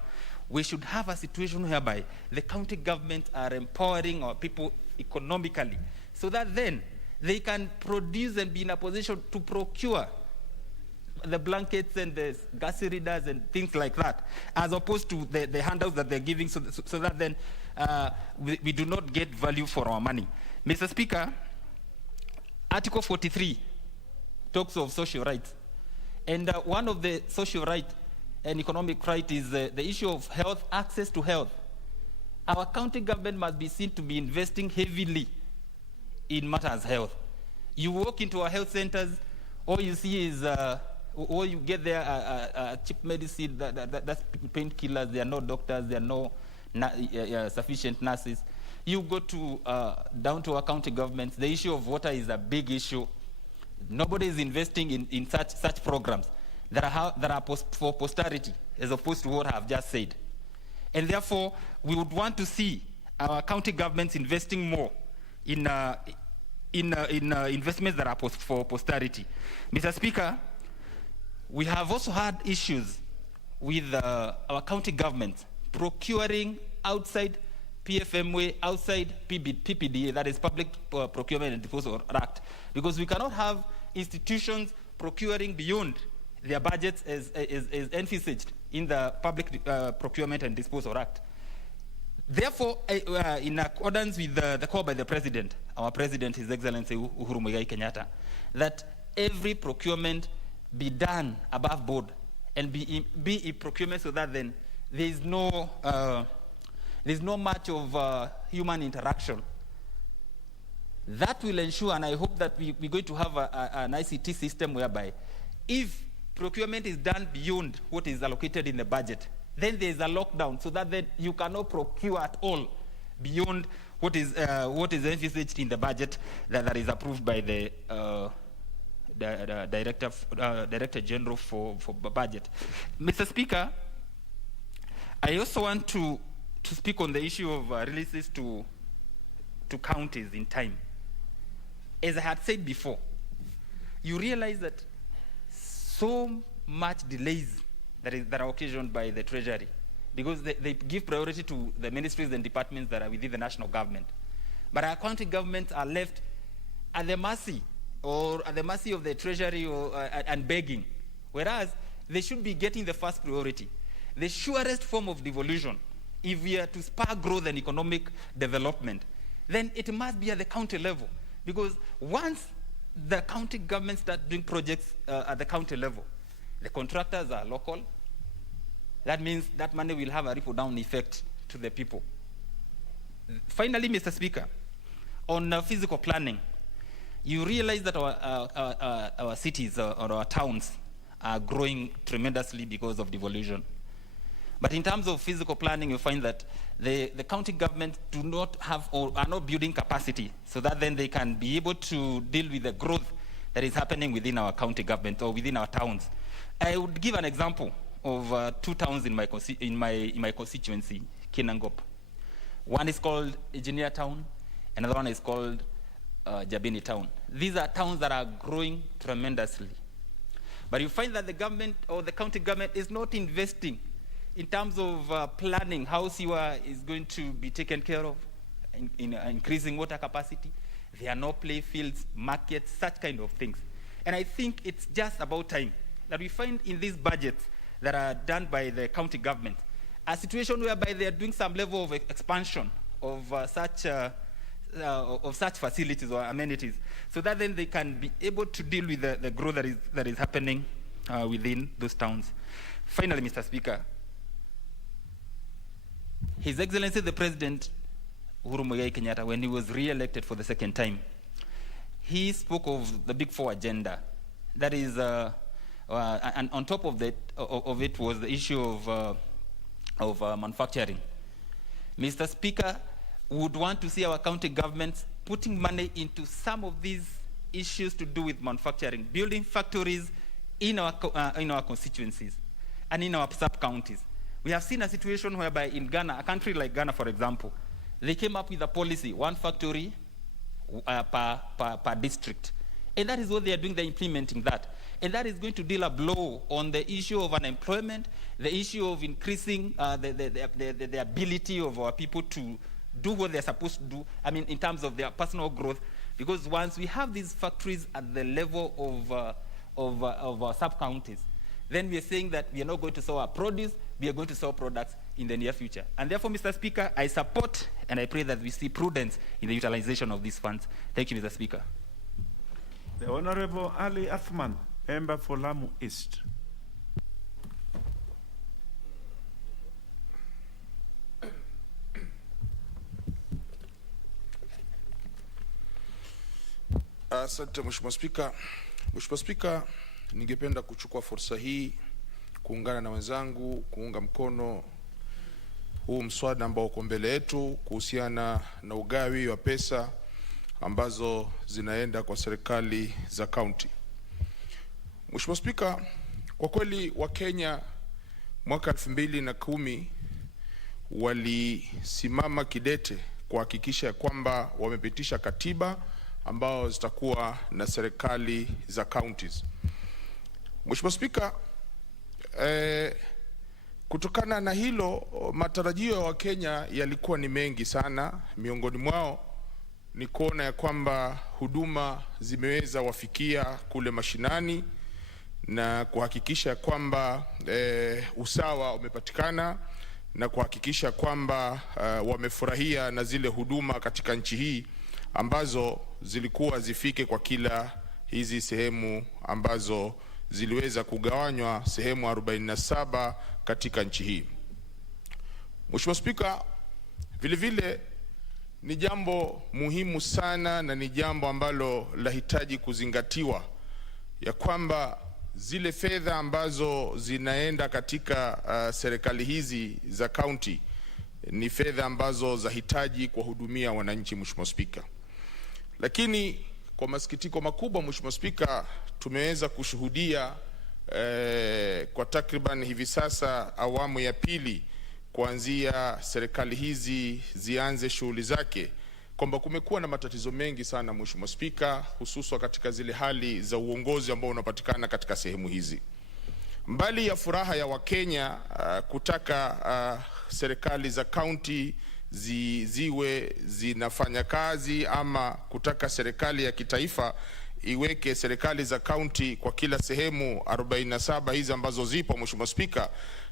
we should have a situation whereby the county governments are empowering our people economically, so that then they can produce and be in a position to procure the blankets and the gas cylinders and things like that, as opposed to the handouts that they're giving, so that then we do not get value for our money. Mr. Speaker, Article 43 talks of social rights. And one of the social rights and economic right is the issue of health, access to health. Our county government must be seen to be investing heavily in matters health. You walk into our health centers, all you see is, or you get there cheap medicine, that's painkillers, there are no doctors, there are no sufficient nurses. You go to down to our county governments, the issue of water is a big issue. Nobody is investing in such programs that are for posterity, as opposed to what I have just said. And therefore, we would want to see our county governments investing more in investments that are for posterity. Mr. Speaker, we have also had issues with our county governments procuring outside PFMA, outside PPDA, that is Public Procurement and Disposal Act, because we cannot have institutions procuring beyond their budgets as envisaged in the Public Procurement and Disposal Act. Therefore, in accordance with the call by the President, our President, His Excellency Uhuru Muigai Kenyatta, that every procurement be done above board and be a procurement, so that then there is no there's not much of human interaction. That will ensure, and I hope that we're going to have an ICT system whereby if procurement is done beyond what is allocated in the budget, then there's a lockdown so that then you cannot procure at all beyond what is envisaged in the budget that is approved by the Director General for Budget. Mr. Speaker, I also want to speak on the issue of releases to counties in time. As I had said before, you realize that so much delays that are occasioned by the Treasury, because they give priority to the ministries and departments that are within the national government. But our county governments are left at the mercy of the Treasury and begging, whereas they should be getting the first priority. The surest form of devolution, if we are to spur growth and economic development, then it must be at the county level. Because once the county government start doing projects at the county level, the contractors are local. That means that money will have a ripple-down effect to the people. Finally, Mr. Speaker, on physical planning, you realize that our cities or our towns are growing tremendously because of devolution. But in terms of physical planning, you find that the county governments do not have or are not building capacity so that then they can be able to deal with the growth that is happening within our county government or within our towns. I would give an example of two towns in my constituency, Kinangop. One is called Engineer Town, another one is called Jabini Town. These are towns that are growing tremendously. But you find that the government or the county government is not investing in terms of planning how sewer is going to be taken care of, in increasing water capacity. There are no play fields, markets, such kind of things. And I think it's just about time that we find in these budgets that are done by the county government a situation whereby they are doing some level of expansion of such facilities or amenities, so that then they can be able to deal with the growth that is happening within those towns. Finally, Mr. Speaker, His Excellency the President Uhuru Muigai Kenyatta, when he was re-elected for the second time, he spoke of the Big Four agenda. That is, and on top of it was the issue of manufacturing. Mr. Speaker, we would want to see our county governments putting money into some of these issues to do with manufacturing, building factories in our constituencies and in our sub-counties. We have seen a situation whereby in Ghana, a country like Ghana, for example, they came up with a policy, one factory per district. And that is what they are doing, they're implementing that. And that is going to deal a blow on the issue of unemployment, the issue of increasing the ability of our people to do what they're supposed to do, I mean, in terms of their personal growth. Because once we have these factories at the level of our sub-counties, then we are saying that we are not going to sell our produce, we are going to sell products in the near future. And therefore, Mr. Speaker, I support and I pray that we see prudence in the utilization of these funds. Thank you, Mr. Speaker. The Honorable Ali Athman, member for Lamu East. Asante Mheshimiwa Spika. Mheshimiwa Spika, ningependa kuchukua fursa hii kuungana na wenzangu kuunga mkono huu mswada ambao uko mbele yetu kuhusiana na ugawi wa pesa ambazo zinaenda kwa serikali za kaunti. Mheshimiwa Spika, kwa kweli Wakenya mwaka 2010 walisimama kidete kuhakikisha kwamba wamepitisha katiba ambao zitakuwa na serikali za counties. Mheshimiwa Spika, kutokana na hilo matarajio ya Wakenya yalikuwa ni mengi sana. Miongoni mwao ni kuona ya kwamba huduma zimeweza wafikia kule mashinani na kuhakikisha kwamba usawa umepatikana na kuhakikisha kwamba wamefurahia na zile huduma katika nchi hii ambazo zilikuwa zifike kwa kila hizi sehemu ambazo ziliweza kugawanywa sehemu 47 katika nchi hii. Mheshimiwa Spika, Vile vile ni jambo muhimu sana na ni jambo ambalo lahitaji kuzingatiwa, ya kwamba zile fedha ambazo zinaenda katika serikali hizi za kaunti ni fedha ambazo zahitaji kuwahudumia wananchi, Mheshimiwa Spika. Lakini kwa masikitiko makubwa, Mheshimiwa Spika, tumeweza kushuhudia kwa takriban hivi sasa awamu ya pili kuanzia serikali hizi zianze shughuli zake, kwamba kumekuwa na matatizo mengi sana, Mheshimiwa Spika, hususan katika zile hali za uongozi ambao unapatikana katika sehemu hizi. Mbali ya furaha ya Wakenya kutaka serikali za kaunti ziwe zinafanya kazi, ama kutaka serikali ya kitaifa iweke serikali za kaunti kwa kila sehemu 47 hizi ambazo zipo, Mheshimiwa Spika,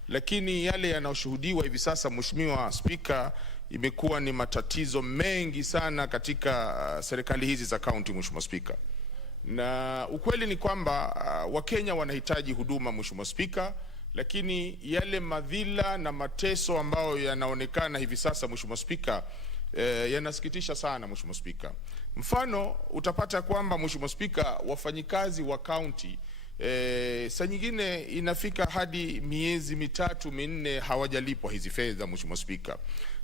lakini yale yanayoshuhudiwa hivi sasa, Mheshimiwa Spika, imekuwa ni matatizo mengi sana katika serikali hizi za kaunti, Mheshimiwa Spika. Na ukweli ni kwamba Wakenya wanahitaji huduma, Mheshimiwa Spika, lakini yale madhila na mateso ambayo yanaonekana hivi sasa, Mheshimiwa Spika, yanasikitisha sana, Mheshimiwa Spika. Mfano, utapata kwamba, Mheshimiwa Spika, wafanyikazi wa kaunti saa nyingine inafika hadi miezi 3-4 hawajalipwa hizi fedha, Mheshimiwa Spika.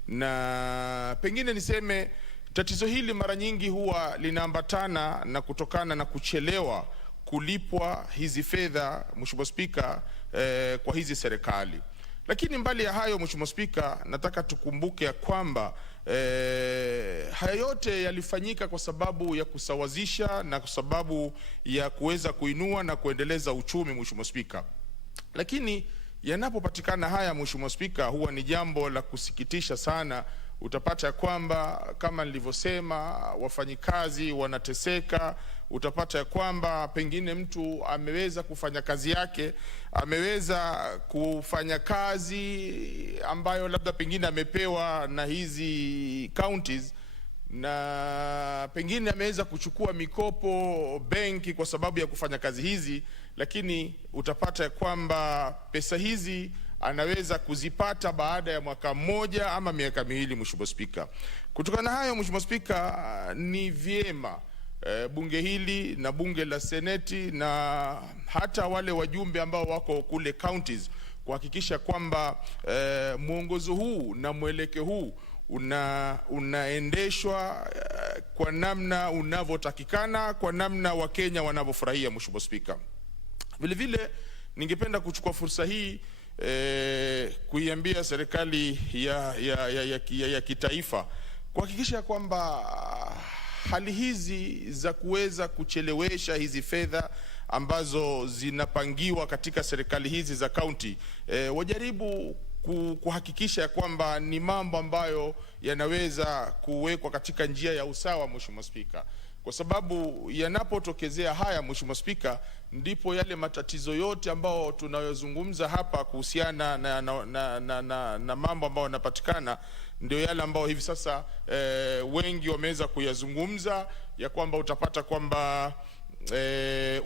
Na pengine niseme tatizo hili mara nyingi huwa linaambatana na kutokana na kuchelewa kulipwa hizi fedha, Mheshimiwa Spika, kwa hizi serikali. Lakini mbali ya hayo, Mheshimiwa Spika, nataka tukumbuke ya kwamba haya yote yalifanyika kwa sababu ya kusawazisha na kwa sababu ya kuweza kuinua na kuendeleza uchumi, Mheshimiwa Spika. Lakini yanapopatikana haya, Mheshimiwa Spika, huwa ni jambo la kusikitisha sana. Utapata kwamba kama nilivyosema, wafanyikazi wanateseka. Utapata ya kwamba pengine mtu ameweza kufanya kazi yake, ameweza kufanya kazi ambayo labda pengine amepewa na hizi counties, na pengine ameweza kuchukua mikopo benki kwa sababu ya kufanya kazi hizi, lakini utapata ya kwamba pesa hizi anaweza kuzipata baada ya mwaka mmoja ama miaka miwili, Mheshimiwa Spika. Kutokana na hayo, Mheshimiwa Spika, ni vyema bunge hili na bunge la seneti na hata wale wajumbe ambao wako kule counties kuhakikisha kwamba mwongozo huu na mwelekeo huu unaendeshwa kwa namna unavyotakikana, kwa namna Wakenya wanavyofurahia, Mheshimiwa Spika. Vile vile ningependa kuchukua fursa hii kuiambia serikali ya kitaifa kuhakikisha kwamba hali hizi za kuweza kuchelewesha hizi fedha ambazo zinapangiwa katika serikali hizi za kaunti, wajaribu kuhakikisha kwamba ni mambo ambayo yanaweza kuwekwa katika njia ya usawa, Mheshimiwa Spika. Kwa sababu yanapotokezea haya, Mheshimiwa Spika, ndipo yale matatizo yote ambayo tunayozungumza hapa kuhusiana na mambo ambayo yanapatikana, ndio yale ambayo hivi sasa wengi wameweza kuyazungumza, ya kwamba utapata kwamba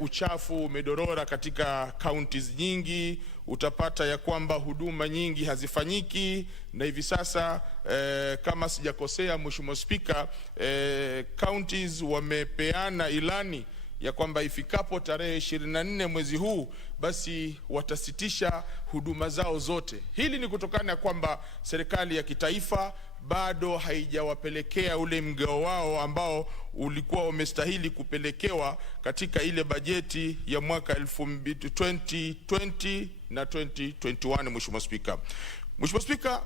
uchafu umedorora katika counties nyingi. Utapata ya kwamba huduma nyingi hazifanyiki, na hivi sasa kama sijakosea, Mheshimiwa Spika, counties wamepeana ilani ya kwamba ifikapo tarehe 24 mwezi huu basi watasitisha huduma zao zote. Hili ni kutokana na kwamba serikali ya kitaifa bado haijawapelekea ule mgao wao ambao ulikuwa umestahili kupelekewa katika ile bajeti ya mwaka 2020 na 2021, Mheshimiwa Spika. Mheshimiwa Spika,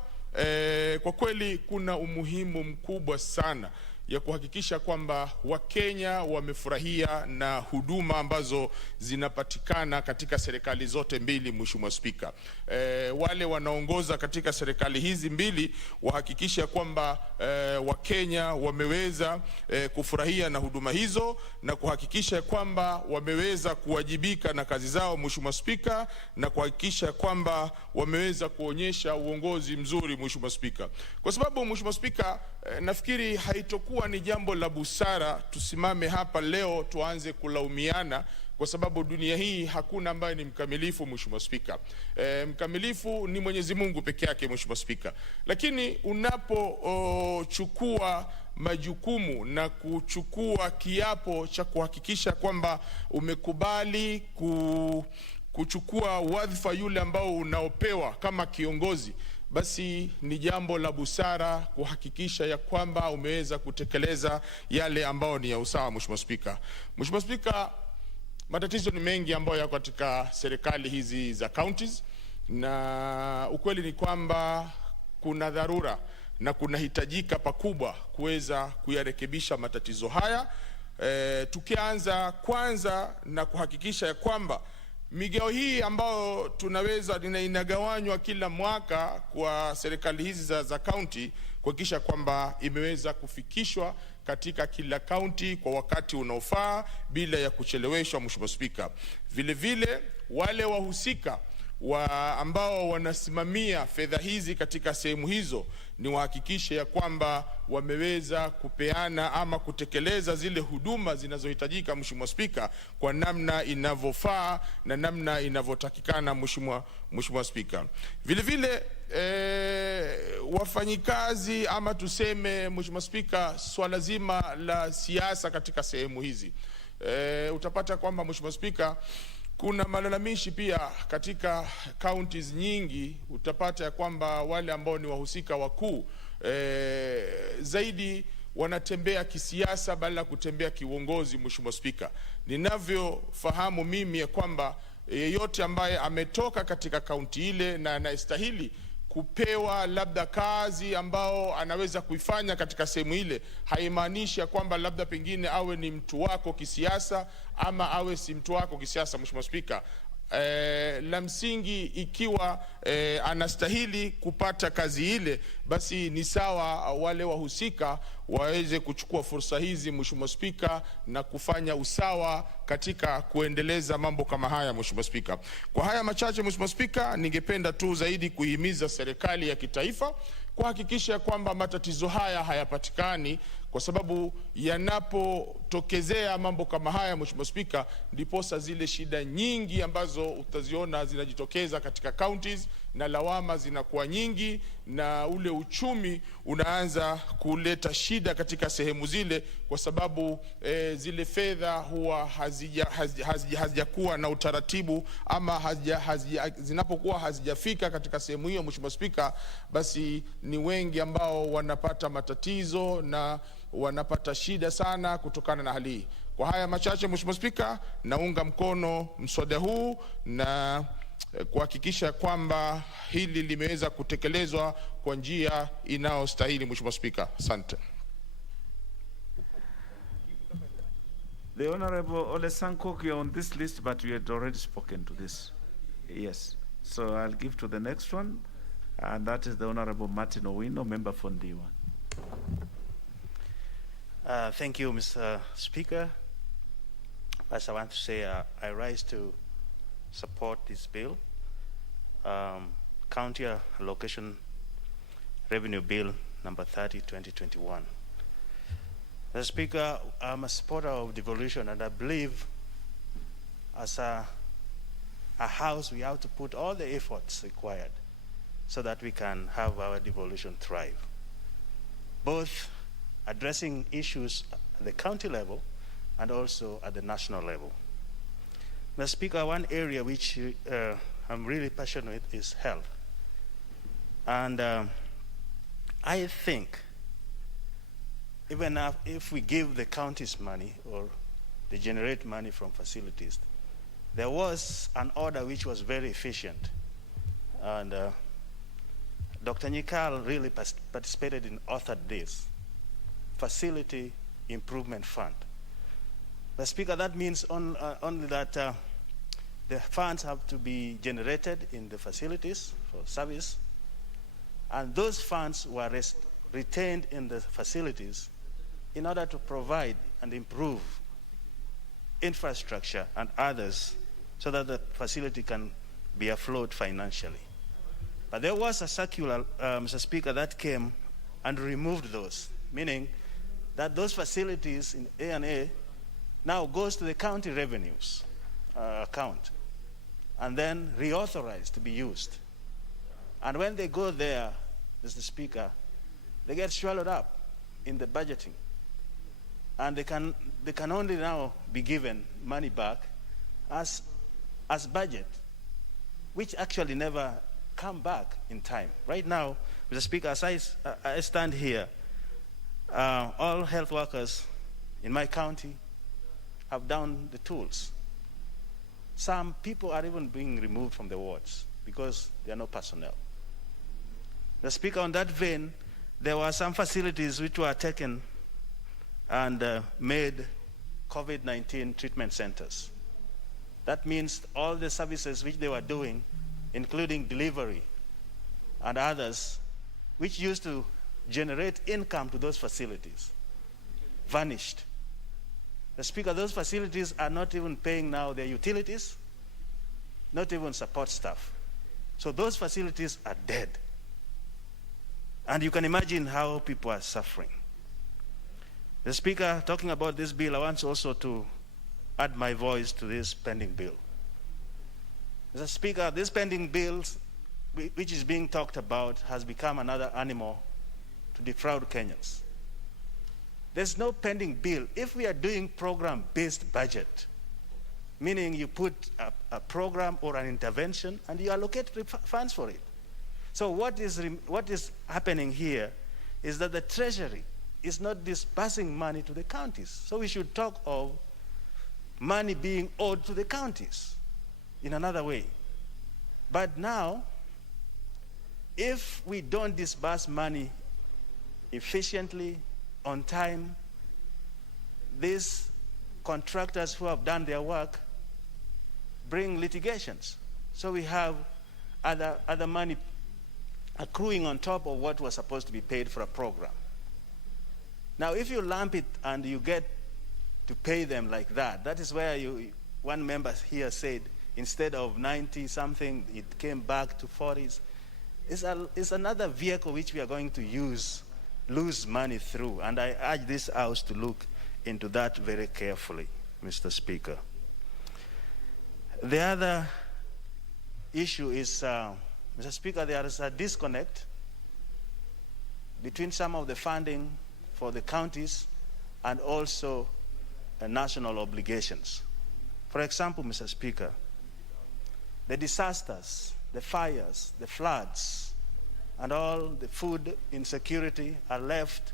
kwa kweli kuna umuhimu mkubwa sana ya kuhakikisha kwamba Wakenya wamefurahia na huduma ambazo zinapatikana katika serikali zote mbili, Mheshimiwa Spika. Wale wanaongoza katika serikali hizi mbili wahakikisha kwamba Wakenya wameweza kufurahia na huduma hizo na kuhakikisha kwamba wameweza kuwajibika na kazi zao, Mheshimiwa Spika, na kuhakikisha kwamba wameweza kuonyesha uongozi mzuri, Mheshimiwa Spika. Kwa sababu, Mheshimiwa Spika, nafikiri haitokuwa ni jambo la busara tusimame hapa leo tuanze kulaumiana, kwa sababu dunia hii hakuna ambaye ni mkamilifu, Mheshimiwa Spika. Mkamilifu ni Mwenyezi Mungu peke yake, Mheshimiwa Spika. Lakini unapochukua majukumu na kuchukua kiapo cha kuhakikisha kwamba umekubali kuchukua wadhifa yule ambao unaopewa kama kiongozi, basi ni jambo la busara kuhakikisha ya kwamba umeweza kutekeleza yale ambao ni ya usawa, Mheshimiwa Spika. Mheshimiwa Spika, matatizo ni mengi ambayo yako katika serikali hizi za counties, na ukweli ni kwamba kuna dharura na kunahitajika pakubwa kuweza kuyarekebisha matatizo haya. Tukianza kwanza na kuhakikisha ya kwamba migao hii ambayo tunaweza inagawanywa kila mwaka kwa serikali hizi za county, kuhakikisha kwamba imeweza kufikishwa katika kila county kwa wakati unaofaa bila ya kucheleweshwa, Mheshimiwa Spika. Vile vile wale wahusika ambao wanasimamia fedha hizi katika sehemu hizo ni wahakikishe ya kwamba wameweza kupeana ama kutekeleza zile huduma zinazohitajika, Mheshimiwa Spika, kwa namna inavyofaa na namna inavyotakikana, Mheshimiwa Spika. Vile vile wafanyikazi ama tuseme, Mheshimiwa Spika, swala zima la siasa katika sehemu hizi, utapata kwamba, Mheshimiwa Spika, kuna malalamishi pia katika counties nyingi. Utapata ya kwamba wale ambao ni wahusika wakuu zaidi wanatembea kisiasa badala ya kutembea kiuongozi, Mheshimiwa Spika. Ninavyofahamu mimi ya kwamba yeyote ambaye ametoka katika kaunti ile na anastahili kupewa labda kazi ambao anaweza kuifanya katika sehemu ile, haimaanishi kwamba labda pengine awe ni mtu wako kisiasa ama awe si mtu wako kisiasa, Mheshimiwa Spika. La msingi ikiwa anastahili kupata kazi ile, basi ni sawa wale wahusika waweze kuchukua fursa hizi, Mheshimiwa Spika, na kufanya usawa katika kuendeleza mambo kama haya, Mheshimiwa Spika. Kwa haya machache, Mheshimiwa Spika, ningependa tu zaidi kuhimiza serikali ya kitaifa kuhakikisha kwamba matatizo haya hayapatikani, kwa sababu yanapotokezea mambo kama haya, Mheshimiwa Spika, ndiposa zile shida nyingi ambazo utaziona zinajitokeza katika counties na lawama zinakuwa nyingi na ule uchumi unaanza kuleta shida katika sehemu zile, kwa sababu zile fedha huwa hazijakuwa na utaratibu ama zinapokuwa hazijafika katika sehemu hiyo, Mheshimiwa Spika, basi ni wengi ambao wanapata matatizo na wanapata shida sana kutokana na hali hii. Kwa haya machache, Mheshimiwa Spika, naunga mkono mswada huu na kuhakikisha kwamba hili limeweza kutekelezwa kwa njia inayostahili, Mheshimiwa Spika. Asante. The Honorable Ole Sankok, you're on this list, but we had already spoken to this. Yes. So I'll give to the next one, and that is the Honorable Martin Owino, member for Ndiwa. Thank you, Mr. Speaker. First, I want to say I rise to support this bill, County Allocation Revenue Bill number 30, 2021. Mr. Speaker, I'm a supporter of devolution, and I believe as a house we have to put all the efforts required so that we can have our devolution thrive, both addressing issues at the county level and also at the national level. Mr. Speaker, one area which I'm really passionate with is health. And I think even if we give the counties money or they generate money from facilities, there was an order which was very efficient. And Dr. Nyikal really participated in authored this Facility Improvement Fund. Mr. Speaker, that means only that the funds have to be generated in the facilities for service, and those funds were retained in the facilities in order to provide and improve infrastructure and others so that the facility can be afloat financially. But there was a circular, Mr. Speaker, that came and removed those. meaning that those facilities in A&A now goes to the county revenues account and then reauthorized to be used. And when they go there, Mr. Speaker, they get swallowed up in the budgeting. And they can only now be given money back as budget, which actually never come back in time. Right now, Mr. Speaker, as I stand here, all health workers in my county have down the tools. Some people are even being removed from the wards because there are no personnel. The Speaker, on that vein, there were some facilities which were taken and made COVID-19 treatment centers. That means all the services which they were doing, including delivery and others, which used to generate income to those facilities, vanished. The Speaker, those facilities are not even paying now their utilities, not even support staff. So those facilities are dead. And you can imagine how people are suffering. The Speaker, talking about this bill, I want also to add my voice to this pending bill. Mr. Speaker, this pending bill, which is being talked about, has become another animal to defraud Kenyans. There's no pending bill. If we are doing program-based budget, meaning you put a program or an intervention and you allocate funds for it. So what is happening here is that the Treasury is not disbursing money to the counties. So we should talk of money being owed to the counties in another way. But now, if we don't disburse money efficiently, on time, these contractors who have done their work bring litigations. So we have other money accruing on top of what was supposed to be paid for a program. Now, if you lump it and you get to pay them like that, that is where one member here said, instead of 90-something, it came back to 40s. It's another vehicle which we are going to lose money through. And I urge this House to look into that very carefully, Mr. Speaker. The other issue is, Mr. Speaker, there is a disconnect between some of the funding for the counties and also national obligations. For example, Mr. Speaker, the disasters, the fires, the floods, and all the food insecurity are left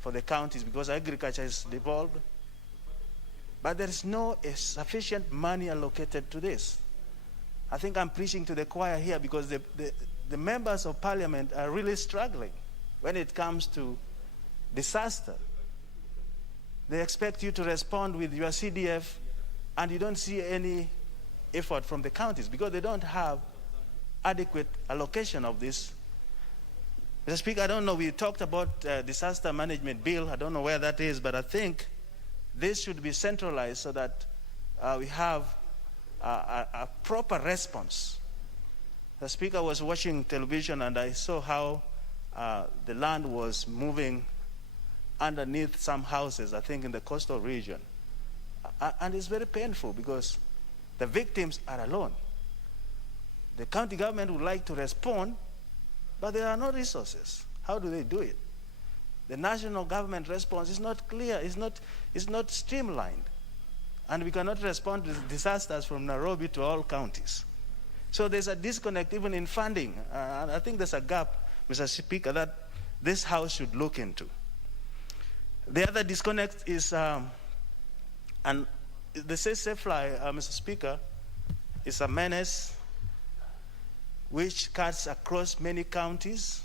for the counties because agriculture is devolved. But there is no sufficient money allocated to this. I think I'm preaching to the choir here because the members of parliament are really struggling when it comes to disaster. They expect you to respond with your CDF and you don't see any effort from the counties because they don't have adequate allocation of this. Mr. Speaker, I don't know, we talked about disaster management bill. I don't know where that is, but I think this should be centralized so that we have a proper response. The Speaker was watching television and I saw how the land was moving underneath some houses, I think in the coastal region. And it's very painful because the victims are alone. The county government would like to respond, but there are no resources. How do they do it? The national government response is not clear, it's not streamlined. And we cannot respond to disasters from Nairobi to all counties. So there's a disconnect even in funding. And I think there's a gap, Mr. Speaker, that this House should look into. The other disconnect is, and the safe fly, Mr. Speaker, is a menace which cuts across many counties,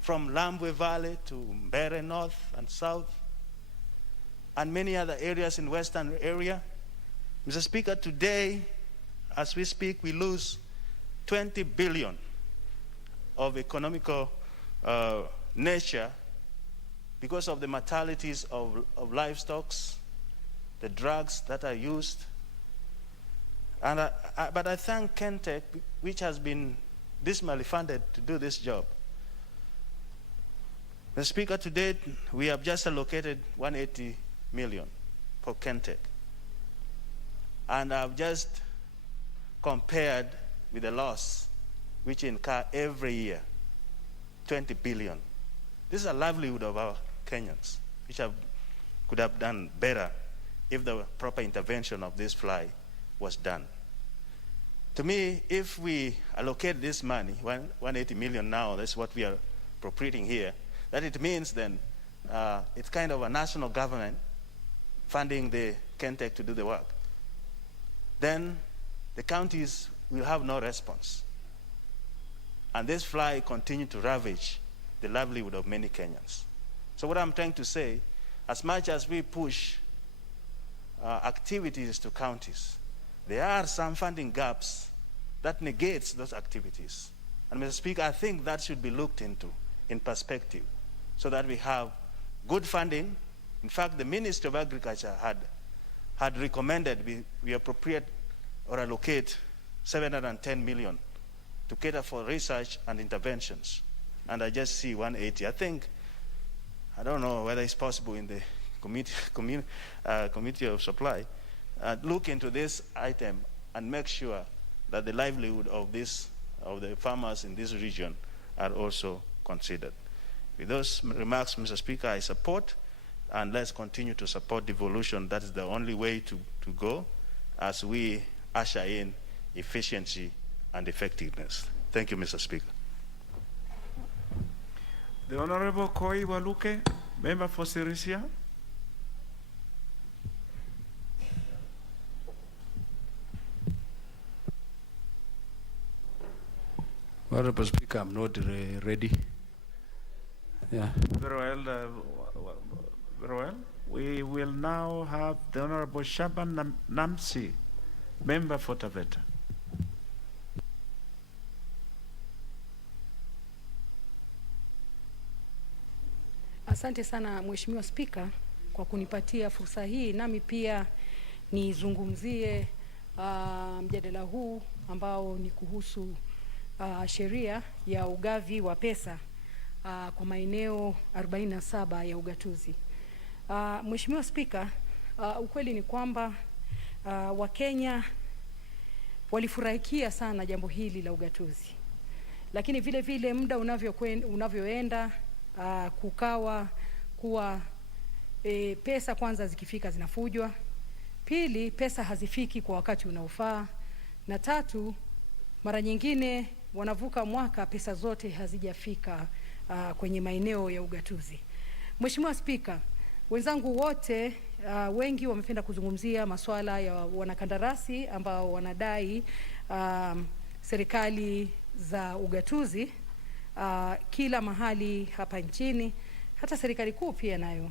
from Lambwe Valley to Mbeere North and South, and many other areas in Western area. Mr. Speaker, today, as we speak, we lose 20 billion of economical nature because of the mortalities of livestock, the drugs that are used. And but I thank Kentech, which has been dismally funded to do this job. Mr. Speaker, to date, we have just allocated 180 million for Kentech. And I've just compared with the loss which incur every year, 20 billion. This is a livelihood of our Kenyans, which could have done better if the proper intervention of this fly was done. To me, if we allocate this money, 180 million now, that's what we are appropriating here, that it means then it's kind of a national government funding the Kentech to do the work. Then the counties will have no response. And this fly continue to ravage the livelihood of many Kenyans. So what I'm trying to say, as much as we push activities to counties, there are some funding gaps that negates those activities. And Mr. Speaker, I think that should be looked into in perspective so that we have good funding. In fact, the Ministry of Agriculture had recommended we appropriate or allocate 710 million to cater for research and interventions. And I just see 180. I don't know whether it's possible in the Committee of Supply, look into this item and make sure that the livelihood of the farmers in this region are also considered. With those remarks, Mr. Speaker, I support, and let's continue to support devolution. That is the only way to go as we usher in efficiency and effectiveness. Thank you, Mr. Speaker. The Honorable Koi Waluke, member for Sirisia. Honorable Speaker, I'm not ready. Yeah. Very well. Very well. We will now have the Honorable Shaban Namsi, member for Taveta. Asante sana Mheshimiwa Spika kwa kunipatia fursa hii, nami pia nizungumzie mjadala huu ambao ni kuhusu sheria ya ugavi wa pesa kwa maeneo 47 ya ugatuzi. Mheshimiwa Spika, ukweli ni kwamba Wakenya walifurahikia sana jambo hili la ugatuzi. Lakini vile vile muda unavyoenda kukawa kuwa pesa kwanza zikifika zinafujwa, pili pesa hazifiki kwa wakati unaofaa, na tatu mara nyingine wanavuka mwaka pesa zote hazijafika kwenye maeneo ya ugatuzi. Mheshimiwa Spika, wenzangu wote wengi wamependa kuzungumzia masuala ya wanakandarasi ambao wanadai serikali za ugatuzi kila mahali hapa nchini. Hata serikali kuu pia nayo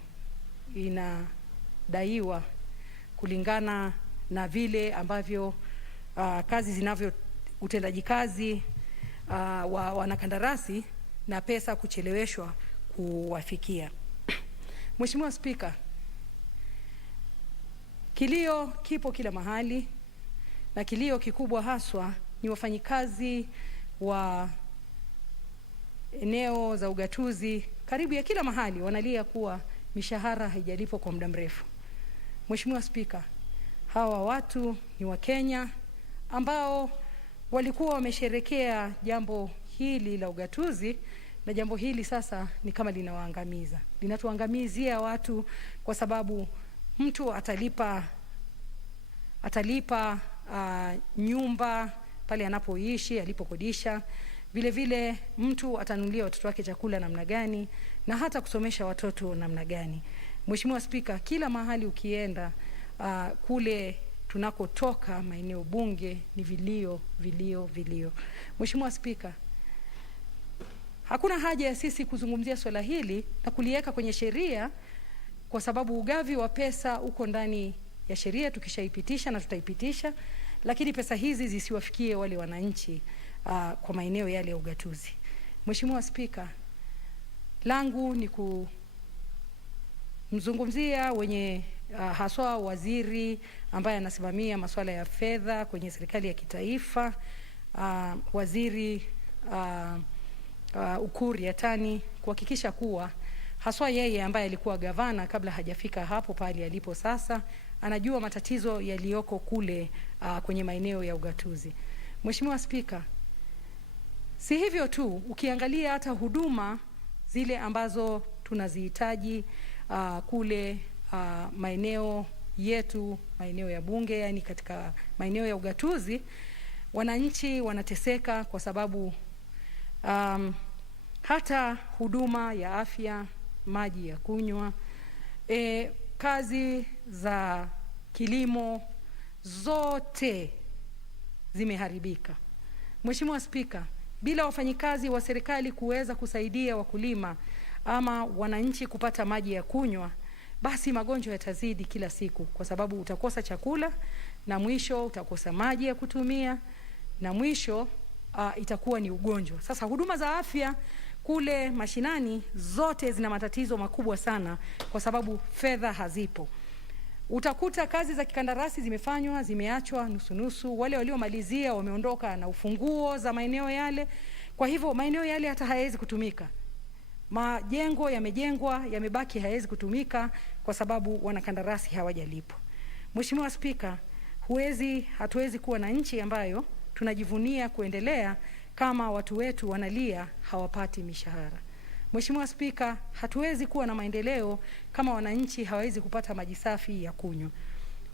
inadaiwa kulingana na vile ambavyo kazi zinavyo, utendaji kazi wa wanakandarasi na pesa kucheleweshwa kuwafikia. Mheshimiwa Spika, kilio kipo kila mahali, na kilio kikubwa haswa ni wafanyikazi wa eneo za ugatuzi karibu ya kila mahali wanalia kuwa mishahara haijalipwa kwa muda mrefu. Mheshimiwa Spika, hawa watu ni Wakenya ambao walikuwa wamesherekea jambo hili la ugatuzi, na jambo hili sasa ni kama linawaangamiza. Linatuangamizia watu kwa sababu mtu atalipa nyumba pale anapoishi, alipokodisha. Vile vile mtu atanunulia watoto wake chakula namna gani, na hata kusomesha watoto namna gani. Mheshimiwa Spika, kila mahali ukienda kule tunakotoka maeneo bunge ni vilio. Mheshimiwa Spika, hakuna haja ya sisi kuzungumzia swala hili na kuliweka kwenye sheria, kwa sababu ugavi wa pesa uko ndani ya sheria, tukishaipitisha na tutaipitisha, lakini pesa hizi zisiwafikie wale wananchi kwa maeneo yale ya ugatuzi. Mheshimiwa Spika, langu ni kumzungumzia haswa waziri ambaye anasimamia masuala ya fedha kwenye serikali ya kitaifa, waziri Ukur Yatani, kuhakikisha kuwa haswa yeye ambaye alikuwa gavana kabla hajafika hapo pale alipo sasa, anajua matatizo yaliyoko kule kwenye maeneo ya ugatuzi. Mheshimiwa Spika, si hivyo tu, ukiangalia hata huduma zile ambazo tunazihitaji kule maeneo yetu, maeneo ya bunge, yani katika maeneo ya ugatuzi, wananchi wanateseka kwa sababu hata huduma ya afya, maji ya kunywa, kazi za kilimo zote zimeharibika. Mheshimiwa Spika, bila wafanyikazi wa serikali kuweza kusaidia wakulima ama wananchi kupata maji ya kunywa, basi magonjwa yatazidi kila siku, kwa sababu utakosa chakula na mwisho utakosa maji ya kutumia na mwisho itakuwa ni ugonjwa. Sasa huduma za afya kule mashinani zote zina matatizo makubwa sana kwa sababu fedha hazipo. Utakuta kazi za kikandarasi zimefanywa, zimeachwa nusu, wale waliomalizia wameondoka na ufunguo za maeneo yale. Kwa hivyo maeneo yale hata hayawezi kutumika. Majengo yamejengwa, yamebaki hayawezi kutumika kwa sababu wanakandarasi hawajalipwa. Mheshimiwa Spika, hatuwezi kuwa na nchi ambayo tunajivunia kuendelea kama watu wetu wanalia hawapati mishahara. Mheshimiwa Spika, hatuwezi kuwa na maendeleo kama wananchi hawawezi kupata maji safi ya kunywa.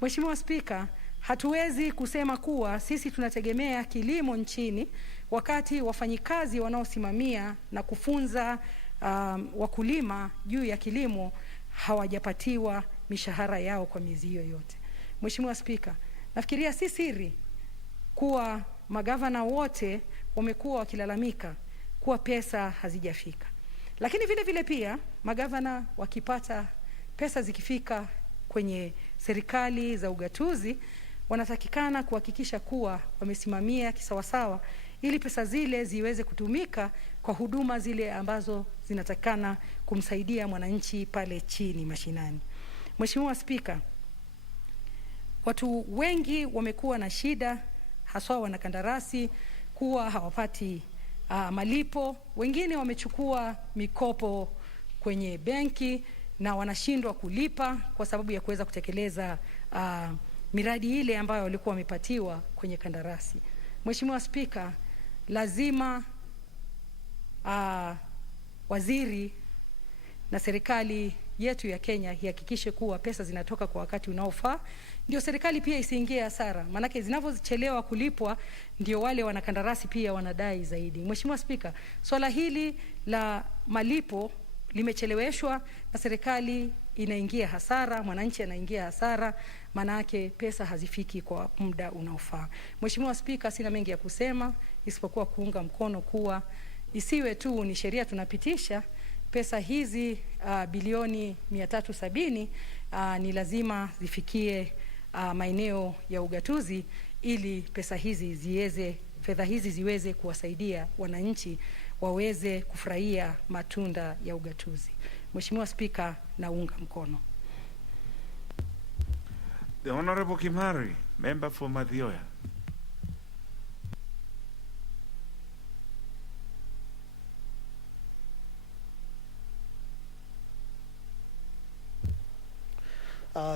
Mheshimiwa Spika, hatuwezi kusema kuwa sisi tunategemea kilimo nchini wakati wafanyikazi wanaosimamia na kufunza wakulima juu ya kilimo hawajapatiwa mishahara yao kwa miezi hiyo yote. Mheshimiwa Spika, nafikiria si siri kuwa magavana wote wamekuwa wakilalamika kuwa pesa hazijafika. Lakini vile vile pia magavana wakipata pesa zikifika kwenye serikali za ugatuzi, wanatakikana kuhakikisha kuwa wamesimamia kisawasawa ili pesa zile ziweze kutumika kwa huduma zile ambazo zinatakikana kumsaidia mwananchi pale chini mashinani. Mheshimiwa Spika, watu wengi wamekuwa na shida, haswa wanakandarasi kuwa hawapati malipo. Wengine wamechukua mikopo kwenye benki na wanashindwa kulipa kwa sababu ya kuweza kutekeleza miradi ile ambayo walikuwa wamepatiwa kwenye kandarasi. Mheshimiwa Spika, lazima waziri na serikali yetu ya Kenya ihakikishe kuwa pesa zinatoka kwa wakati unaofaa, ndio serikali pia isiingie hasara. Maanake zinavyochelewa kulipwa ndio wale wanakandarasi pia wanadai zaidi. Mheshimiwa Spika, swala hili la malipo limecheleweshwa na serikali inaingia hasara, mwananchi anaingia hasara, maanake pesa hazifiki kwa muda unaofaa. Mheshimiwa Spika, sina mengi ya kusema isipokuwa kuunga mkono kuwa isiwe tu ni sheria tunapitisha, pesa hizi bilioni 370 ni lazima zifikie maeneo ya ugatuzi ili fedha hizi ziweze kuwasaidia wananchi waweze kufurahia matunda ya ugatuzi. Mheshimiwa Spika, naunga mkono. The Honorable Kimari, member for Mathioya.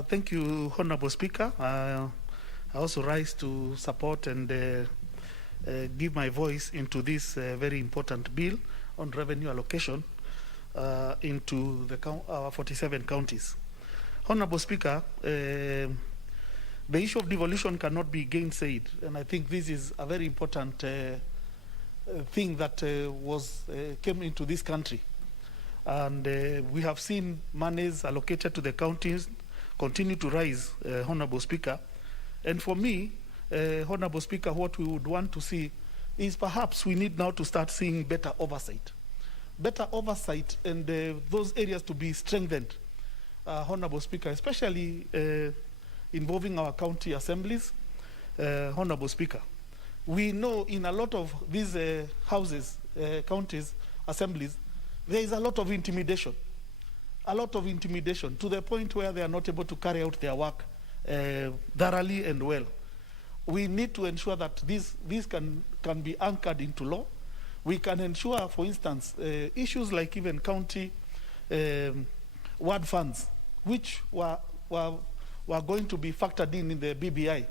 Thank you, Honorable Speaker. I also rise to support and give my voice into this very important bill on revenue allocation into the 47 counties. Honorable Speaker, the issue of devolution cannot be gainsaid, and I think this is a very important thing that came into this country. And we have seen monies allocated to the counties continue to rise, Honorable Speaker. And for me, Honorable Speaker, what we would want to see is perhaps we need now to start seeing better oversight. Better oversight and those areas to be strengthened, Honorable Speaker, especially involving our county assemblies, Honorable Speaker. We know in a lot of these houses, counties, assemblies, there is a lot of intimidation to the point where they are not able to carry out their work thoroughly and well. We need to ensure that this can be anchored into law. We can ensure, for instance, issues like even county ward funds, which were going to be factored in the BBI.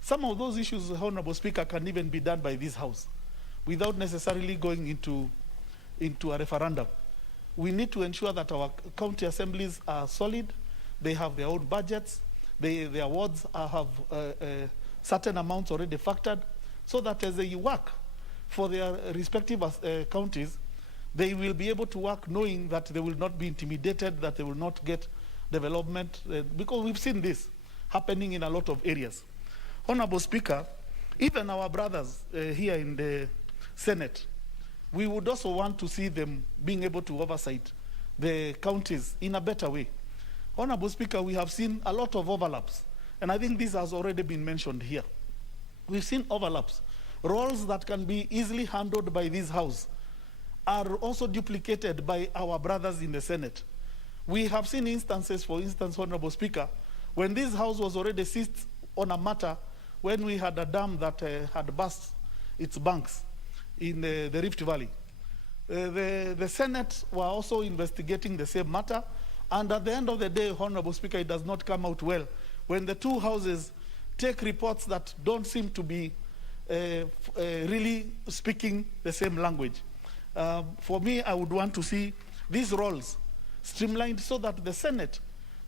Some of those issues, Honorable Speaker, can even be done by this House without necessarily going into a referendum. We need to ensure that our county assemblies are solid, they have their own budgets, their wards have certain amounts already factored, so that as they work for their respective counties, they will be able to work knowing that they will not be intimidated, that they will not get development, because we've seen this happening in a lot of areas. Honorable Speaker, even our brothers here in the Senate, we would also want to see them being able to oversight the counties in a better way. Honorable Speaker, we have seen a lot of overlaps, and I think this has already been mentioned here. We've seen overlaps. Roles that can be easily handled by this House are also duplicated by our brothers in the Senate. We have seen instances, for instance, Honorable Speaker, when this House was already seized on a matter when we had a dam that had burst its banks in the Rift Valley. The Senate were also investigating the same matter, and at the end of the day, Honorable Speaker, it does not come out well when the two houses take reports that don't seem to be really speaking the same language. For me, I would want to see these roles streamlined so that the Senate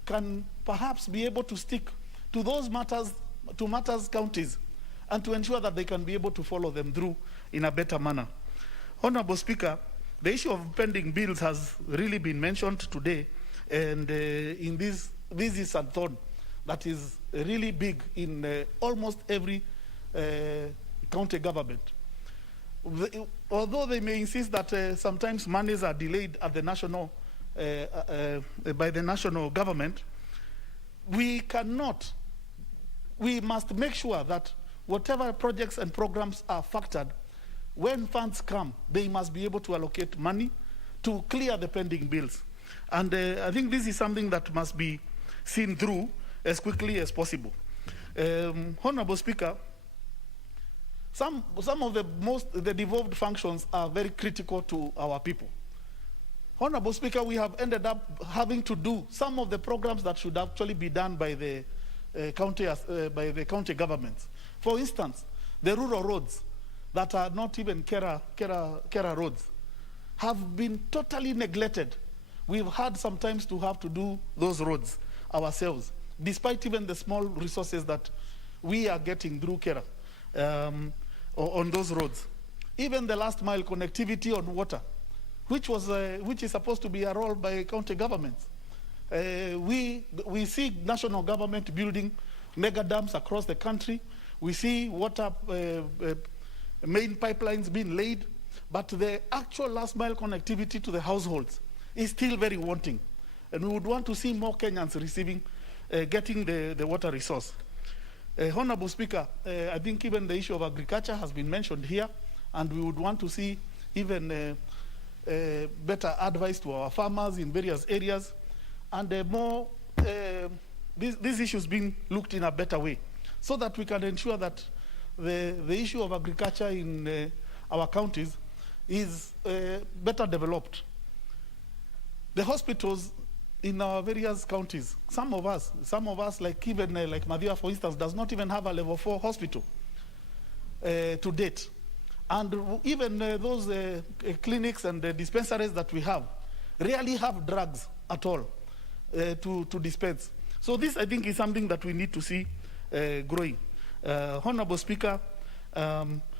can perhaps be able to stick to those matters, to matters counties, and to ensure that they can be able to follow them through in a better manner. Honorable Speaker, the issue of pending bills has really been mentioned today, and in this is a thorn that is really big in almost every county government. Although they may insist that sometimes monies are delayed at the national, by the national government, we must make sure that whatever projects and programs are factored, when funds come, they must be able to allocate money to clear the pending bills. And I think this is something that must be seen through as quickly as possible. Honorable Speaker, some of the devolved functions are very critical to our people. Honorable Speaker, we have ended up having to do some of the programs that should actually be done by the county governments. For instance, the rural roads that are not even Kera roads have been totally neglected. We've had sometimes to have to do those roads ourselves, despite even the small resources that we are getting through Kera on those roads. Even the last mile connectivity on water, which is supposed to be a role by county governments. We see national government building mega dams across the country. We see water main pipelines being laid, but the actual last mile connectivity to the households is still very wanting. And we would want to see more Kenyans getting the water resource. Honorable Speaker, I think even the issue of agriculture has been mentioned here, and we would want to see even better advice to our farmers in various areas, and more these issues being looked in a better way, so that we can ensure that the issue of agriculture in our counties is better developed. The hospitals in our various counties, some of us, like even like Madhya, for instance, does not even have a level 4 hospital to date. And even those clinics and dispensaries that we have rarely have drugs at all to dispense. So this, I think, is something that we need to see growing. Honorable Speaker, the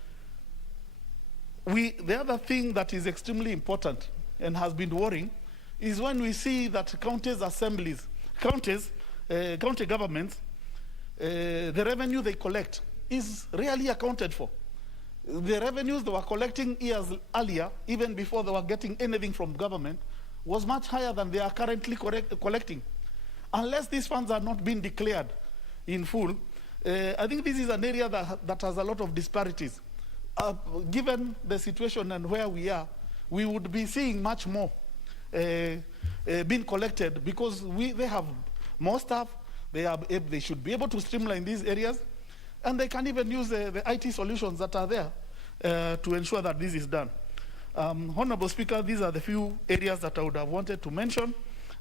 other thing that is extremely important and has been worrying is when we see that county governments, the revenue they collect is rarely accounted for. The revenues they were collecting years earlier, even before they were getting anything from government, was much higher than they are currently collecting. Unless these funds are not being declared in full, I think this is an area that has a lot of disparities. Given the situation and where we are, we would be seeing much more being collected, because they have more staff, they should be able to streamline these areas, and they can even use the IT solutions that are there to ensure that this is done. Honorable Speaker, these are the few areas that I would have wanted to mention.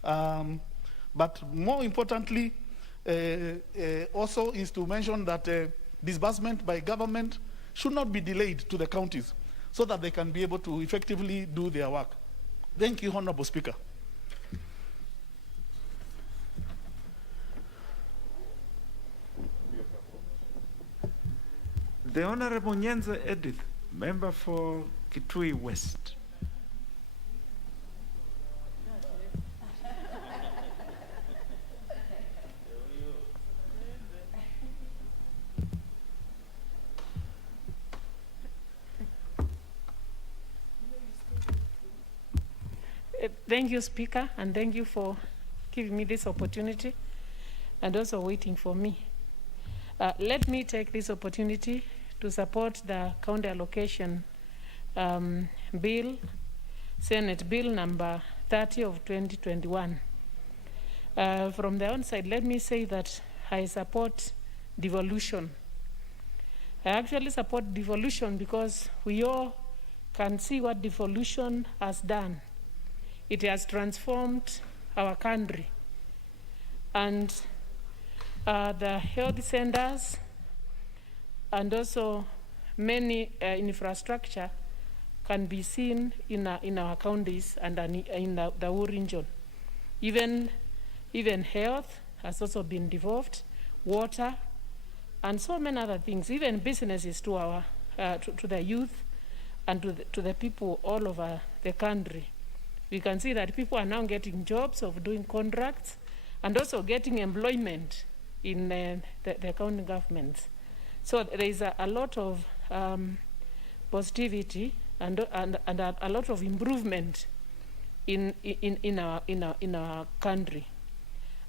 But more importantly, also is to mention that disbursement by government should not be delayed to the counties so that they can be able to effectively do their work. Thank you, Honorable Speaker. The Honorable Nyenze Edith, member for Kitui West. Thank you, Speaker, and thank you for giving me this opportunity and also waiting for me. Let me take this opportunity to support the county allocation bill, Senate Bill number 30 of 2021. From the onset, let me say that I support devolution. I actually support devolution because we all can see what devolution has done. It has transformed our country. And the health centers and also many infrastructure can be seen in our counties and in the whole region. Even health has also been devolved, water, and so many other things, even businesses to our to the youth and to the people all over the country. We can see that people are now getting jobs of doing contracts and also getting employment in the county governments. So there is a lot of positivity and a lot of improvement in our country.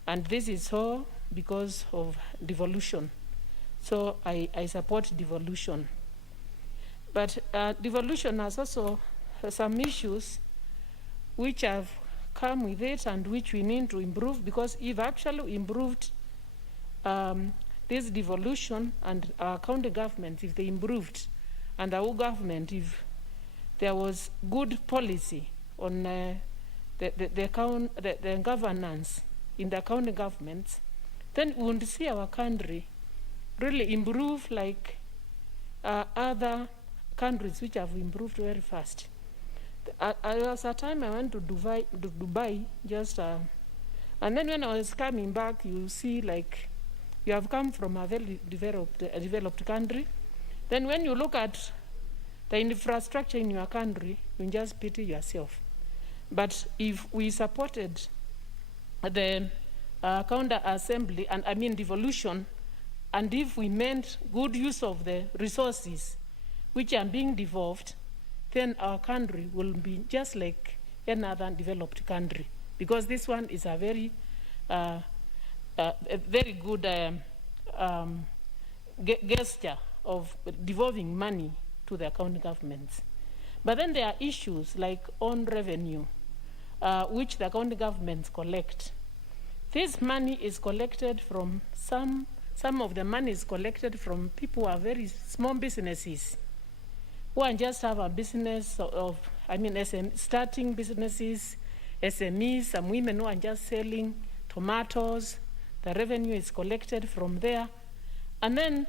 And this is so because of devolution. So I support devolution. But devolution has also some issues which have come with it and which we need to improve, because if actually improved this devolution and our county governments, if they improved, and our government, if there was good policy on the governance in the county governments, then we would see our country really improve like other countries which have improved very fast. There was a time I went to Dubai just, and then when I was coming back, you see like you have come from a very developed country. Then when you look at the infrastructure in your country, you just pity yourself. But if we supported the counter assembly, and I mean devolution, and if we meant good use of the resources which are being devolved, then our country will be just like another developed country, because this one is a very good gesture of devolving money to the county governments. But then there are issues like own revenue, which the county governments collect. This money is collected from some of the money is collected from people who are very small businesses, who just have a business of, starting businesses, SMEs, some women who are just selling tomatoes. The revenue is collected from there. And then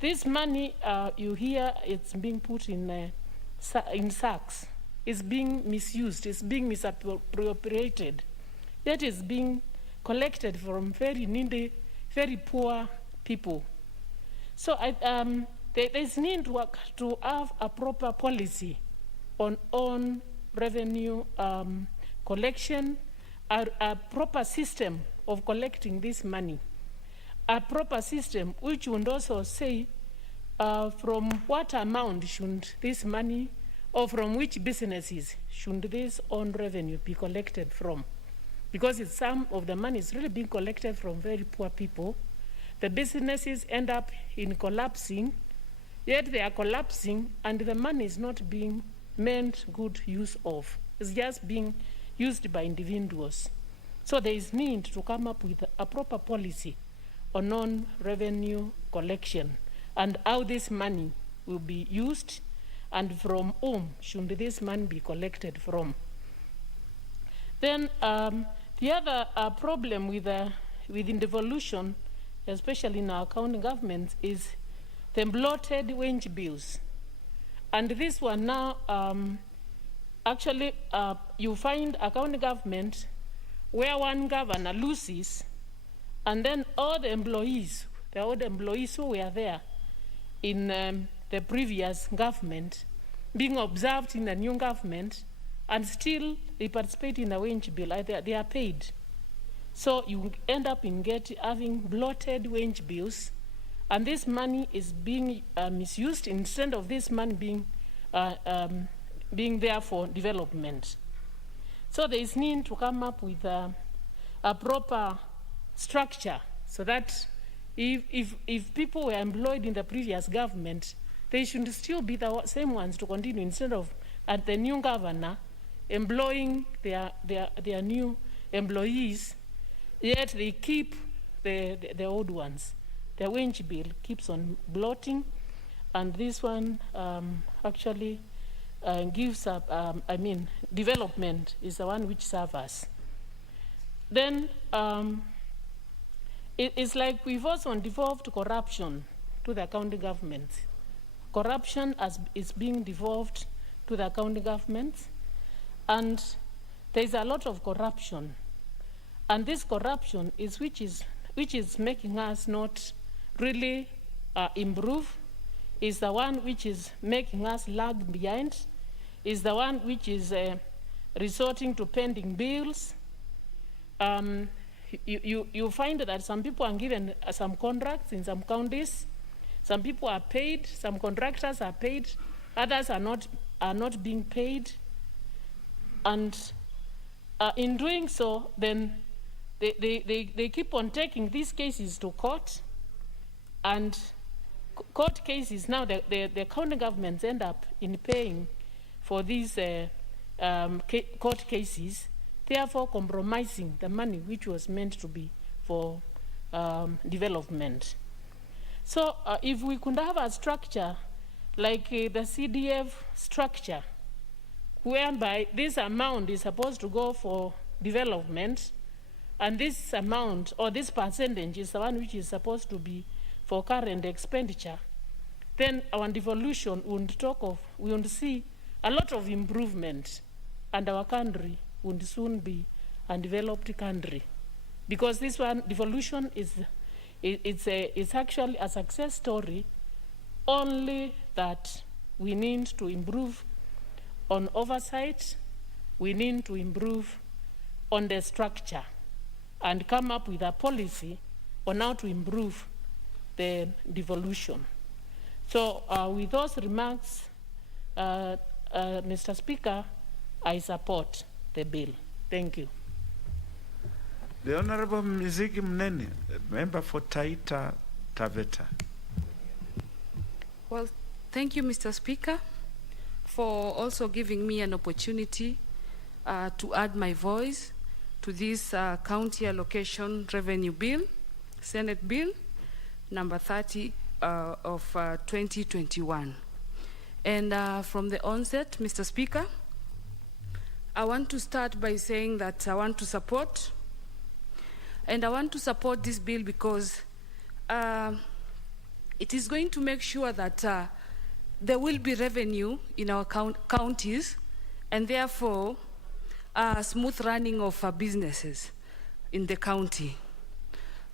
this money, you hear it's being put in sacks. It's being misused. It's being misappropriated. That is being collected from very needy, very poor people. So there's need to have a proper policy on revenue collection, a proper system of collecting this money, a proper system which would also say from what amount should this money, or from which businesses should this own revenue be collected from. Because some of the money is really being collected from very poor people. The businesses end up in collapsing, yet they are collapsing and the money is not being meant good use of. It's just being used by individuals. So there is need to come up with a proper policy on non-revenue collection and how this money will be used and from whom should this money be collected from? Then the other problem within devolution, especially in our county governments, is the bloated wage bills. And this one now, actually, you find a county government where one governor loses, and then all the employees, the old employees who were there in the previous government, being observed in the new government, and still they participate in the wage bill, they are paid. So you end up in having bloated wage bills, and this money is being misused instead of this money being there for development. So there is need to come up with a proper structure so that if people were employed in the previous government, they should still be the same ones to continue instead of at the new governor employing their new employees, yet they keep the old ones. The wage bill keeps on bloating, and this one actually gives up, development is the one which serves us. Then it's like we've also devolved corruption to the county government. Corruption is being devolved to the county governments, and there's a lot of corruption. And this corruption is which is making us not really improve, is the one which is making us lag behind, is the one which is resorting to pending bills. You find that some people are given some contracts in some counties. Some people are paid, some contractors are paid, others are not being paid. And in doing so, then they keep on taking these cases to court, and court cases now, the county governments end up in paying for these court cases, therefore compromising the money which was meant to be for development. So if we could have a structure like the CDF structure, whereby this amount is supposed to go for development, and this amount or this percentage is the one which is supposed to be for current expenditure, then our devolution we would see a lot of improvement, and our country would soon be a developed country. Because this one, devolution, it's actually a success story, only that we need to improve on oversight, we need to improve on the structure, and come up with a policy on how to improve the devolution. So with those remarks, Mr. Speaker, I support the bill. Thank you. The Honorable Mizigi Mneni, member for Taita Taveta. Well, thank you, Mr. Speaker, for also giving me an opportunity to add my voice to this county allocation revenue bill, Senate Bill number 30 of 2021. And from the onset, Mr. Speaker, I want to start by saying that I want to support, and I want to support this bill because it is going to make sure that there will be revenue in our counties, and therefore smooth running of businesses in the county.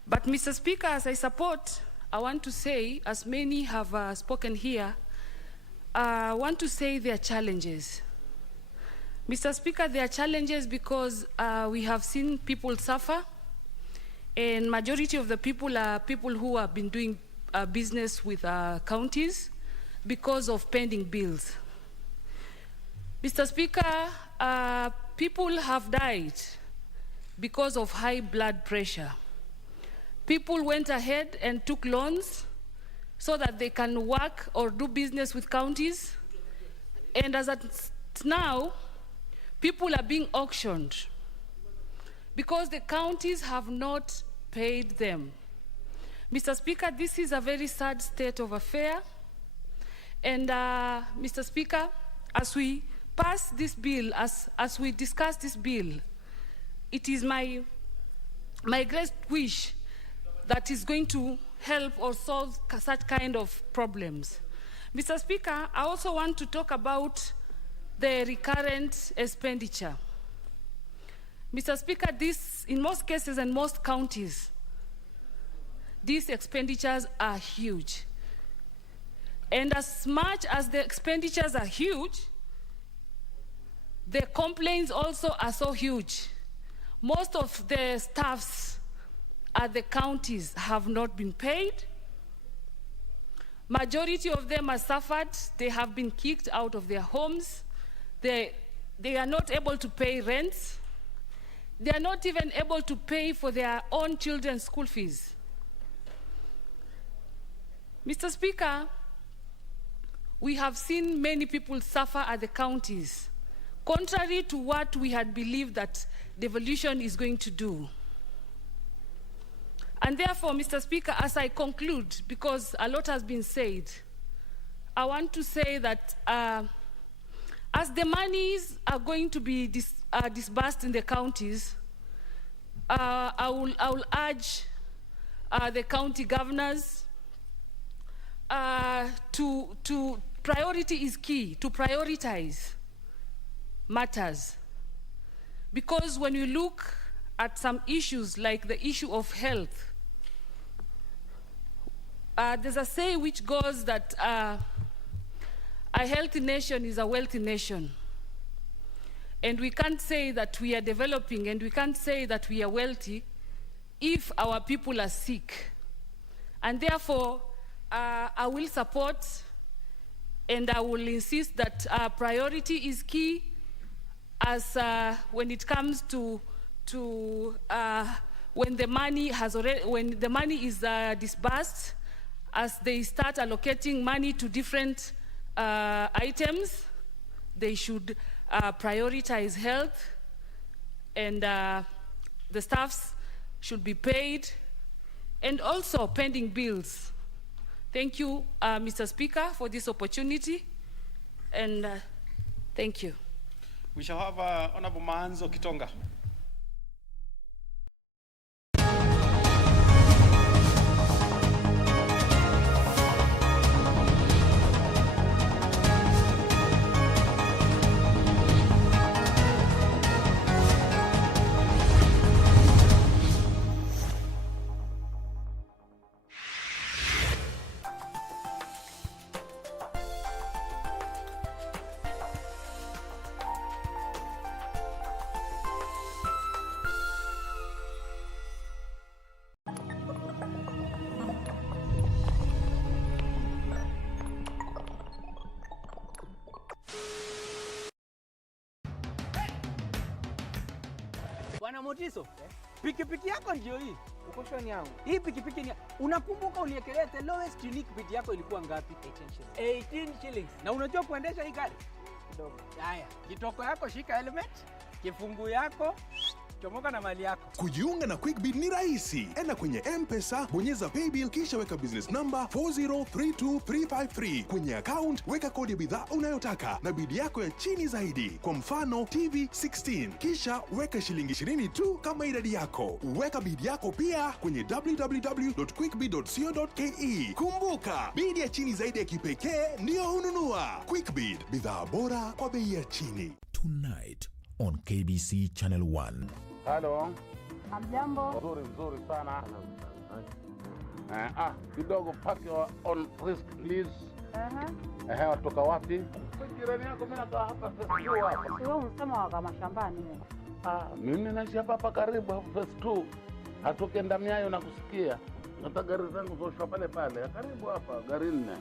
But Mr. Speaker, as I support, I want to say, as many have spoken here, I want to say there are challenges. Mr. Speaker, there are challenges because we have seen people suffer, and majority of the people are people who have been doing business with counties because of pending bills. Mr. Speaker, people have died because of high blood pressure. People went ahead and took loans so that they can work or do business with counties. And as at now, people are being auctioned because the counties have not paid them. Mr. Speaker, this is a very sad state of affair. And Mr. Speaker, as we pass this bill, as we discuss this bill, it is my great wish that is going to help or solve such kind of problems. Mr. Speaker, I also want to talk about the recurrent expenditure. Mr. Speaker, this, in most cases and most counties, these expenditures are huge. And as much as the expenditures are huge, the complaints also are so huge. Most of the staffs at the counties have not been paid. Majority of them have suffered. They have been kicked out of their homes. They are not able to pay rents. They are not even able to pay for their own children's school fees. Mr. Speaker, we have seen many people suffer at the counties, contrary to what we had believed that devolution is going to do. And therefore, Mr. Speaker, as I conclude, because a lot has been said, I want to say that as the monies are going to be disbursed in the counties, I will urge the county governors to priority is key, to prioritize matters. Because when you look at some issues like the issue of health, there's a say which goes that a healthy nation is a wealthy nation. And we can't say that we are developing and we can't say that we are wealthy if our people are sick. And therefore, I will support and I will insist that priority is key as when it comes to when the money is disbursed, as they start allocating money to different items, they should prioritize health, and the staffs should be paid, and also pending bills. Thank you, Mr. Speaker, for this opportunity, and thank you. We shall have Honorable Manzo Kitonga. Bwana Motiso, pikipiki yako ndio hii. Uko shoni yangu. Hii pikipiki ni unakumbuka uniekelea the lowest unique bid yako ilikuwa ngapi? 18 shillings. 18 shillings. Na unajua kuendesha hii gari? Kidogo. Haya, kitoko yako shika helmet, kifungu yako chomoka na mali yako. Kujiunga na QuickBid ni rahisi. Enda kwenye M-Pesa, bonyeza paybill kisha weka business number 4032353. Kwenye account weka kodi ya bidhaa unayotaka na bid yako ya chini zaidi. Kwa mfano TV 16. Kisha weka shilingi 20 tu kama idadi yako. Weka bid yako pia kwenye www.quickbid.co.ke. Kumbuka, bid ya chini zaidi ya kipekee ndio hununua. QuickBid, bidhaa bora kwa bei ya chini. Tonight on KBC Channel 1. Hello. Hamjambo. Nzuri sana. Kidogo park on risk please. Watoka wapi? Jirani yako mimi nakaa hapa first 2 hapa. Wewe unasema waka mashambani wewe. Mimi naishi hapa karibu first 2. Hatoke ndamiayo na kusikia. Hata gari zangu zoshwa pale karibu hapa gari 4.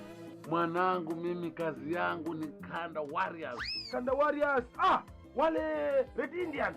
Mwanangu mimi kazi yangu ni Kanda Warriors. Kanda Warriors. Wale Red Indian.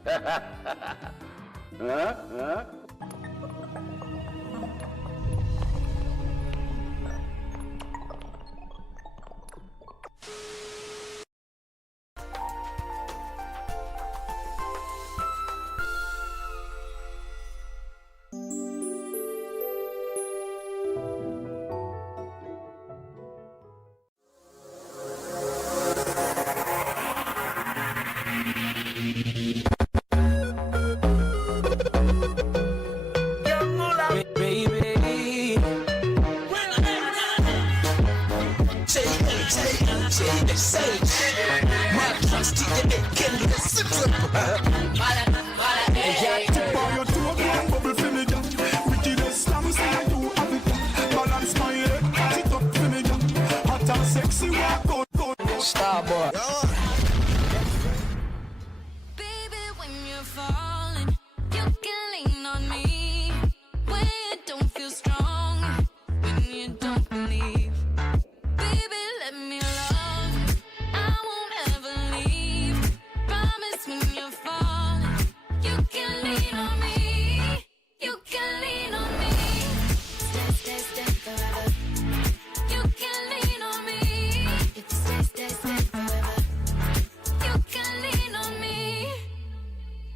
sage. My trust in the neck can listen to Your two grand bubble for me, girl. Wickedest slam say do have it. Balance my head, cut it up for me, girl. Hot and sexy, walk out, go. Starboy. Baby, when you're falling, you can lean on me. When you don't feel strong, when you don't believe. Baby, let me love you. I won't ever leave. Promise when you're falling, you can lean on me. You can lean on me. Stay, stay, stay forever. You can lean on me. If you stay, stay, stay forever. You can lean on me.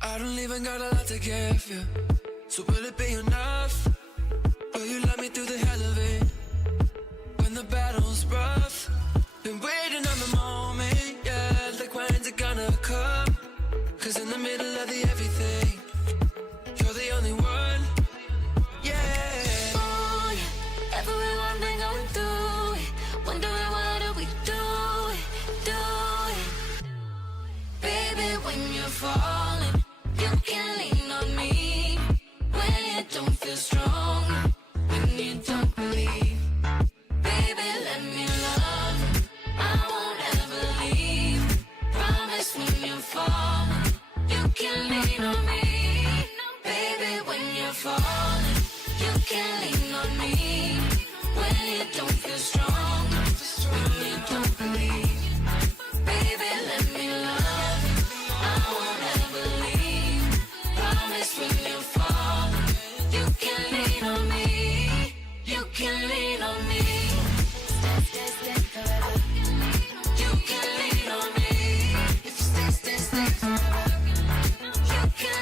I don't even got a lot to give you. So will it be